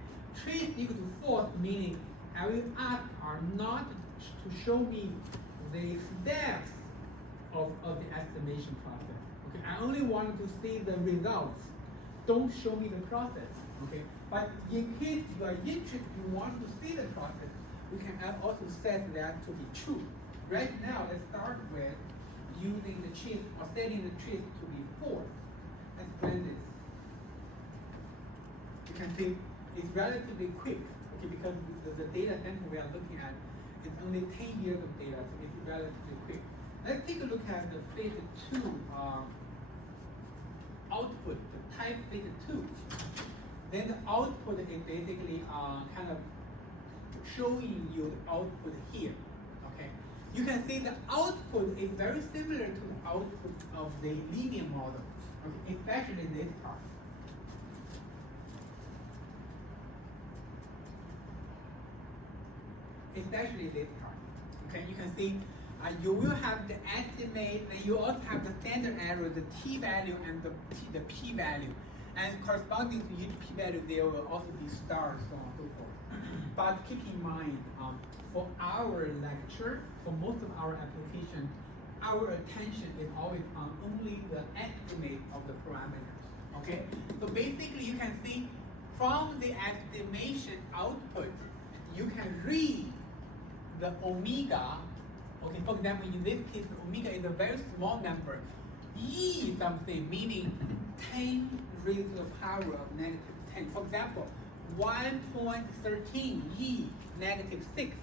trace equal to false meaning I will ask R not to show me the steps of the estimation process. Okay, I only want to see the results. Don't show me the process. Okay, but in case you are interested, you want to see the process, we can also set that to be true. Right now, let's start with using the trace or setting the trace to be false. Let's blend this. You can see it's relatively quick, okay, because the data center we are looking at is only 10 years of data, so it's relatively quick. Let's take a look at the fit 2 output, the type fit 2. Then the output is basically kind of showing you the output here. Okay, you can see the output is very similar to the output of the linear model. Okay, especially this part. Especially this part. Okay, you can see you will have the estimate, and you also have the standard error, the t-value and the p-value. And corresponding to each p-value, there will also be stars, so on and so forth. But keep in mind, for our lecture, for most of our application, our attention is always on only the estimate of the parameters. Okay? So basically, you can see from the estimation output, you can read the omega. Okay, for example, in this case, omega is a very small number. E something, meaning 10 raised to the power of negative 10. For example, 1.13 e negative 6.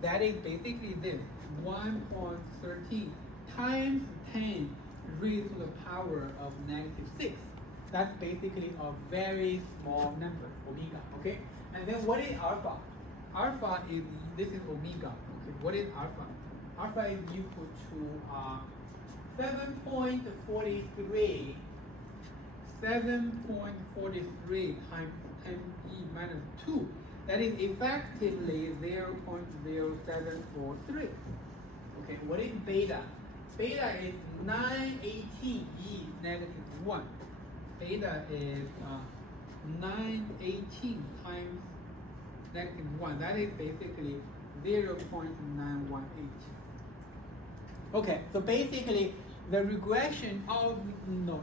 That is basically this, 1.13 times 10 raised to the power of negative 6. That's basically a very small number, omega, okay? And then what is alpha? Alpha is, this is omega, okay? What is alpha? Alpha is equal to 7.43 times 10e minus 2. That is effectively 0.0743. Okay, what is beta? Beta is 918e negative 1. Beta is 918 times negative 1. That is basically 0.918. Okay, so basically the regression of, no,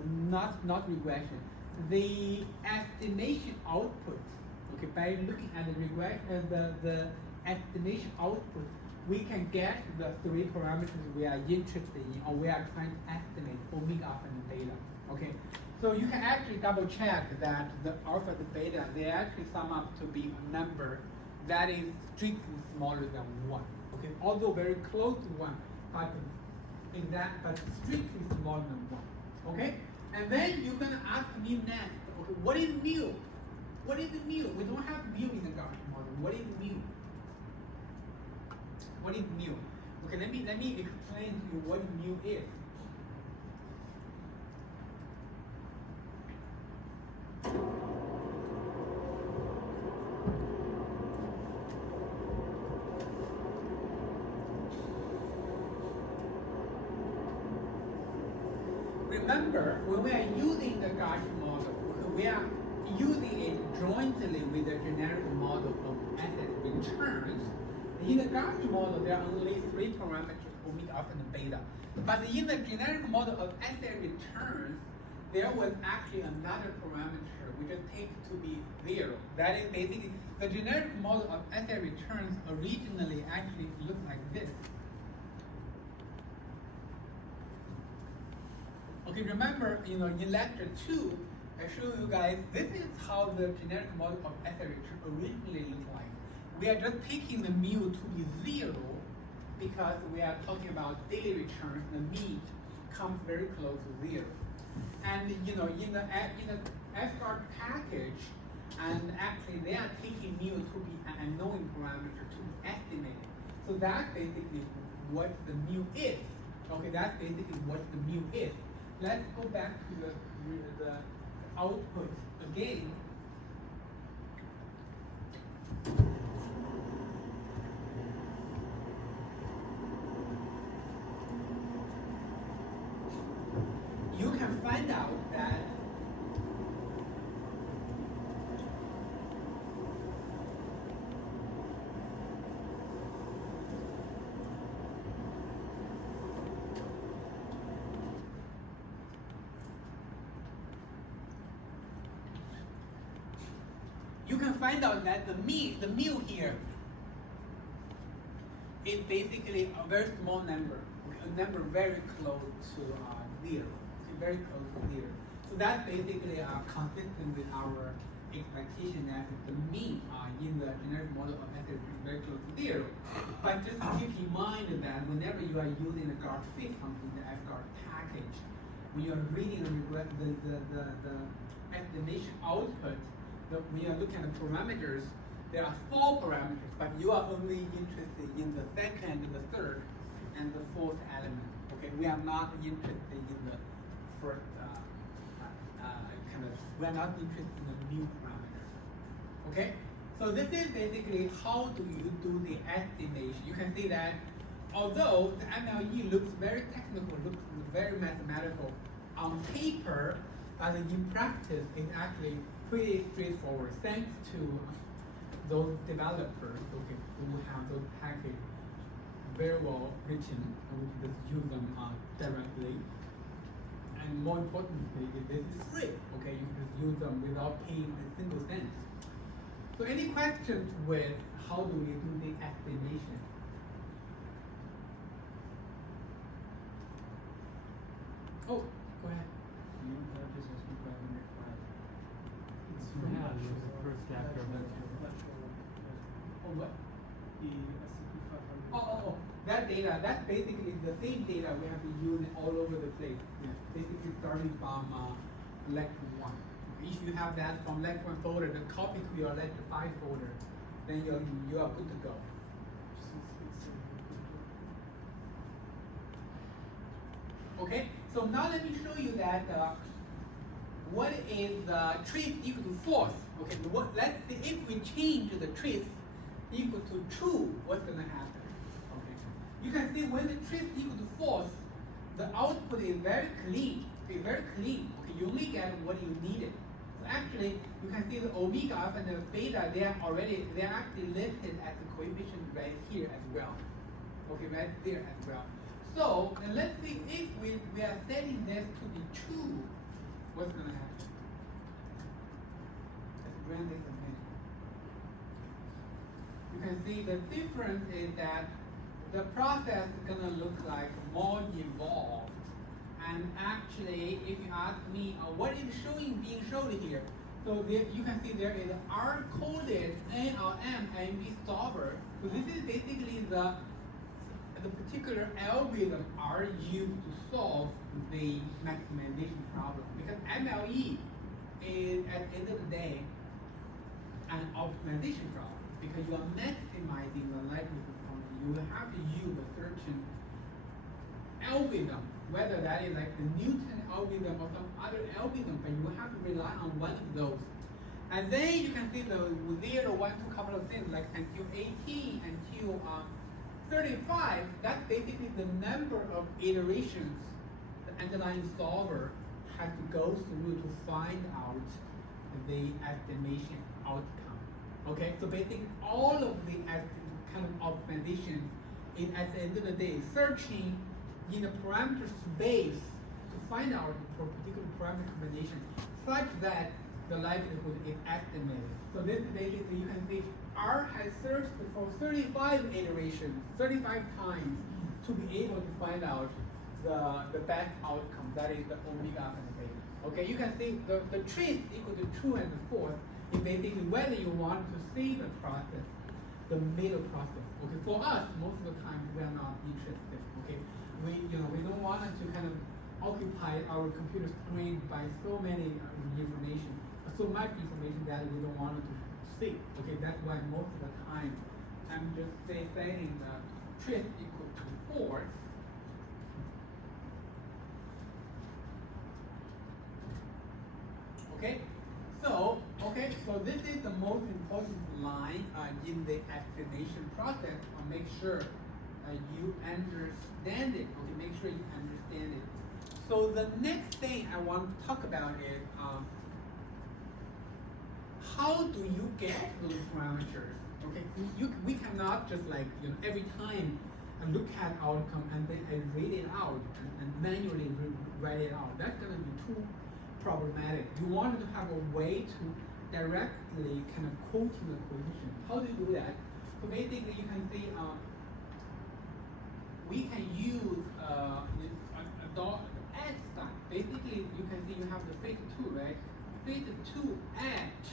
not regression, the estimation output, okay, by looking at the regression, the estimation output, we can get the three parameters we are interested in, or we are trying to estimate, omega, alpha, and beta, okay? So you can actually double check that the alpha and beta, they actually sum up to be a number that is strictly smaller than 1, okay? Although very close to 1, but strictly smaller than 1, okay? And then you're gonna ask me next, okay, what is mu? What is mu? We don't have mu in the Gaussian model. What is mu? What is mu? Okay, let me explain to you what mu is. Remember, when we are using the Gaussian model, we are using it jointly with the generic model of asset returns. In the Gaussian model, there are only three parameters, omega, alpha, and beta. But in the generic model of asset returns, there was actually another parameter we just take to be 0. That is basically, the generic model of asset returns originally actually looked like this. Okay, remember, in lecture 2, I showed you guys, this is how the generic model of asset return originally looked like. We are just taking the mu to be 0 because we are talking about daily returns. The mean comes very close to 0. And in the F-star package, and actually they are taking mu to be an unknown parameter to be estimated. So that's basically what the mu is. Okay, that's basically what the mu is. Let's go back to the output again. You can find out that the mu here is basically a very small number, a number very close to 0, very close to 0. So that's basically consistent with our expectation that the mean in the generic model of asset is very close to 0. But just keep in mind that whenever you are using the GART-fit function, the F-GART package, when you are reading the estimation output, when you are looking at the parameters, there are 4 parameters, but you are only interested in the second, the third, and the fourth element. Okay, we are not interested in the first we are not interested in the new parameters. Okay, so this is basically how do you do the estimation. You can see that although the MLE looks very technical, looks very mathematical on paper, but in practice it's actually pretty straightforward thanks to those developers, okay, who have those packages very well written, and we can just use them directly. And more importantly, this is free, okay, you can just use them without paying a single cent. So any questions with how do we do the estimation? Oh, go ahead. You just asked me if I have a file. It's Yeah, from this is the first chapter of it. Oh, what? The SCP 500. Oh, that data, that's basically the same data we have been using all over the place. Yeah. Basically starting from lecture 1. If you have that from lecture 1 folder, then copy to your lecture 5 folder, then you are good to go. Okay, so now let me show you that what is the trace equal to false. Okay, let's say if we change the trace equal to true, what's going to happen? Okay, you can see when the trace equal to false, the output is very clean. Okay, very clean. Okay, you only get what you needed. So actually, you can see the omega alpha and the beta, they're actually listed as the coefficient right here as well. Okay, right there as well. So then let's see if we are setting this to be true, what's going to happen? Let's run this again. You can see the difference is that the process is going to look like more involved. And actually, if you ask me, what is being shown here? So there, you can see there is R-coded NRM IMD solver. So this is basically the particular algorithm are used to solve the maximization problem. Because MLE is, at the end of the day, an optimization problem. Because you are maximizing the likelihood function. You will have to use a certain algorithm, whether that is like the Newton algorithm or some other algorithm, but you will have to rely on one of those. And then you can see the 0, 1, 2 couple of things, like until 18, until 35, that's basically the number of iterations the underlying solver has to go through to find out the estimation outcome. Okay, so basically all of the kind of optimization is at the end of the day searching in the parameter space to find out for a particular parameter combination such that the likelihood is estimated. So this is basically, you can see R has searched for 35 iterations, 35 times to be able to find out the best outcome, that is the omega alpha and beta. Okay, you can see the trace equal to true and false is basically whether you want to see the process, the middle process. Okay, for us, most of the time we are not interested. Okay, we don't want to kind of occupy our computer screen by so many information, so much information that we don't want to see. Okay, that's why most of the time I'm just setting the trace equal to false. So this is the most important line in the estimation process. Make sure you understand it. Okay, make sure you understand it. So the next thing I want to talk about is how do you get those parameters? Okay, we cannot just like every time look at outcome and then read it out and manually write it out. That's going to be too problematic. You want to have a way to directly kind of quote the coefficient. How do you do that? So basically, you can see we can use a dot at sign. Basically, you can see you have the fit 2, right? Fit 2 at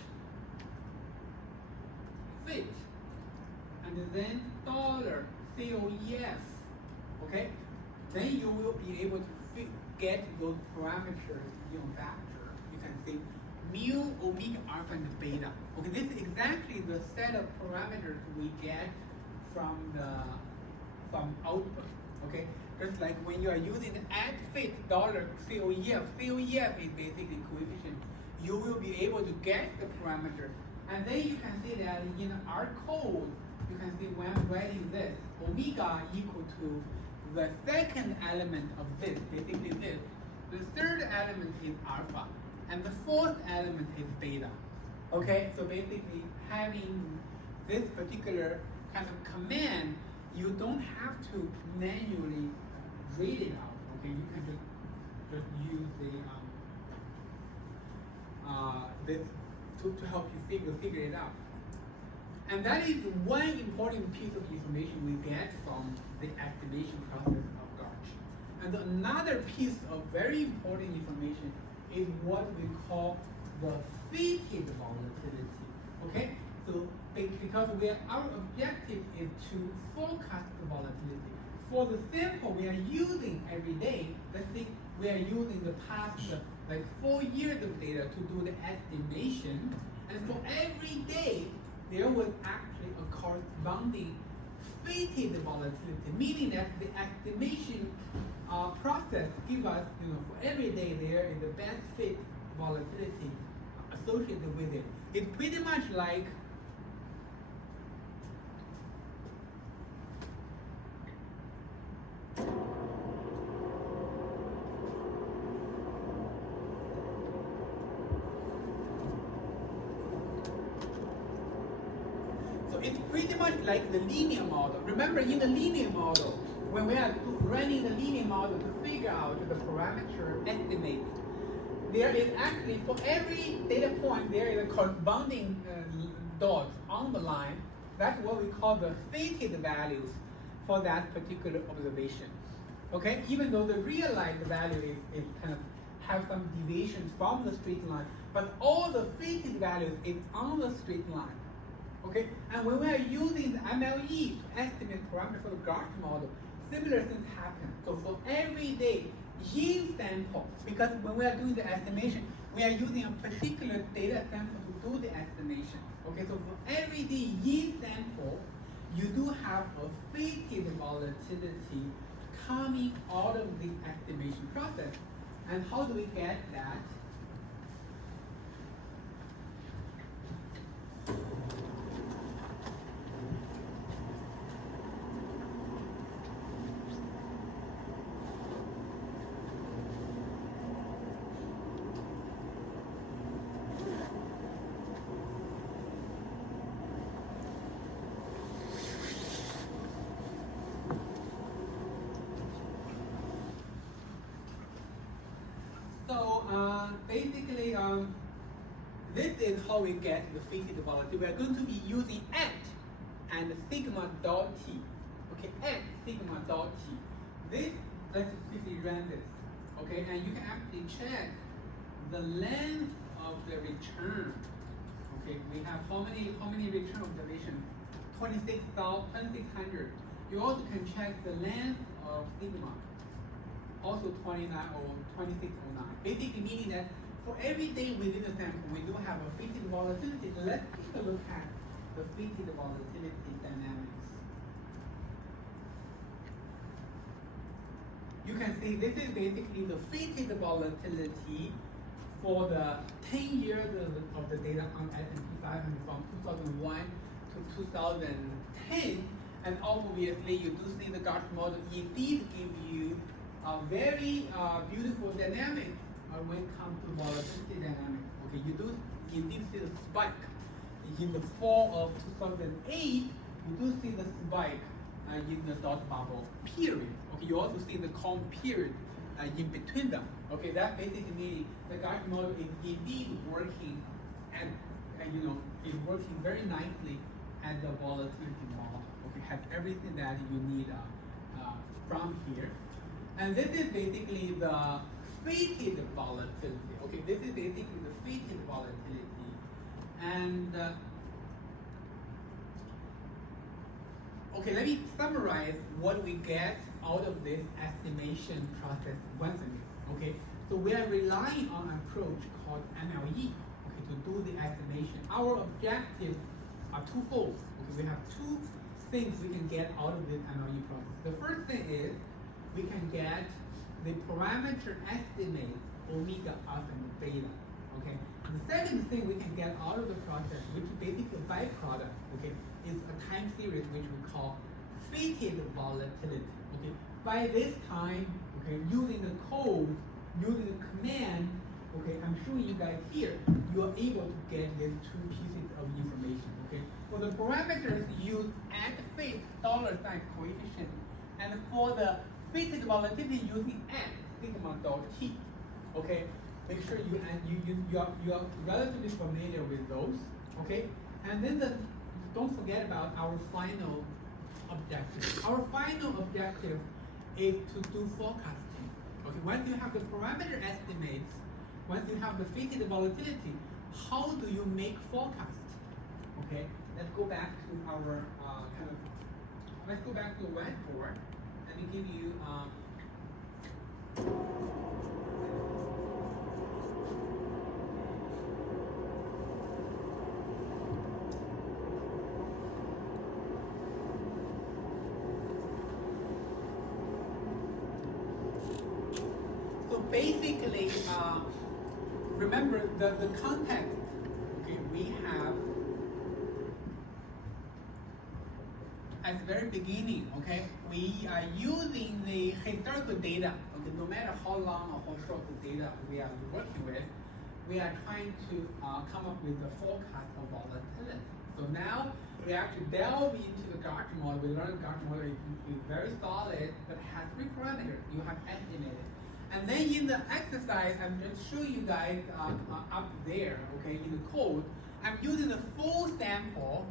fit, and then $COEF. Okay, then you will be able to get those parameters in vector. You can see mu, omega, alpha, and beta. Okay, this is exactly the set of parameters we get from output. Okay, just like when you are using the add fit dollar COEF. COEF is basically coefficient. You will be able to get the parameter, and then you can see that in our code, you can see when I'm writing this, omega equal to the second element of this, basically this. The third element is alpha, and the fourth element is beta. Okay, so basically having this particular kind of command, you don't have to manually read it out. Okay, you can just use the this to help you figure it out. And that is one important piece of information we get from the activation process of GARCH. And another piece of very important information is what we call the fitted volatility. Okay, so because our objective is to forecast the volatility. For the sample we are using every day, let's say we are using the past like 4 years of data to do the estimation, and for every day there was actually a corresponding fitted volatility, meaning that the estimation process gives us, for every day there is the best fit volatility associated with it. It's pretty much like it's pretty much like the linear model. Remember, in the linear model, when we are running the linear model to figure out the parameter estimate, there is actually, for every data point, there is a corresponding dot on the line. That's what we call the fitted values for that particular observation. Okay, even though the realized value is kind of have some deviations from the straight line, but all the fitted values is on the straight line. Okay, and when we are using the MLE to estimate parameter for the GARCH model, similar things happen. So for every day yin sample, because when we are doing the estimation, we are using a particular data sample to do the estimation. Okay, so for every day yin sample, you do have a fitted volatility coming out of the estimation process. And how do we get that? Basically, this is how we get the fitted volatility. We are going to be using at and sigma dot t. Okay, at sigma dot t. This, let's quickly run this. Okay, and you can actually check the length of the return. Okay, we have how many return observations? 2600. You also can check the length of sigma. Also 29 or 2609. Basically meaning that for every day within the sample, we do have a fitted volatility. Let's take a look at the fitted volatility dynamics. You can see this is basically the fitted volatility for the 10 years of the data on S&P 500 from 2001 to 2010. And obviously, you do see the GARCH model indeed give you a very beautiful dynamic when it comes to volatility dynamics. Okay, you do indeed see the spike in the fall of 2008. You do see the spike in the dot bubble period. Okay, you also see the calm period in between them. Okay, that basically means the GARCH model is indeed working, and is working very nicely as the volatility model. Okay, has everything that you need from here. And this is basically the fitted volatility. Okay, this is basically the fitted volatility. And okay, let me summarize what we get out of this estimation process once again. Okay, so we are relying on an approach called MLE. okay, to do the estimation. Our objectives are twofold. Okay, we have two things we can get out of this MLE process. The first thing is we can get the parameter estimate omega, alpha, and beta. Okay. The second thing we can get out of the process, which is basically a byproduct, okay, is a time series which we call fitted volatility. Okay. By this time, okay, using the code, using the command, okay, I'm showing you guys here, you are able to get these two pieces of information. Okay. For the parameters, use at fit $ coefficient, and for the fitted volatility, using at sigma dot t. Okay. Make sure you are relatively familiar with those, okay? And then don't forget about our final objective. Our final objective is to do forecasting. Okay, once you have the parameter estimates, once you have the fitted volatility, how do you make forecast? Okay, let's go back to our let's go back to the whiteboard. Let me give you basically, remember the context, okay, we have at the very beginning, okay, we are using the historical data, okay, no matter how long or how short the data we are working with, we are trying to come up with a forecast of volatility. So now we actually delve into the Gartner model. We learned Gartner model is very solid, but has 3 parameters you have estimated. And then in the exercise, I'm just showing you guys up there, okay, in the code, I'm using the full sample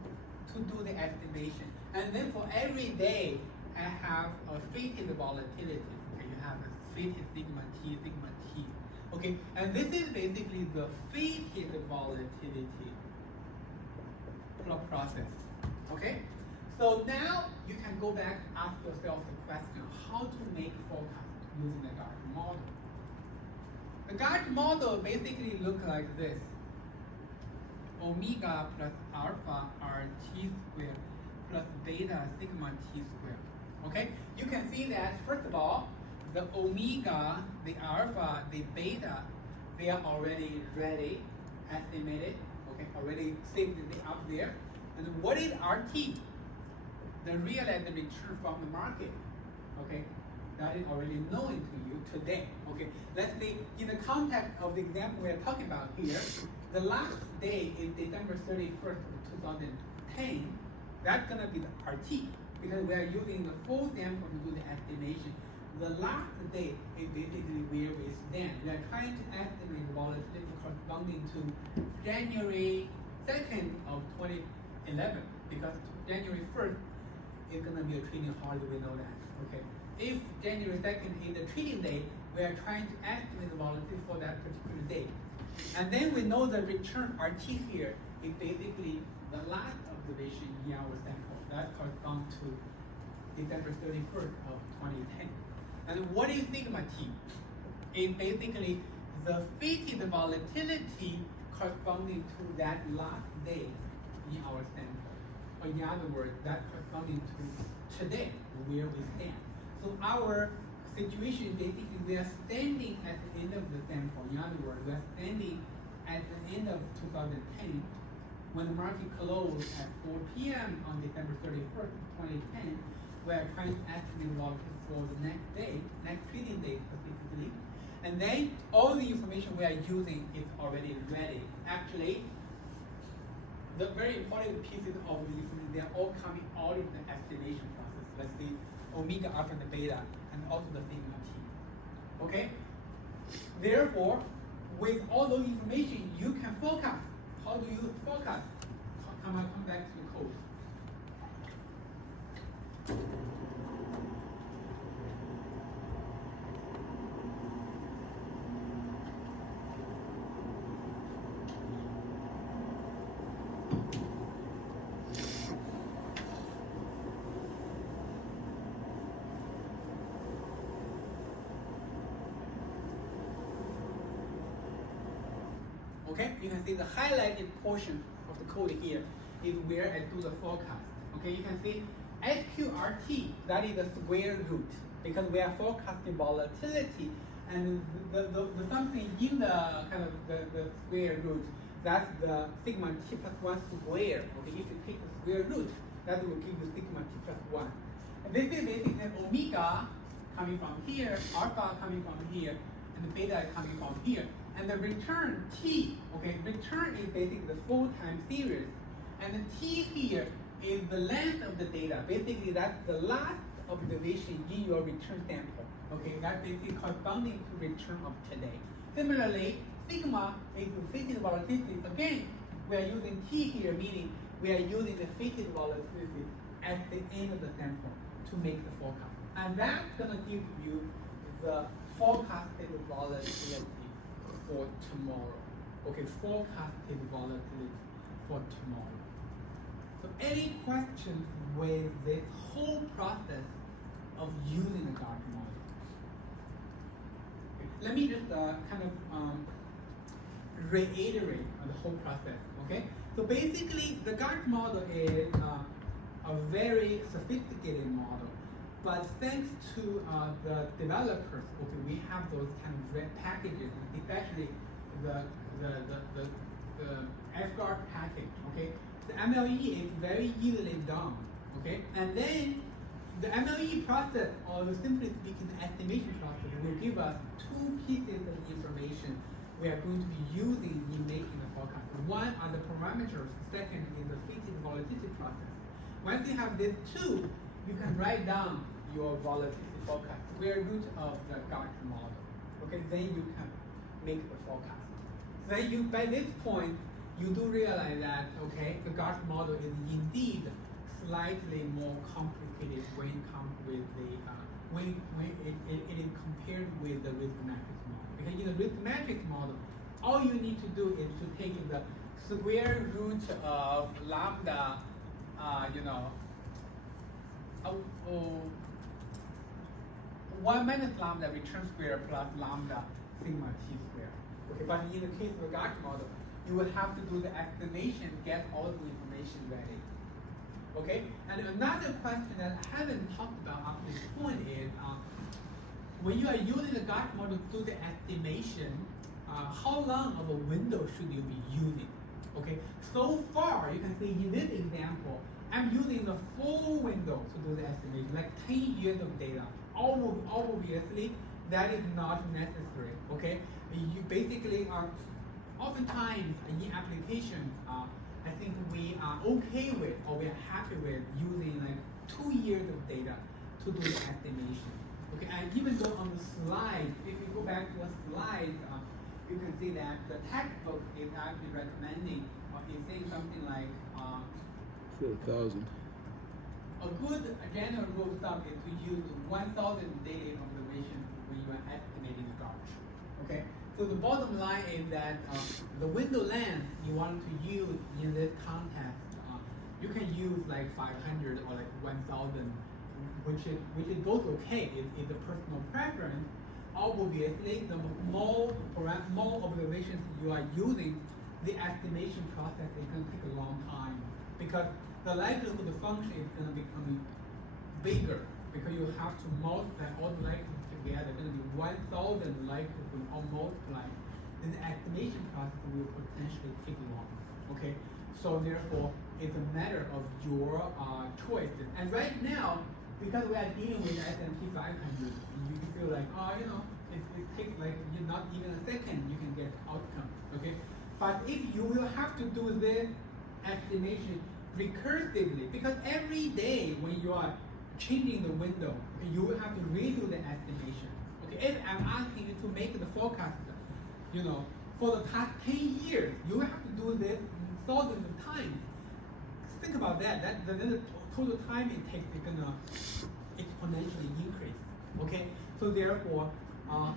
to do the estimation. And then for every day, I have a fitted volatility. Okay, you have a fitted sigma t, okay, and this is basically the fitted volatility process. Okay, so now you can go back and ask yourself the question: how to make forecast using the Gartner model? The Gartner model basically looks like this: omega plus alpha RT squared plus beta sigma t squared. Okay, you can see that first of all, the omega, the alpha, the beta, they are already ready, estimated, okay, already saved up there. And what is RT? The realized return from the market, okay? That is already known to you today, okay? Let's say in the context of the example we're talking about here, the last day is December 31st of 2010. That's gonna be the RT because we are using the full sample to do the estimation. The last day is basically where we stand. We are trying to estimate the volatility corresponding to January 2nd of 2011 because January 1st is going to be a trading holiday, we know that. Okay. If January 2nd is the trading day, we are trying to estimate the volatility for that particular day. And then we know the return RT here is basically the last observation in our sample. That corresponds to December 31st of 2010. And what is sigma t? It's basically the fitted volatility corresponding to that last day in our sample. Or in other words, that corresponding to today, where we stand. So our situation is basically we are standing at the end of the sample. In other words, we are standing at the end of 2010 when the market closed at 4 p.m. on December 31st, 2010. We are trying to estimate volatility for the next day, next trading day specifically. And then all the information we are using is already ready. Actually, the very important pieces of the information, they are all coming out of the estimation process. Let's see, omega, alpha, and beta, and also the sigma t. Okay? Therefore, with all those information, you can forecast. How do you forecast? Come back to the code. Okay, you can see the highlighted portion of the code here is where I do the forecast. Okay, you can see SQRT, that is the square root, because we are forecasting volatility, and the something in the kind of the square root, that's the sigma t plus 1 square. Okay, if you take the square root, that will give you sigma t plus 1. And this is basically omega coming from here, alpha coming from here, and the beta coming from here. And the return t, okay, return is basically the full time series, and the t here is the length of the data. Basically, that's the last observation in your return sample. Okay, that's basically corresponding to return of today. Similarly, sigma is the fitted volatility. Again, we are using t here, meaning we are using the fitted volatility at the end of the sample to make the forecast. And that's gonna give you the forecasted volatility for tomorrow. Okay, forecasted volatility for tomorrow. So any questions with this whole process of using the Gartner model? Okay, let me just kind of reiterate the whole process. Okay, so basically the Gartner model is a very sophisticated model, but thanks to the developers, okay, we have those kind of packages, especially the FGART package. Okay, the MLE is very easily done. Okay, and then the MLE process, or simply speaking, the estimation process, will give us two pieces of information we are going to be using in making the forecast. One are the parameters, second is the fitted volatility process. Once you have these two, you can write down your volatility forecast, square root of the Gartner model. Okay, then you can make the forecast. Then you, by this point, you do realize that, okay, the Gartner model is indeed slightly more complicated when it comes with the when it is compared with the risk matrix model. Because in the risk matrix model, all you need to do is to take the square root of lambda, 1 minus lambda return square plus lambda sigma t square. Okay, but in the case of the Gartner model, you will have to do the estimation, get all the information ready. Okay, and another question that I haven't talked about up to this point is, when you are using the Gartner model to do the estimation, how long of a window should you be using? Okay, so far you can see in this example, I'm using the full window to do the estimation, like 10 years of data. Obviously, that is not necessary. Okay, you basically are oftentimes in applications. I think we are okay with, or we are happy with, using like 2 years of data to do the estimation. Okay, and even though on the slide, if you go back to the slide, you can see that the textbook is actually recommending, or is saying something like 4,000. a good general rule of thumb is to use 1,000 daily observations when you are estimating the garbage. Okay, so the bottom line is that the window length you want to use in this context, you can use like 500 or like 1,000, which is both okay. It's a personal preference. Obviously, the more observations you are using, the estimation process is going to take a long time, because the likelihood of the function is going to become bigger, because you have to multiply all the likelihoods together. It's going to be 1,000 likelihood or multiply. Then the estimation process will potentially take long. Okay, so therefore it's a matter of your choices. And right now, because we are dealing with S&P 500, you feel like, it takes like not even a second you can get outcome. Okay, but if you will have to do this estimation recursively, because every day when you are changing the window, okay, you will have to redo the estimation. Okay, if I'm asking you to make the forecast, for the past 10 years, you will have to do this thousands of times. Think about that. Then the total time it takes is gonna exponentially increase. Okay, so therefore,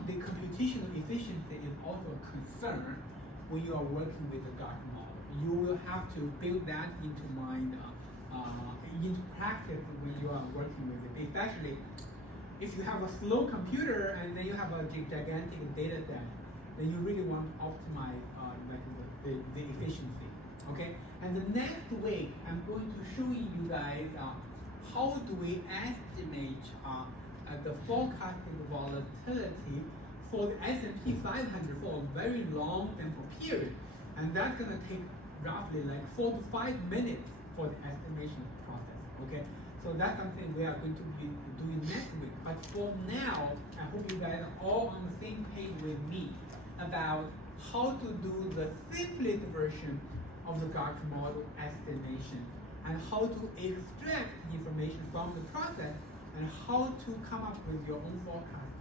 the computational efficiency is also a concern when you are working with the Gartner model. You will have to build that into mind, into practice when you are working with it. Especially if you have a slow computer and then you have a gigantic data set, then you really want to optimize like the efficiency. Okay, and the next week I'm going to show you guys how do we estimate the forecasted volatility for the S&P 500 for a very long sample period, and that's gonna take roughly like 4 to 5 minutes for the estimation process. Okay, so that's something we are going to be doing next week. But for now, I hope you guys are all on the same page with me about how to do the simplest version of the Gartner model estimation, and how to extract information from the process, and how to come up with your own forecast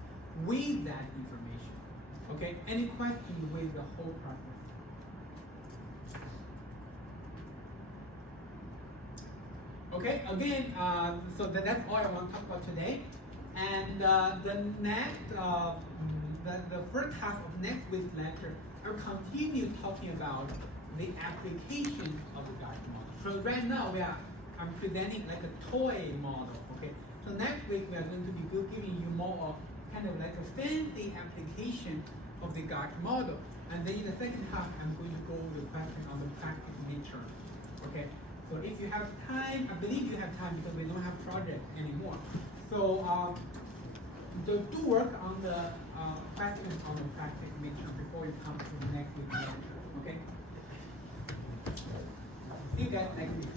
with that information. Okay, any questions with the whole process? Okay, again, so that's all I want to talk about today. And the next, the first half of next week's lecture, I'll continue talking about the application of the Gartner model. So right now I'm presenting like a toy model. Okay, so next week we are going to be giving you more of kind of like a fancy application of the Gartner model, and then in the second half I'm going to go over the question on the practice midterm. Okay, so if you have time, I believe you have time because we don't have project anymore. So do work on the questions on the practice midterm before you come to the next week's lecture. Okay. See you guys next week.